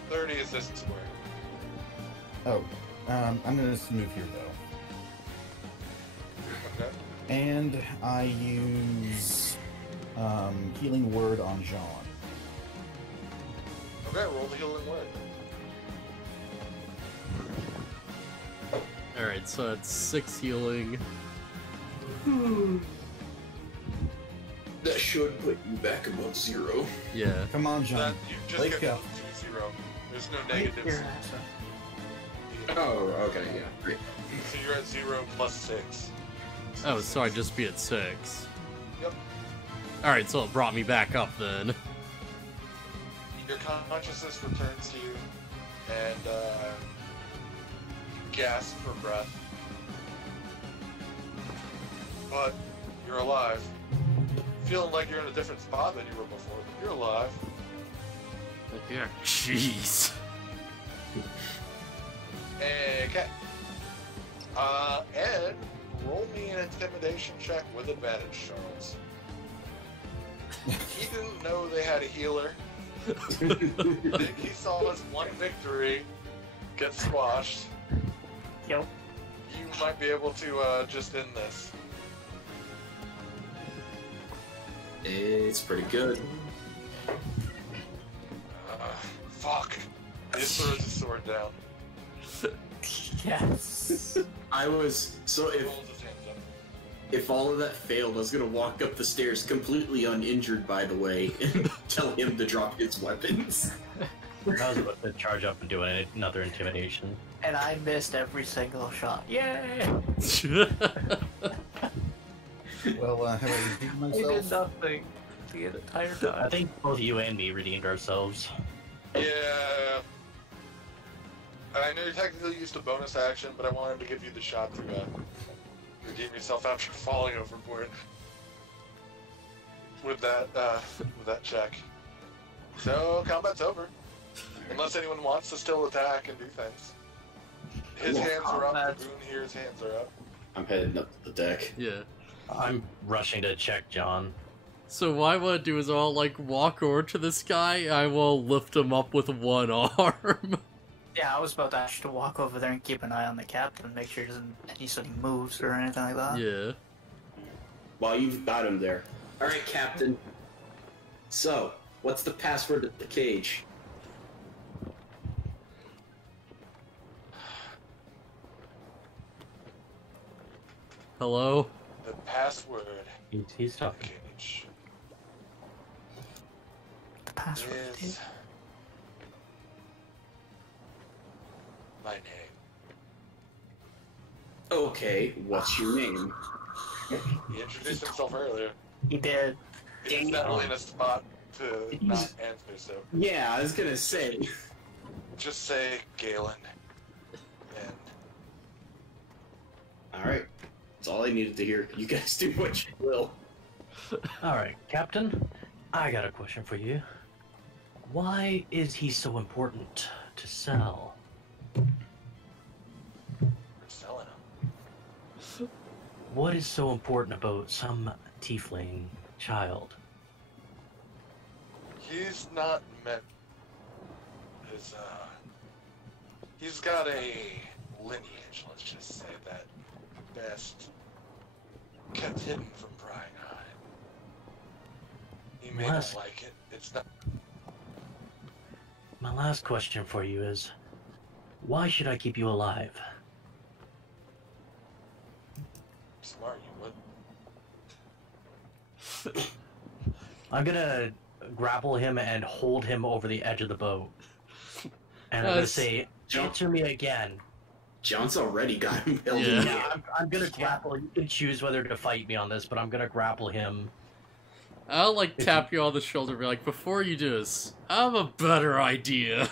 30 is this square. Oh, I'm gonna just move here though. Okay. And I use healing word on Jean. Okay, roll the healing word. Alright, so it's 6 healing. That should put you back above 0. Yeah. Come on, Jean. You just Wake get up. 0. There's no Right negatives. here, so- Oh, okay, yeah, great. So you're at 0 plus 6. Oh, so I'd just be at 6. Yep. Alright, so it brought me back up then. Your consciousness returns to you, and you gasp for breath. But you're alive. Feeling like you're in a different spot than you were before, but you're alive. Yeah. Jeez. Okay. Ed, roll me an intimidation check with advantage, Charles. He didn't know they had a healer. He saw his one victory get squashed. Yep. You might be able to just end this. It's pretty good. Fuck. He throws his sword down. Yes. I was so Rolls his hands up. if all of that failed, I was gonna walk up the stairs completely uninjured, by the way, and tell him to drop his weapons. I was about to charge up and do another intimidation. And I missed every single shot. Yay! Well, have I redeemed I myself? did nothing the entire time. I think both you and me redeemed ourselves. Yeah. I know you technically used a bonus action, but I wanted to give you the shot to redeem yourself after falling overboard with that check. So combat's over, unless anyone wants to still attack and do things. His hands are up. The goon here's hands are up. I'm heading up to the deck. Yeah. I'm rushing to check John. So what I want to do is I'll, like, walk over to this guy, I will lift him up with one arm. Yeah, I was about to actually walk over there and keep an eye on the captain, make sure he doesn't any sudden moves or anything like that. Yeah. While you've got him there. Alright, Captain. So, what's the password to the cage? Hello? The password He's to the talking. cage The password. is my name. Okay, what's your name? He introduced himself earlier. He did. He's not really in a spot to not answer, so Yeah, I was gonna say. just say Galen. And Alright. That's all I needed to hear. You guys do what you will. Alright, Captain, I got a question for you. Why is he so important to sell? we're selling him. What is so important about some tiefling child? He's not meant his he's got a lineage, let's just say, that best kept hidden from prying eye. He may not like it. It's not My last question for you is, why should I keep you alive? smart, you would. I'm gonna grapple him and hold him over the edge of the boat. And I'm gonna say, answer me again. John's already got him held Yeah. in. Yeah, I'm gonna grapple. You can choose whether to fight me on this, but I'm gonna grapple him. I'll, like, tap you on the shoulder and be like, before you do this, I have a better idea.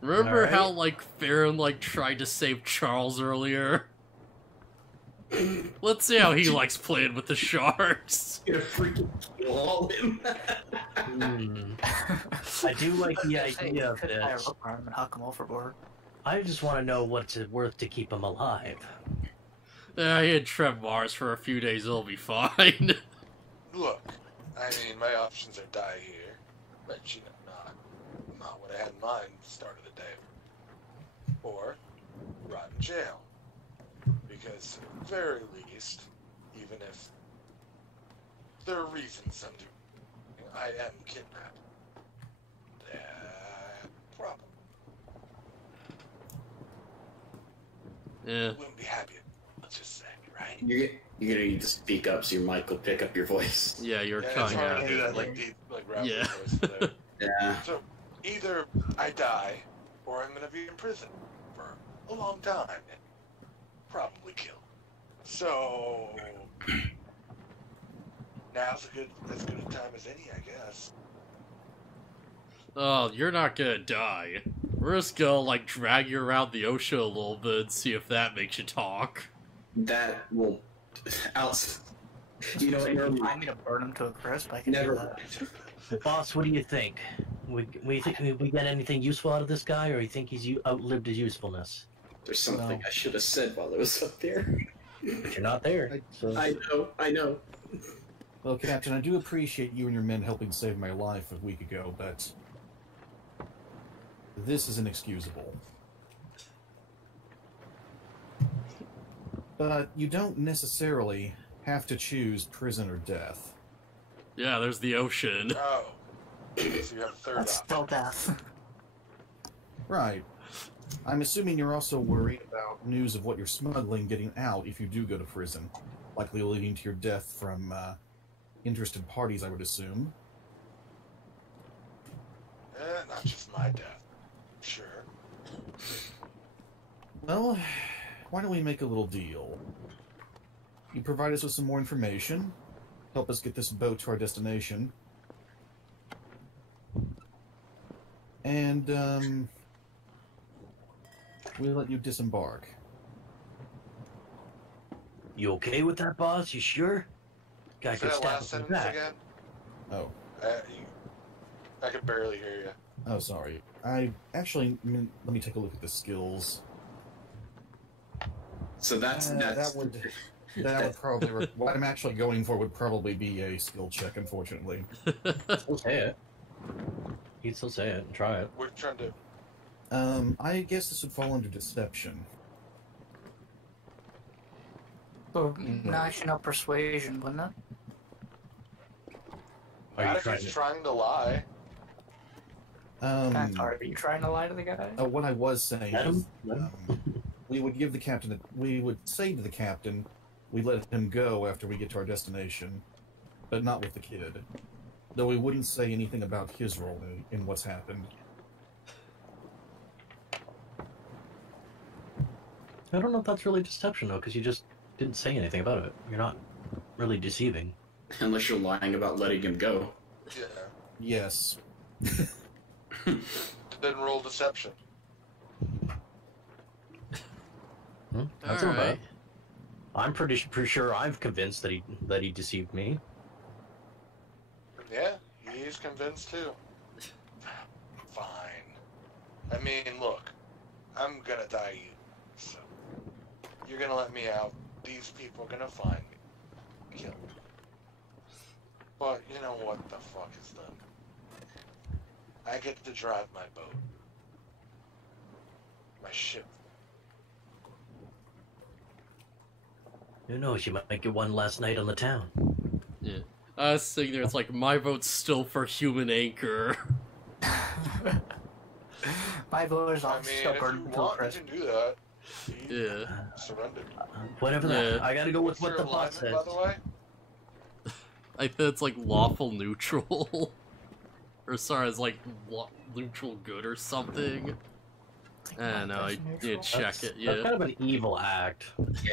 Remember Alright. how, like, Farron, like, tried to save Charles earlier? Let's see how he likes playing with the sharks. Gonna freaking kill him. I do like the idea of Could tie a this. rope around him and huck him overboard. I just want to know what's it worth to keep him alive. Yeah, he had Trev Mars for a few days, it'll be fine. Look, I mean, my options are die here, but you know, not what I had in mind at the start of the day. Or rot in jail. Because at the very least, even if there are reasons I'm doing, I am kidnapped. Problem. Yeah. Wouldn't be happy, let's just say, right? You're gonna need to speak up so your mic will pick up your voice. Yeah, you're Yeah, it's cutting hard out. to do that, like, deep, like, rapid Yeah. voice there. Yeah. So, either I die, or I'm gonna be in prison for a long time, and probably killed. So, now's as good a time as any, I guess. Oh, you're not gonna die. We're just gonna, like, drag you around the ocean a little bit and see if that makes you talk. That will. You know, So if never you want mind. me to burn him to a crisp, I can Never do that. mind. Boss, what do you think? We think we get anything useful out of this guy, or you think he's outlived his usefulness? There's something No. I should have said while I was up there. But you're not there. So I know. Well, Captain, I do appreciate you and your men helping save my life a week ago, but this is inexcusable. But you don't necessarily have to choose prison or death. Yeah, there's the ocean. Oh. So you have a third That's option. still death. Right. I'm assuming you're also worried about news of what you're smuggling getting out if you do go to prison, likely leading to your death from interested parties, I would assume. Not just my death. Sure. Well, why don't we make a little deal? You provide us with some more information, help us get this boat to our destination, and we'll let you disembark. You okay with that, boss? You sure? Guy Say could that stab last us in the sentence back. again? Oh, I could barely hear you. oh, sorry. I actually, let me take a look at the skills. So that's That would probably, what I'm actually going for would probably be a skill check, unfortunately. Still say it. He'd still say it and try it. We're trying to... I guess this would fall under deception. So, no, actually, not persuasion, wouldn't it? Are you Not if trying he's to? trying to lie. Kind of hard. Are you trying to lie to the guy? What I was saying Let him? is, Let him? we would give the captain, we would say to the captain, we let him go after we get to our destination, but not with the kid. Though we wouldn't say anything about his role in what's happened. I don't know if that's really deception though, because you just didn't say anything about it. You're not really deceiving. unless you're lying about letting him go. Yeah. Yes. Then roll deception. That's All all right. right. I'm pretty sure I've convinced that he deceived me. Yeah, he's convinced too. Fine. I mean, look, I'm gonna die you, so you're gonna let me out. These people are gonna find me, kill me. But you know what the fuck is done? I get to drive my boat, my ship. Who knows? You might get one last night on the town. Yeah. I was sitting there, it's like, my vote's still for human anchor. My vote is I on mean, still if burning you until want, you crisp. can do that. He Yeah. surrendered. Whatever Yeah. that. I gotta go with What's what your the boss says. alignment, by the way? I think it's like lawful neutral. Or sorry, it's like neutral good or something. I don't know, I did check That's, it, that's yeah. kind of an evil act.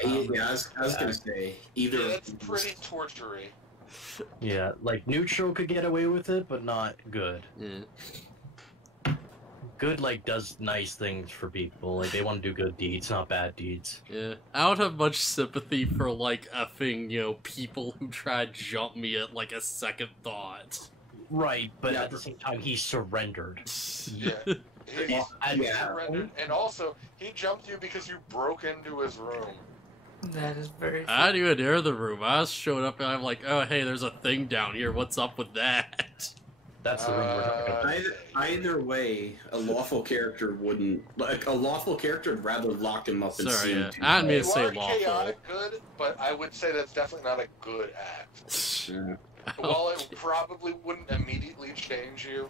Yeah, I was gonna say either. Yeah, that's pretty tortury. Yeah, like neutral could get away with it, but not good. Yeah. Good like does nice things for people. Like they want to do good deeds, not bad deeds. Yeah. I don't have much sympathy for like effing, people who try to jump me at like a second thought. Right, but Yeah, at the same time, he surrendered. Yeah. He Well, and- surrendered, and also, he jumped you because you broke into his room. That is very. I didn't even enter the room. I just showed up and I'm like, oh hey, there's a thing down here. What's up with that? That's the room we're talking about. Either way, a lawful character wouldn't. Like a lawful character would rather lock him up and Sorry, see him. yeah. do I didn't mean You to say are lawful. chaotic good, but I would say that's definitely not a good act. Yeah. While it probably wouldn't immediately change you,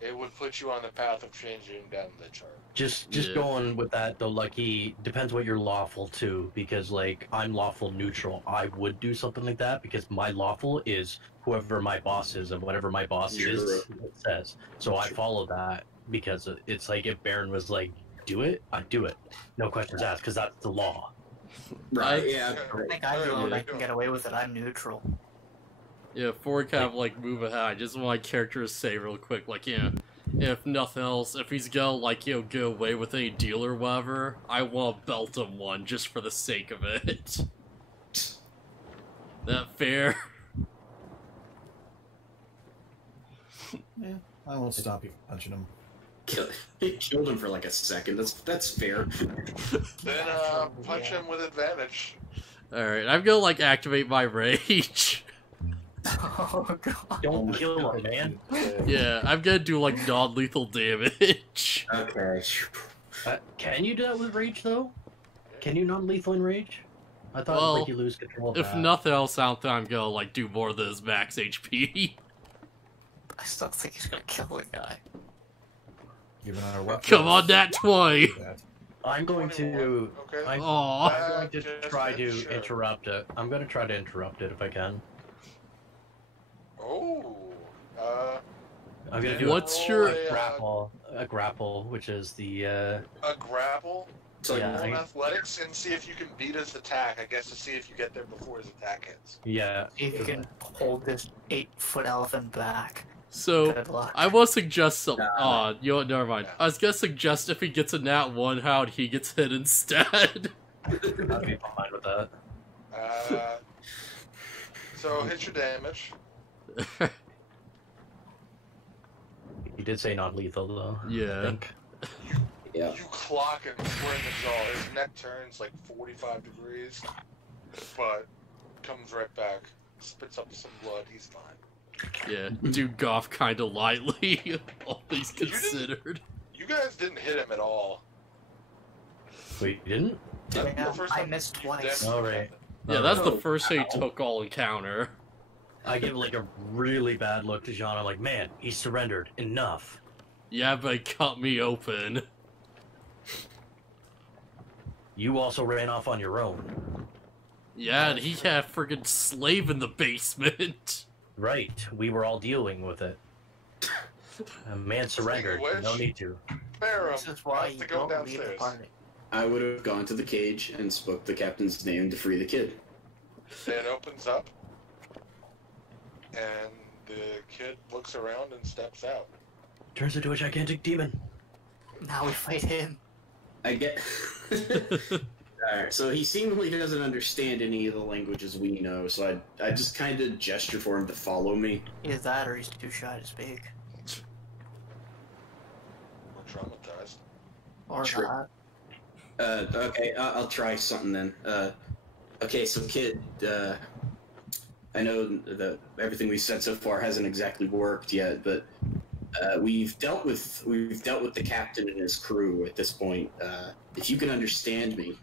it would put you on the path of changing down the chart. Just Yeah. going with that though, like he depends what you're lawful to, because like I'm lawful neutral. I would do something like that because my lawful is whoever my boss is and whatever my boss is says. So I follow that because it's like if Baron was like, do it, I do it. No questions asked because that's the law. Right. Yeah. I think I do it. I can get away with it. I'm neutral. Yeah, before we kind of like move ahead, I just want my character to say real quick, like, if nothing else, if he's gonna like, go away with any deal or whatever, I want to belt him one just for the sake of it. That fair? Yeah, I won't stop you from punching him. He killed him for like a second. That's fair. Then punch him with advantage. Alright, I'm gonna like activate my rage. Oh god. Don't kill him, man. Yeah, I'm gonna do like non-lethal damage. Okay. Can you do that with rage though? Can you non-lethal in rage? I thought Well, Ricky lose control of if that. nothing else, I'm gonna like do more of this max HP. I still think he's gonna kill the guy. Given our weapons. Come on, that 20. I'm going to. Okay. Aw. I'm going to Just try to sure. interrupt it. I'm going to try to interrupt it if I can. Oh. I'm going to do What's roll your- a grapple, which is the. a grapple? So Yeah, Roll I- athletics and see if you can beat his attack. I guess to see if you get there before his attack hits. Yeah. If you can hold this 8-foot elephant back, So, good luck. I will suggest some. Nah. You know what, never mind. I was gonna suggest if he gets a nat 1, how he gets hit instead. I'd be fine with that. So hit your damage. He did say non-lethal though. I Yeah. think. Yeah. You clock him square in the jaw. His neck turns like 45 degrees, but comes right back. Spits up some blood. He's fine. Yeah, do golf kinda lightly, all things You didn't- considered. You guys didn't hit him at all. Wait, you didn't? Yeah, The first I time missed you twice. damaged All right. him. Yeah, that's the first he took all encounter. I give like a really bad look to Jean. I'm like, man, he surrendered. Enough. Yeah, but it cut me open. You also ran off on your own. Yeah, and he had a friggin' slave in the basement. Right. We were all dealing with it. A man surrendered. which- No need to. Baron This is why has you to go don't leave the downstairs. party. I would have gone to the cage and spoke the captain's name to free the kid. It opens up, and the kid looks around and steps out. Turns into a gigantic demon. Now we fight him. I get. Alright, so he seemingly doesn't understand any of the languages we know, so I just kind of gesture for him to follow me. Either that or he's too shy to speak. We're traumatized. Or Sure. not. Okay, I'll try something then. Okay, so kid, I know that everything we've said so far hasn't exactly worked yet, but we've dealt with the captain and his crew at this point. If you can understand me,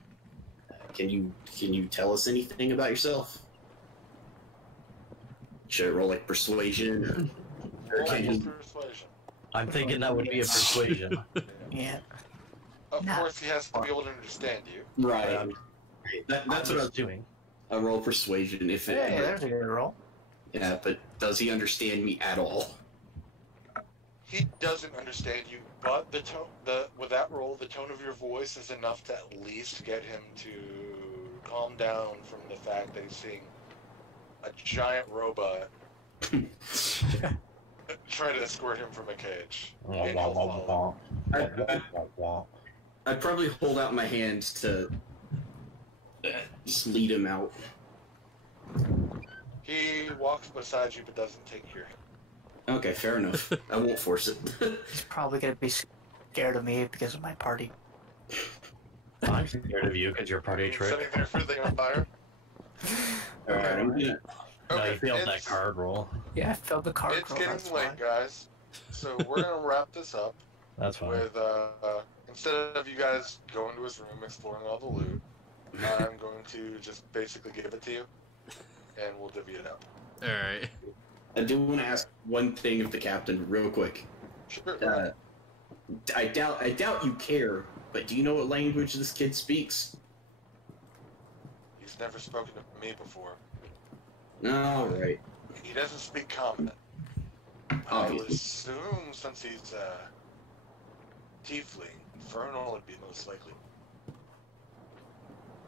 can you tell us anything about yourself? Should I roll like persuasion, or Roll can you? persuasion. I'm thinking that would be a persuasion. Yeah. Of No. course, he has to be able to understand you. Right. Um, That's what I was doing. I roll persuasion. If it, Yeah, there's a good roll. yeah, but does he understand me at all? He doesn't understand you, but with that roll, the tone of your voice is enough to at least get him to calm down from the fact that he's seeing a giant robot try to escort him from a cage. And he'll follow. I'd probably hold out my hand to just lead him out. He walks beside you, but doesn't take your hand. Okay, fair enough. I won't force it. He's probably gonna be scared of me because of my party. I'm scared of you because you're party trick. Setting their food thing on fire. Alright, I'm gonna. No, you Okay, failed that it's- card roll. Yeah, I filled the card It's roll, getting that's late, fine. guys. So we're gonna wrap this up That's fine. with instead of you guys going to his room exploring all the loot, I'm going to just basically give it to you, and we'll divvy it up. Alright. I do want to ask one thing of the captain, real quick. Sure. I doubt you care, but do you know what language this kid speaks? He's never spoken to me before. All right. He doesn't speak common. I would Obviously. assume since he's tiefling, infernal would be most likely.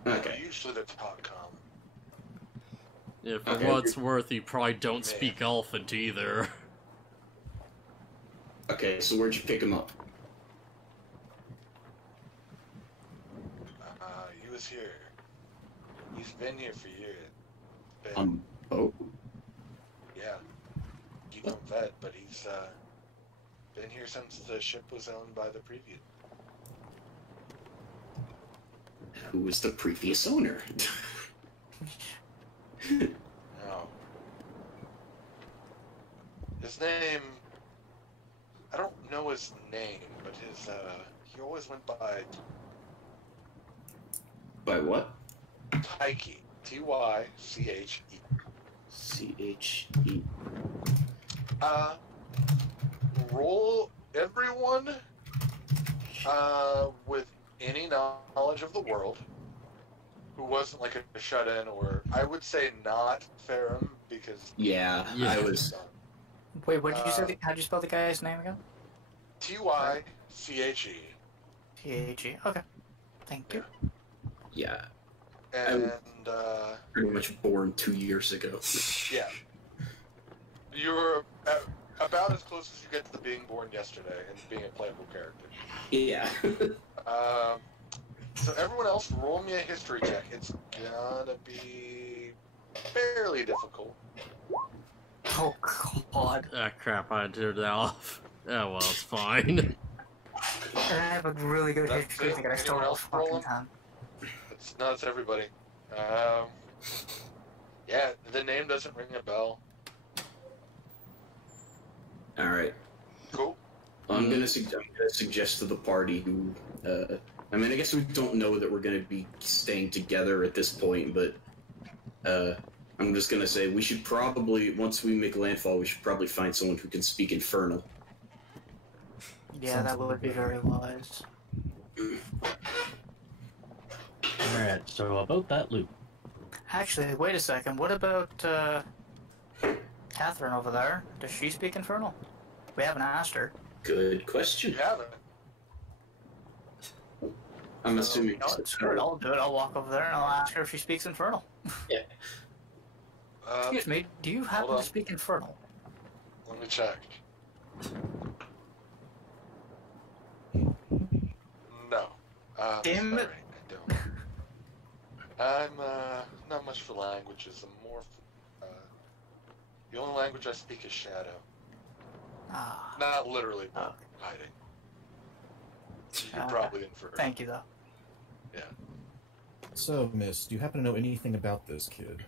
Okay. Usually they're taught common. Yeah, for Okay. what it's worth, you probably don't speak Elephant either. Okay, so where'd you pick him up? He was here. He's been here for years. Been, On boat. yeah. Keep him fed, but he's been here since the ship was owned by the previous. Who was the previous owner? No. His name, I don't know his name, but he always went by By what? Tyche. Tyche. CHE. Roll everyone with any knowledge of the world who wasn't like a shut-in, or I would say not Ferrum, because Yeah, Yeah. I was. Wait, what did you say? How'd you spell the guy's name again? Tyche. T-H-E. Okay. Thank you. Yeah, And pretty much born 2 years ago. yeah, you're about as close as you get to being born yesterday and being a playable character. Yeah. So everyone else, roll me a history check. It's gonna be fairly difficult. Oh, God. Ah, crap, I turned that off. Oh, well, it's fine. I have a really good That's history it? thing, and I still Anyone have else fucking rolling? time. It's everybody. Yeah, the name doesn't ring a bell. All right. Cool. I'm gonna suggest to the party who. I mean, I guess we don't know that we're gonna be staying together at this point, but I'm just gonna say we should probably, once we make landfall, we should probably find someone who can speak Infernal. Yeah, that would be very wise. Alright, so about that loot. Actually, wait a second. What about Catherine over there? Does she speak Infernal? We haven't asked her. Good question. You haven't. I'm assuming. No, screw it. I'll do it. I'll walk over there and I'll ask her if she speaks Infernal. Yeah. Excuse me. Do you happen hold to on. speak Infernal? Let me check. No. Damn it. Sorry, I don't. I'm not much for languages. I'm more. The only language I speak is Shadow. Ah, Not literally, but Oh. hiding. You can Okay. probably infer. thank you, though. Yeah. So, Miss, do you happen to know anything about this kid?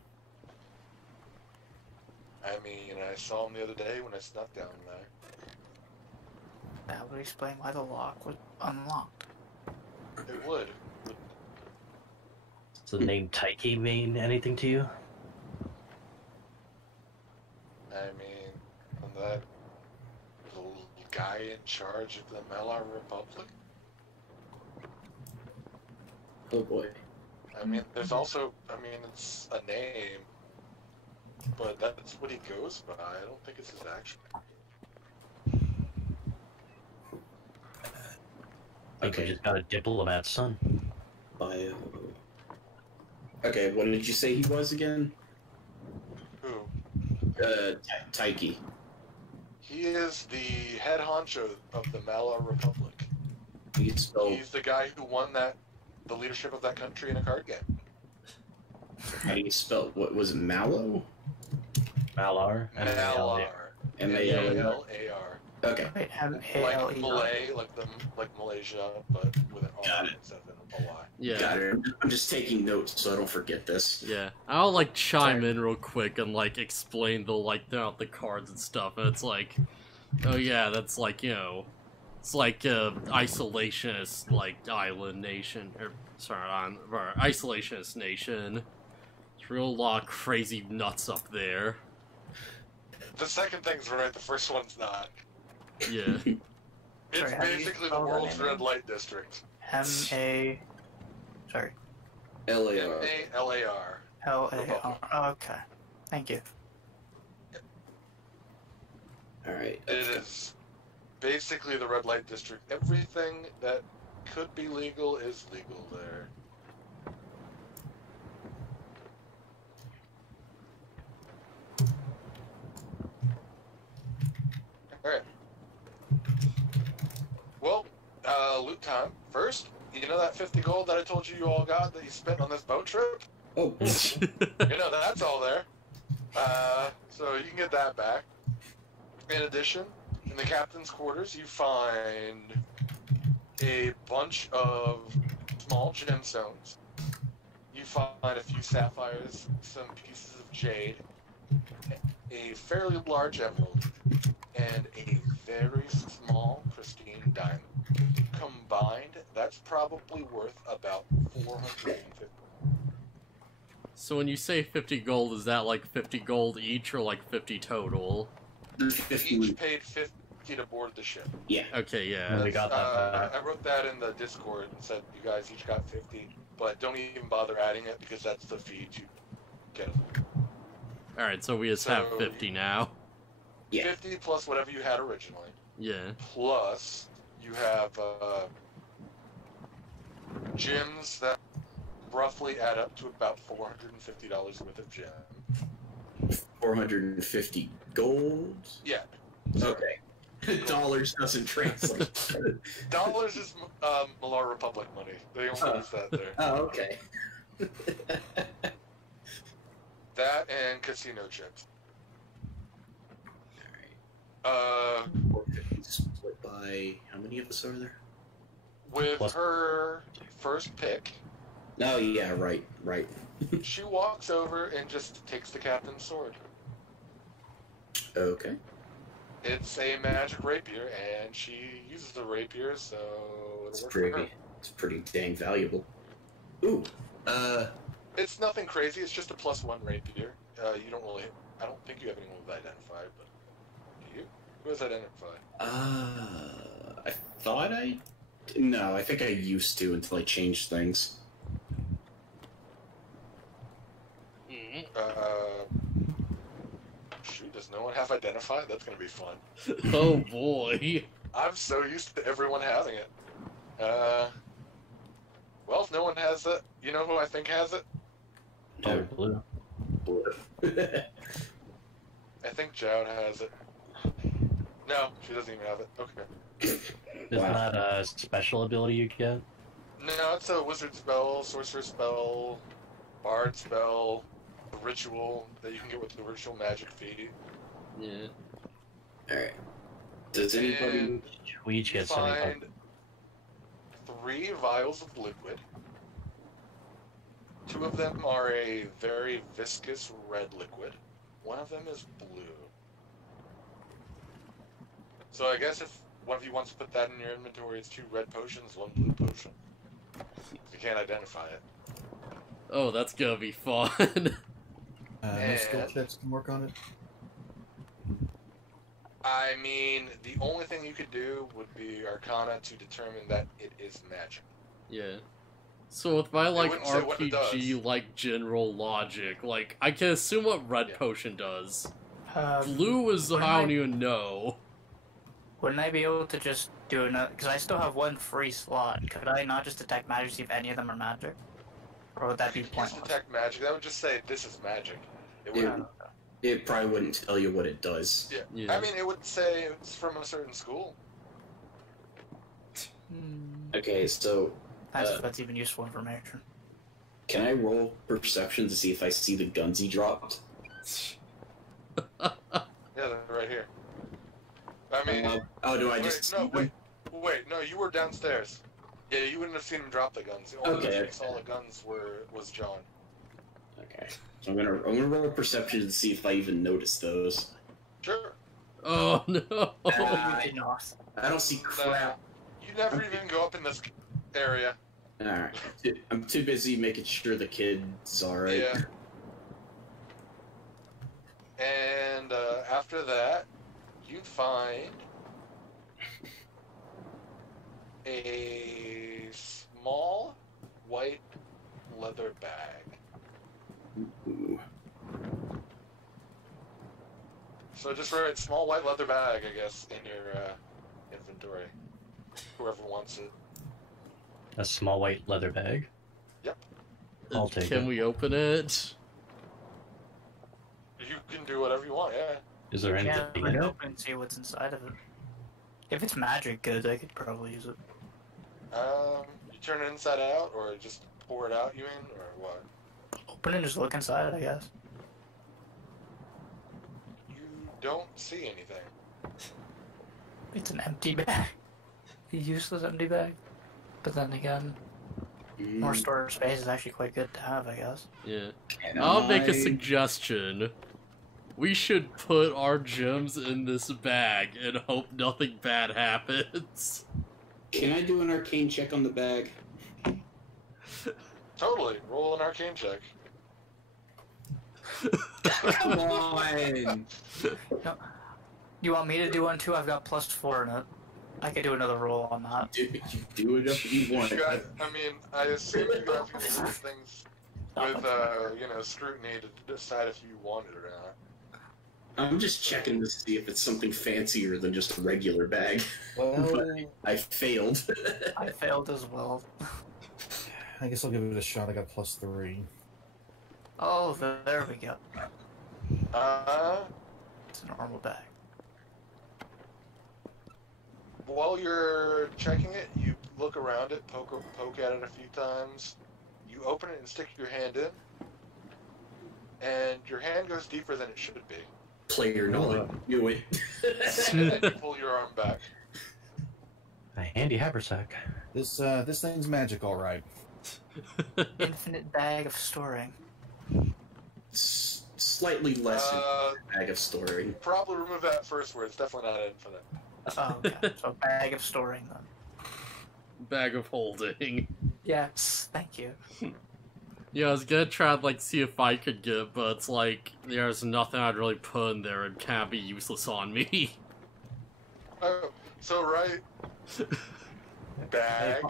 I mean, I saw him the other day when I snuck down there. That would explain why the lock was unlocked. It would. Does the name Tyche mean anything to you? I mean, that little guy in charge of the Malar Republic. Oh boy. I mean, there's also, I mean, it's a name, but that's what he goes by. I don't think it's his actual. Like we just got a diplomat's son. Bio. Okay, what did you say he was again? Who? Tyche. He is the head honcho of the Malar Republic. He spelled. He's the guy who won the leadership of that country in a card game. How do you spell? What was it? Mallow? Malar. Malar. M-A-L-A-R. M-A-L-A-R. Okay. Wait, Like M-A-L-E. Malay, like Malaysia, but with an Got R it. instead of a Y. Yeah. Got it. I'm just taking notes so I don't forget this. Yeah, I'll like chime in real quick and like explain the cards and stuff. And it's like, oh yeah, that's like, you know, it's like isolationist like island nation or isolationist nation. It's real lot of crazy nuts up there. The second thing's right, the first one's not. Yeah. It's Sorry, how do you basically the spell that world's name? red light district. M-A... Sorry. L-A-R. M-A-L-A-R. L-A-R. Okay. Thank you. Alright. It is basically the red light district. Everything that could be legal is legal there. Alright. Well, loot time. First, you know that 50 gold that I told you all got that you spent on this boat trip? Oh, You know, that's all there. So you can get that back. In addition, in the captain's quarters, you find a bunch of small gemstones. You find a few sapphires, some pieces of jade, a fairly large emerald, and a very small pristine diamond. Combined, that's probably worth about 450. So when you say 50 gold, is that like 50 gold each or like 50 total? 50. Each paid 50 to board the ship. Yeah. Okay, yeah. Well, we got that back. I wrote that in the Discord and said you guys each got 50, but don't even bother adding it because that's the fee to get it. Alright, so we just have 50 now. Yeah. 50 plus whatever you had originally. Yeah. Plus, you have gyms that roughly add up to about $450 worth of gem. 450 gold? Yeah. Okay. Dollars doesn't translate. Dollars is Malar Republic money. They only use that there. Oh, okay. That and casino chips. Alright. 450 split by... How many of us are there? With Plus- her first pick, Oh, yeah, right. she walks over and just takes the captain's sword. Okay. It's a magic rapier, and she uses the rapier, so It's it'll work for her. it's pretty dang valuable. Ooh. It's nothing crazy. It's just a +1 rapier. You don't really. I don't think you have anyone with identify, but do you? Who has identify? I thought I... No, I think I used to until I changed things. Shoot, does no one have identify? That's gonna be fun. Oh boy. I'm so used to everyone having it. Well, if no one has it, you know who I think has it? Oh, blue. I think Jowd has it. No, she doesn't even have it. Okay. Isn't that a special ability you get? No, it's a wizard spell, sorcerer spell, bard spell, a ritual that you can get with the ritual magic feat. Yeah. Alright. Does anybody... And We each you get 75. find 3 vials of liquid. 2 of them are a very viscous red liquid. 1 of them is blue. So I guess if one of you wants to put that in your inventory, it's 2 red potions, 1 blue potion. You can't identify it. Oh, that's gonna be fun. No skill checks can work on it. I mean, the only thing you could do would be Arcana to determine that it is magic. Yeah. So with my like wouldn't say what it RPG does. like general logic, like I can assume what red Yeah. potion does. Um, Blue is wouldn't I don't I- even know. Wouldn't I be able to just do another? Because I still have 1 free slot. Could I not just detect magic, see if any of them are magic? Or would that be Just pointless? detect magic. That would just say this is magic. It Yeah. would. It probably wouldn't tell you what it does. Yeah. Yeah. I mean, it would say it's from a certain school. Okay, so That's even useful information. can I roll perception to see if I see the guns he dropped? Yeah, they're right here. I mean, Oh, do I wait, just... no, wait, no, you were downstairs. Yeah, you wouldn't have seen him drop the guns. The only Okay. person who saw the guns was John. Okay. So I'm gonna roll perception to see if I even notice those. Sure. Oh no. Ah. You did not. I don't see crap. You never even go up in this area. Alright. I'm too busy making sure the kid's alright. Yeah. And after that, you find a small white leather bag. Ooh. So just write small white leather bag, I guess, in your inventory. Whoever wants it. A small white leather bag. Yep. I'll take Can it. we open it? You can do whatever you want, yeah. Is there Yeah, anything I in can it? open and see what's inside of it. If it's magic good, I could probably use it. You turn it inside out, or just pour it out, you mean, or what? Open it and just look inside, I guess. You don't see anything. It's an empty bag. A useless empty bag. But then again, more storage space is actually quite good to have, I guess. Yeah. Can I'll make a I- suggestion. We should put our gems in this bag and hope nothing bad happens. Can I do an arcane check on the bag? Totally. Roll an arcane check. Come on! No. You want me to do one too? I've got +4 in it. I could do another roll on that. Do it if you want. You guys, I mean, I assume you guys can look at things with, scrutiny to decide if you want it or not. I'm just checking to see if it's something fancier than just a regular bag. Well, I failed. I failed as well. I guess I'll give it a shot. I got +3. Oh, there we go. It's a normal bag. While you're checking it, you look around it, poke at it a few times. You open it and stick your hand in, and your hand goes deeper than it should be. Player knowledge. Do it. And then you pull your arm back. A handy haversack. This thing's magic, all right. Infinite bag of storing. Slightly less than a bag of storing. Probably remove that first word. It's definitely not infinite. Oh, okay. So bag of storing then. Bag of holding. Yes, thank you. Yeah, I was gonna try to, like, see if I could get it, but it's like, there's nothing I'd really put in there. It can't be useless on me. Oh, so right. Bag?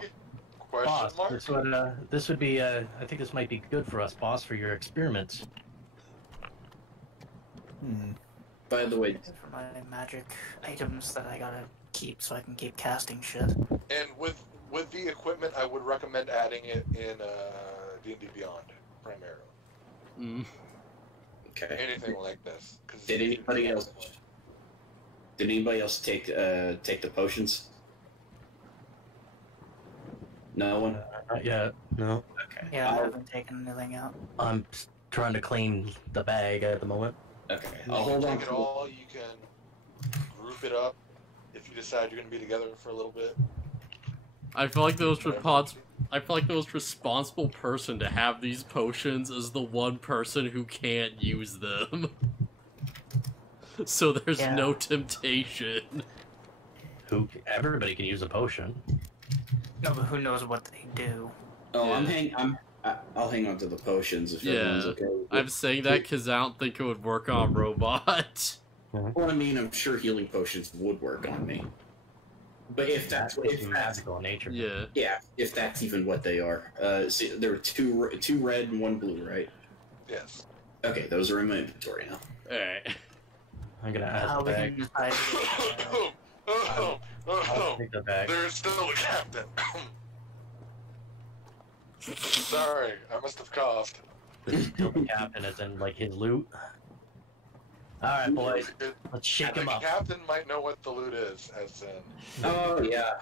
Question Boss, mark? this would be, I think this might be good for us, boss, for your experiments. By the way, For my magic items that I gotta keep so I can keep casting shit. And with the equipment, I would recommend adding it in D&D Beyond, primarily. okay. Anything like this. 'Cause Did anybody else? Did anybody else take the potions? No one. Not yet. No. Okay. Yeah, I haven't taken anything out. I'm trying to clean the bag at the moment. Okay. You I'll can hold on. take it all, you can group it up if you decide you're going to be together for a little bit. I feel like I feel like the most responsible person to have these potions is the one person who can't use them. So there's Yeah. no temptation. Everybody can use a potion. No, but who knows what they do? Oh, Yeah. I'll hang on to the potions if Yeah. everyone's okay. with it. I'm saying that because I don't think it would work on a robot. Well, I mean, I'm sure healing potions would work on me. But if that's magical in nature. Yeah. if that's even what they are. See, there were two red and one blue, right? Yes. Okay, those are in my inventory now. Alright. I'm gonna add How the we bag. can decide. I'll take the bag. There's still the captain. Sorry, I must have coughed. The captain is in like his loot. Alright, boys, let's shake him The up. captain might know what the loot is, as in... Oh yeah,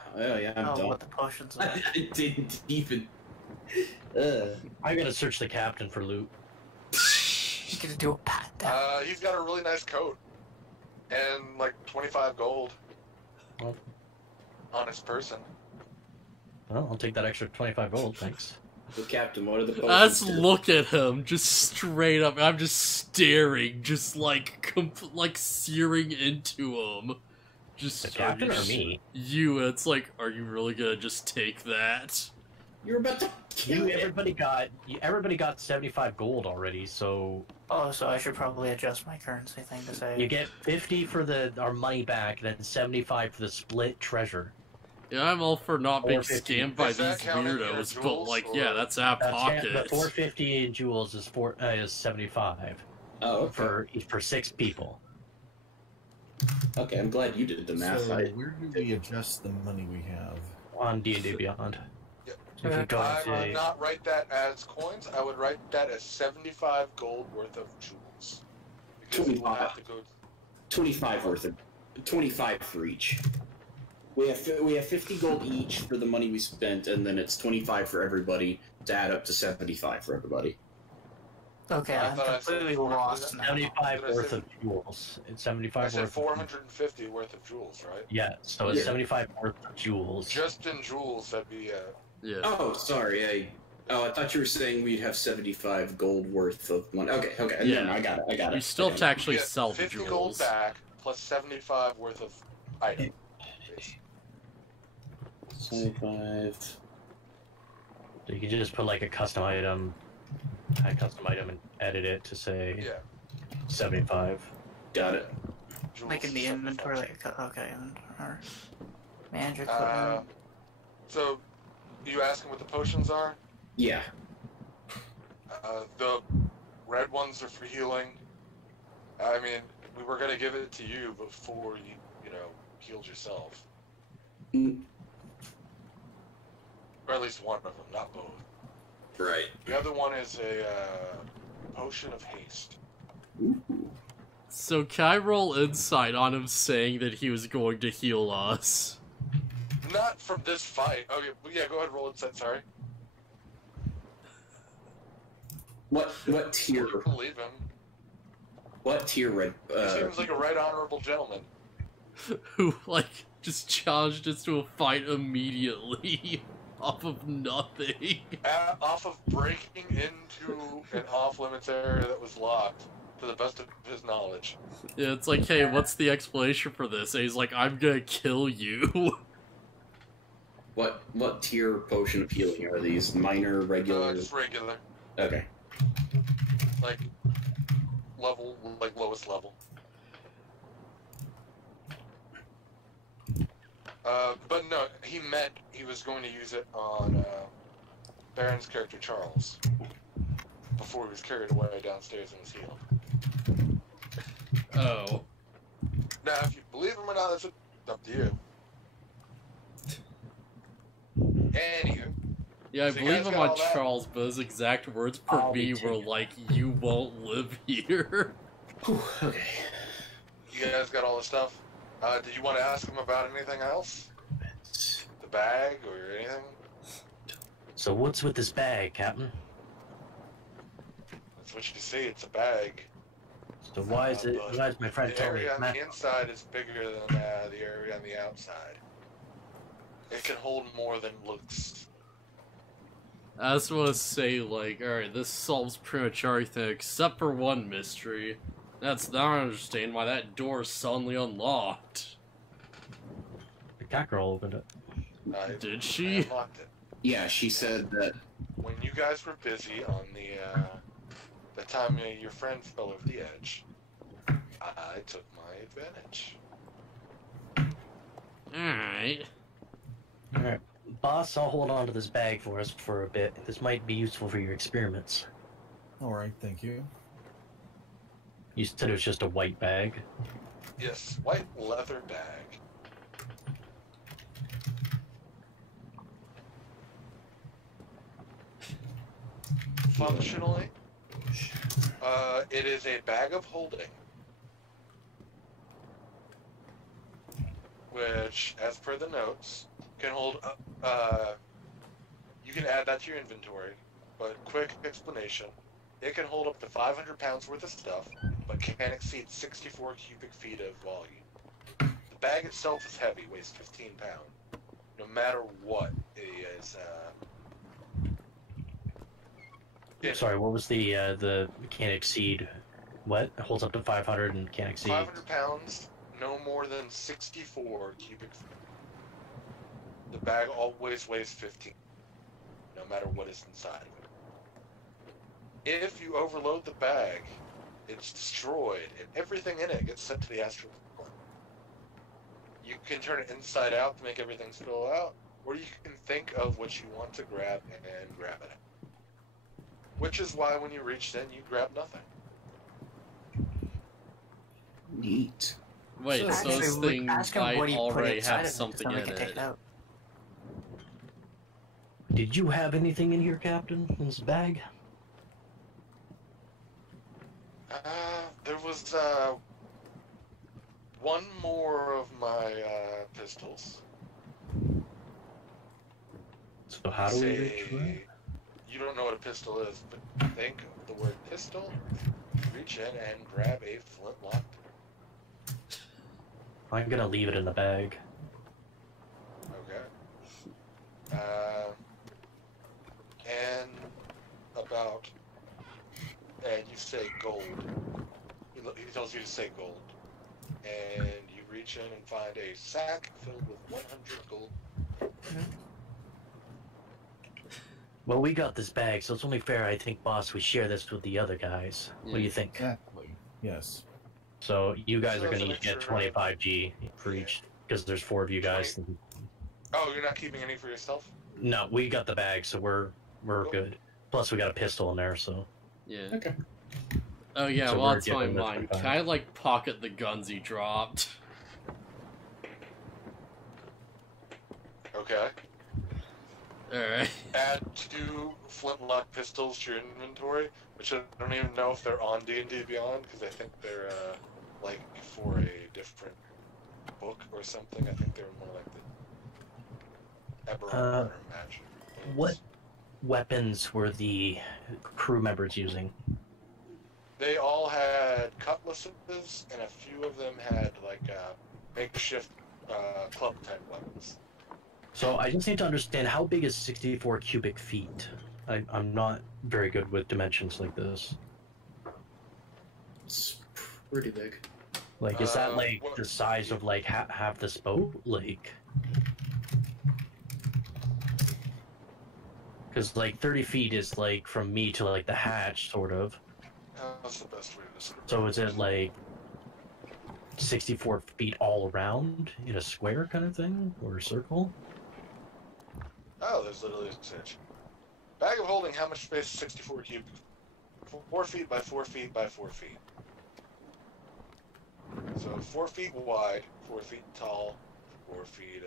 I'm Oh, done. what the potions are. I didn't even. I'm gonna search the captain for loot. He's gonna do a pat down. He's got a really nice coat. And, like, 25 gold. Oh. On his person. Well, I'll take that extra 25 gold, thanks. The captain, what are the potions? Let's do? look at him, just straight up. I'm just staring, just like, searing into him. Just The captain or me? You, it's like, are you really gonna just take that? You're about to kill him. Everybody got 75 gold already, so Oh, so I should probably adjust my currency thing to say. you get 50 for our money back, then 75 for the split treasure. Yeah, I'm all for not being 450. scammed by Is that these counting your weirdos, but jewels, like, or- yeah, that's out of pocket. The 450 in jewels is 75 Oh, okay. for 6 people. Okay, I'm glad you did the math. So, where do we adjust the money we have? On D&D Beyond. Yep. If you go I to- would not write that as coins. I would write that as 75 gold worth of jewels. Because you will have to go... 25 worth of 25 for each. We have 50 gold each for the money we spent, and then it's 25 for everybody to add up to 75 for everybody. Okay, I I'm thought I said completely 400. lost now. 75 Did I worth say- of jewels. It's 75 I worth said of 450 worth of jewels, right? Yeah, so it's Yeah. 75 worth of jewels. Just in jewels, that'd be... Yeah. Oh, sorry. I thought you were saying we'd have 75 gold worth of money. Okay. Yeah. No, I got it. You still have to actually get sell the 50 gold jewels. back, plus 75 worth of item. 75. So you can just put like a custom item I custom item and edit it to say Yeah. 75. Got it. Like in the Jules, inventory, 75. like, okay, inventory. Manage equipment. So, you asking what the potions are? Yeah. The red ones are for healing. I mean, we were gonna give it to you before you healed yourself. Mm. Or at least one of them, not both. Right. The other one is a potion of haste. Ooh. So can I roll insight on him saying that he was going to heal us? Not from this fight. Oh, yeah, go ahead and roll insight, sorry. What tier? You believe him. What tier red? He seems like a right honorable gentleman. Who, like, just challenged us to a fight immediately off of nothing. Off of breaking into an off-limits area that was locked, to the best of his knowledge. Yeah, it's like, hey, what's the explanation for this? And he's like, I'm gonna kill you. What tier potion of healing are these? Minor, regular? Just regular. Okay. Like, lowest level. But no, he was going to use it on Baron's character Charles before he was carried away downstairs and was healed. Oh. Now, if you believe him or not, that's up to you. Anywho. Yeah, I So you believe guys him got on all that? Charles, but his exact words per I'll me be were taken. like, you won't live here. Whew, okay. You guys got all the stuff? Did you want to ask him about anything else? The bag or anything? So what's with this bag, Captain? That's what you see, it's a bag. So why is my friend The telling me area it's on not? the inside is bigger than the area on the outside. It can hold more than looks. I just want to say, like, alright, this solves pretty much everything except for one mystery. That's now I understand why that door is suddenly unlocked. The cat girl opened it. Did I she? unlocked it. Yeah, she said that. When you guys were busy on the time your friend fell over the edge, I took my advantage. Alright. Alright. Boss, I'll hold on to this bag for us for a bit. This might be useful for your experiments. All right, thank you. You said it was just a white bag. Yes, white leather bag. Functionally, it is a bag of holding, which, as per the notes, can hold. You can add that to your inventory, but quick explanation: it can hold up to 500 pounds worth of stuff, but can exceed 64 cubic feet of volume. The bag itself is heavy, weighs 15 pounds. No matter what, it is. Sorry, what was the can't exceed? What? It holds up to 500 and can't exceed. 500 pounds, no more than 64 cubic feet. The bag always weighs 15, no matter what is inside of it. If you overload the bag, it's destroyed, and everything in it gets sent to the astral plane. You can turn it inside out to make everything spill out, or you can think of what you want to grab and grab it. Which is why when you reached in, you grabbed nothing. Neat. Wait, so Actually, this we thing ask him what might he put already inside have of it, something so we in can take it. it out. Did you have anything in here, Captain? In this bag? There was one more of my pistols. So how do we reach for it? You don't know what a pistol is, but think of the word pistol, reach in and grab a flintlock. I'm gonna leave it in the bag. Okay. And you say gold. He tells you to say gold. And you reach in and find a sack filled with 100 gold. Well, we got this bag, so it's only fair, I think, boss, we share this with the other guys. What do you think? Exactly. Yes. So you guys So are going to that's each an get extra- 25G for each, because there's 4 of you guys. Oh, you're not keeping any for yourself? No, we got the bag, so we're Cool. good. Plus, we got a pistol in there, so. Yeah. Okay. Oh yeah, So well we're that's my getting this mind. for Can I like pocket the guns he dropped? Okay. Alright. Add 2 flintlock pistols to your inventory, which I don't even know if they're on D&D Beyond, because I think they're, like, for a different book or something. I think they're more like the Eberron match. What weapons were the crew members using? They all had cutlasses, and a few of them had, like, makeshift club-type weapons. So I just need to understand, how big is 64 cubic feet? I'm not very good with dimensions like this. It's pretty big. Like, is that like what- the size of like half this boat? Like, because like 30 feet is like from me to like the hatch, sort of. That's the best way to describe it. So is it like 64 feet all around in a square kind of thing, or a circle? Oh, there's literally a search. Bag of holding, how much space is 64 cubic? 4 feet by 4 feet by 4 feet. So 4 feet wide, 4 feet tall, 4 feet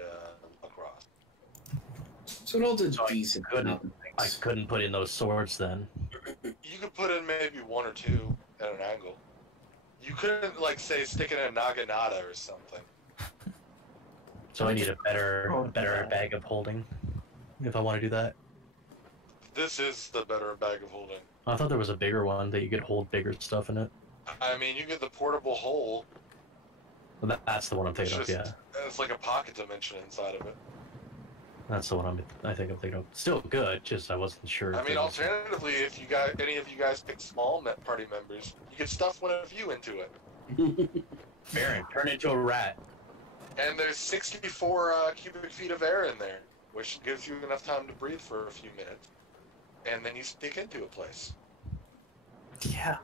across. So it holds a So decent amount of I things. couldn't put in those swords then. You could put in maybe 1 or 2 at an angle. You couldn't, like, say, stick in a naginata or something. So I need a better bag of holding if I want to do that. This is the better bag of holding. I thought there was a bigger one that you could hold bigger stuff in it. I mean, you get the portable hole. Well, that's the one I'm thinking of. It's Yeah, just- It's like a pocket dimension inside of it. that's the one I think I'm thinking of. Still good, just I wasn't sure. I if mean, it was- alternatively, if you guys, any of you guys pick small party members, you could stuff one of you into it. Baron, turn into a rat. And there's 64 cubic feet of air in there, which gives you enough time to breathe for a few minutes. And then you sneak into a place. Yeah.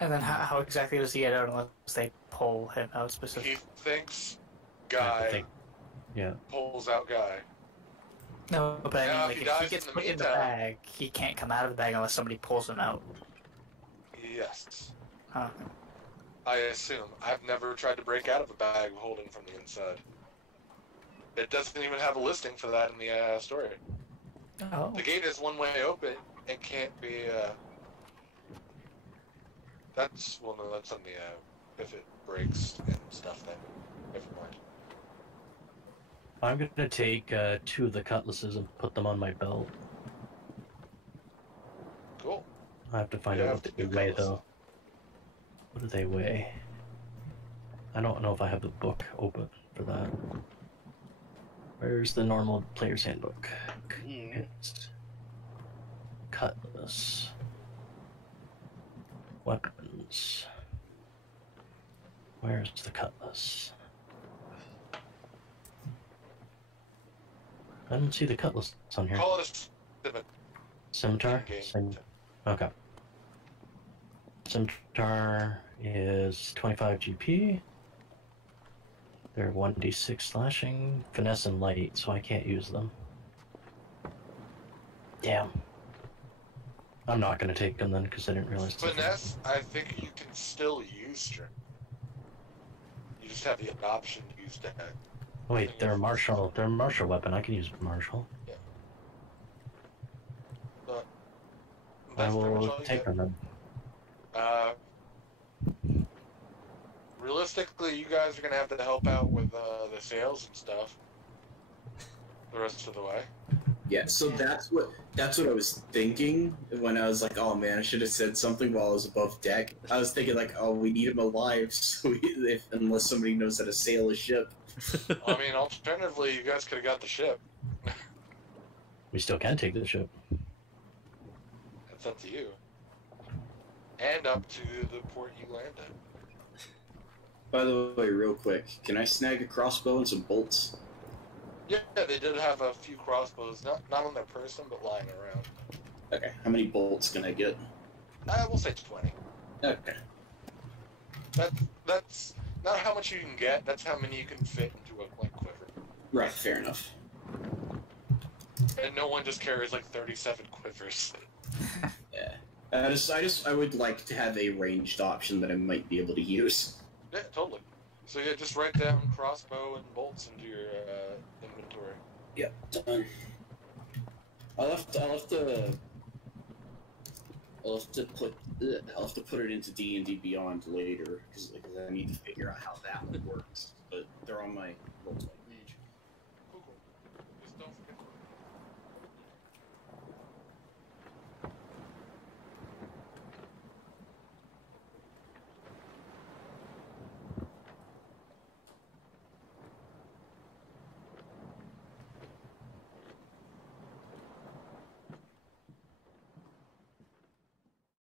And then how exactly does he get out unless they pull him out He specifically? thinks I guy think- Yeah. pulls out guy. No, but I Yeah, mean, if like, he if dies he gets in the put in the meantime- bag, he can't come out of the bag unless somebody pulls him out. Yes. Huh. I assume. I've never tried to break out of a bag holding from the inside. It doesn't even have a listing for that in the story. Oh. The gate is one way open. It can't be, That's, well, no, that's on the, if it breaks and stuff, then never mind. I'm gonna take 2 of the cutlasses and put them on my belt. Cool. I have to find You out have what to they do weigh cutlasses. though. What do they weigh? I don't know if I have the book open for that. Where's the normal player's handbook? It's cutlass. Weapons. Where's the cutlass? I don't see the cutlass on here. Call it a Scimitar? game. Okay. Scimitar is 25 GP. They're 1d6 slashing, finesse and light, so I can't use them. Damn. I'm not gonna take them then because I didn't realize. Finesse, I think you can still use string. You just have the option to use that. Oh, wait, they're a martial. They're a martial weapon. I can use martial. But I that's pretty much will all you take get. them then. Realistically, you guys are gonna have to help out with the sales and stuff the rest of the way. Yeah, so that's what I was thinking when I was like, oh man, I should have said something while I was above deck. I was thinking like, oh, we need him alive, so unless somebody knows how to sail a ship. I mean, alternatively, you guys could have got the ship. We still can take the ship. It's up to you. And up to the port you land at. By the way, real quick, can I snag a crossbow and some bolts? Yeah, they did have a few crossbows, not on their person, but lying around. Okay, how many bolts can I get? We'll say 20. Okay. That's not how much you can get, that's how many you can fit into a quiver. Right, fair enough. And no one just carries like 37 quivers. Yeah. I would like to have a ranged option that I might be able to use. Yeah, totally. So yeah, just write down crossbow and bolts into your inventory. Yep, done. I'll have to put it into D&D Beyond later because I need to figure out how that one works. But they're on my role-playing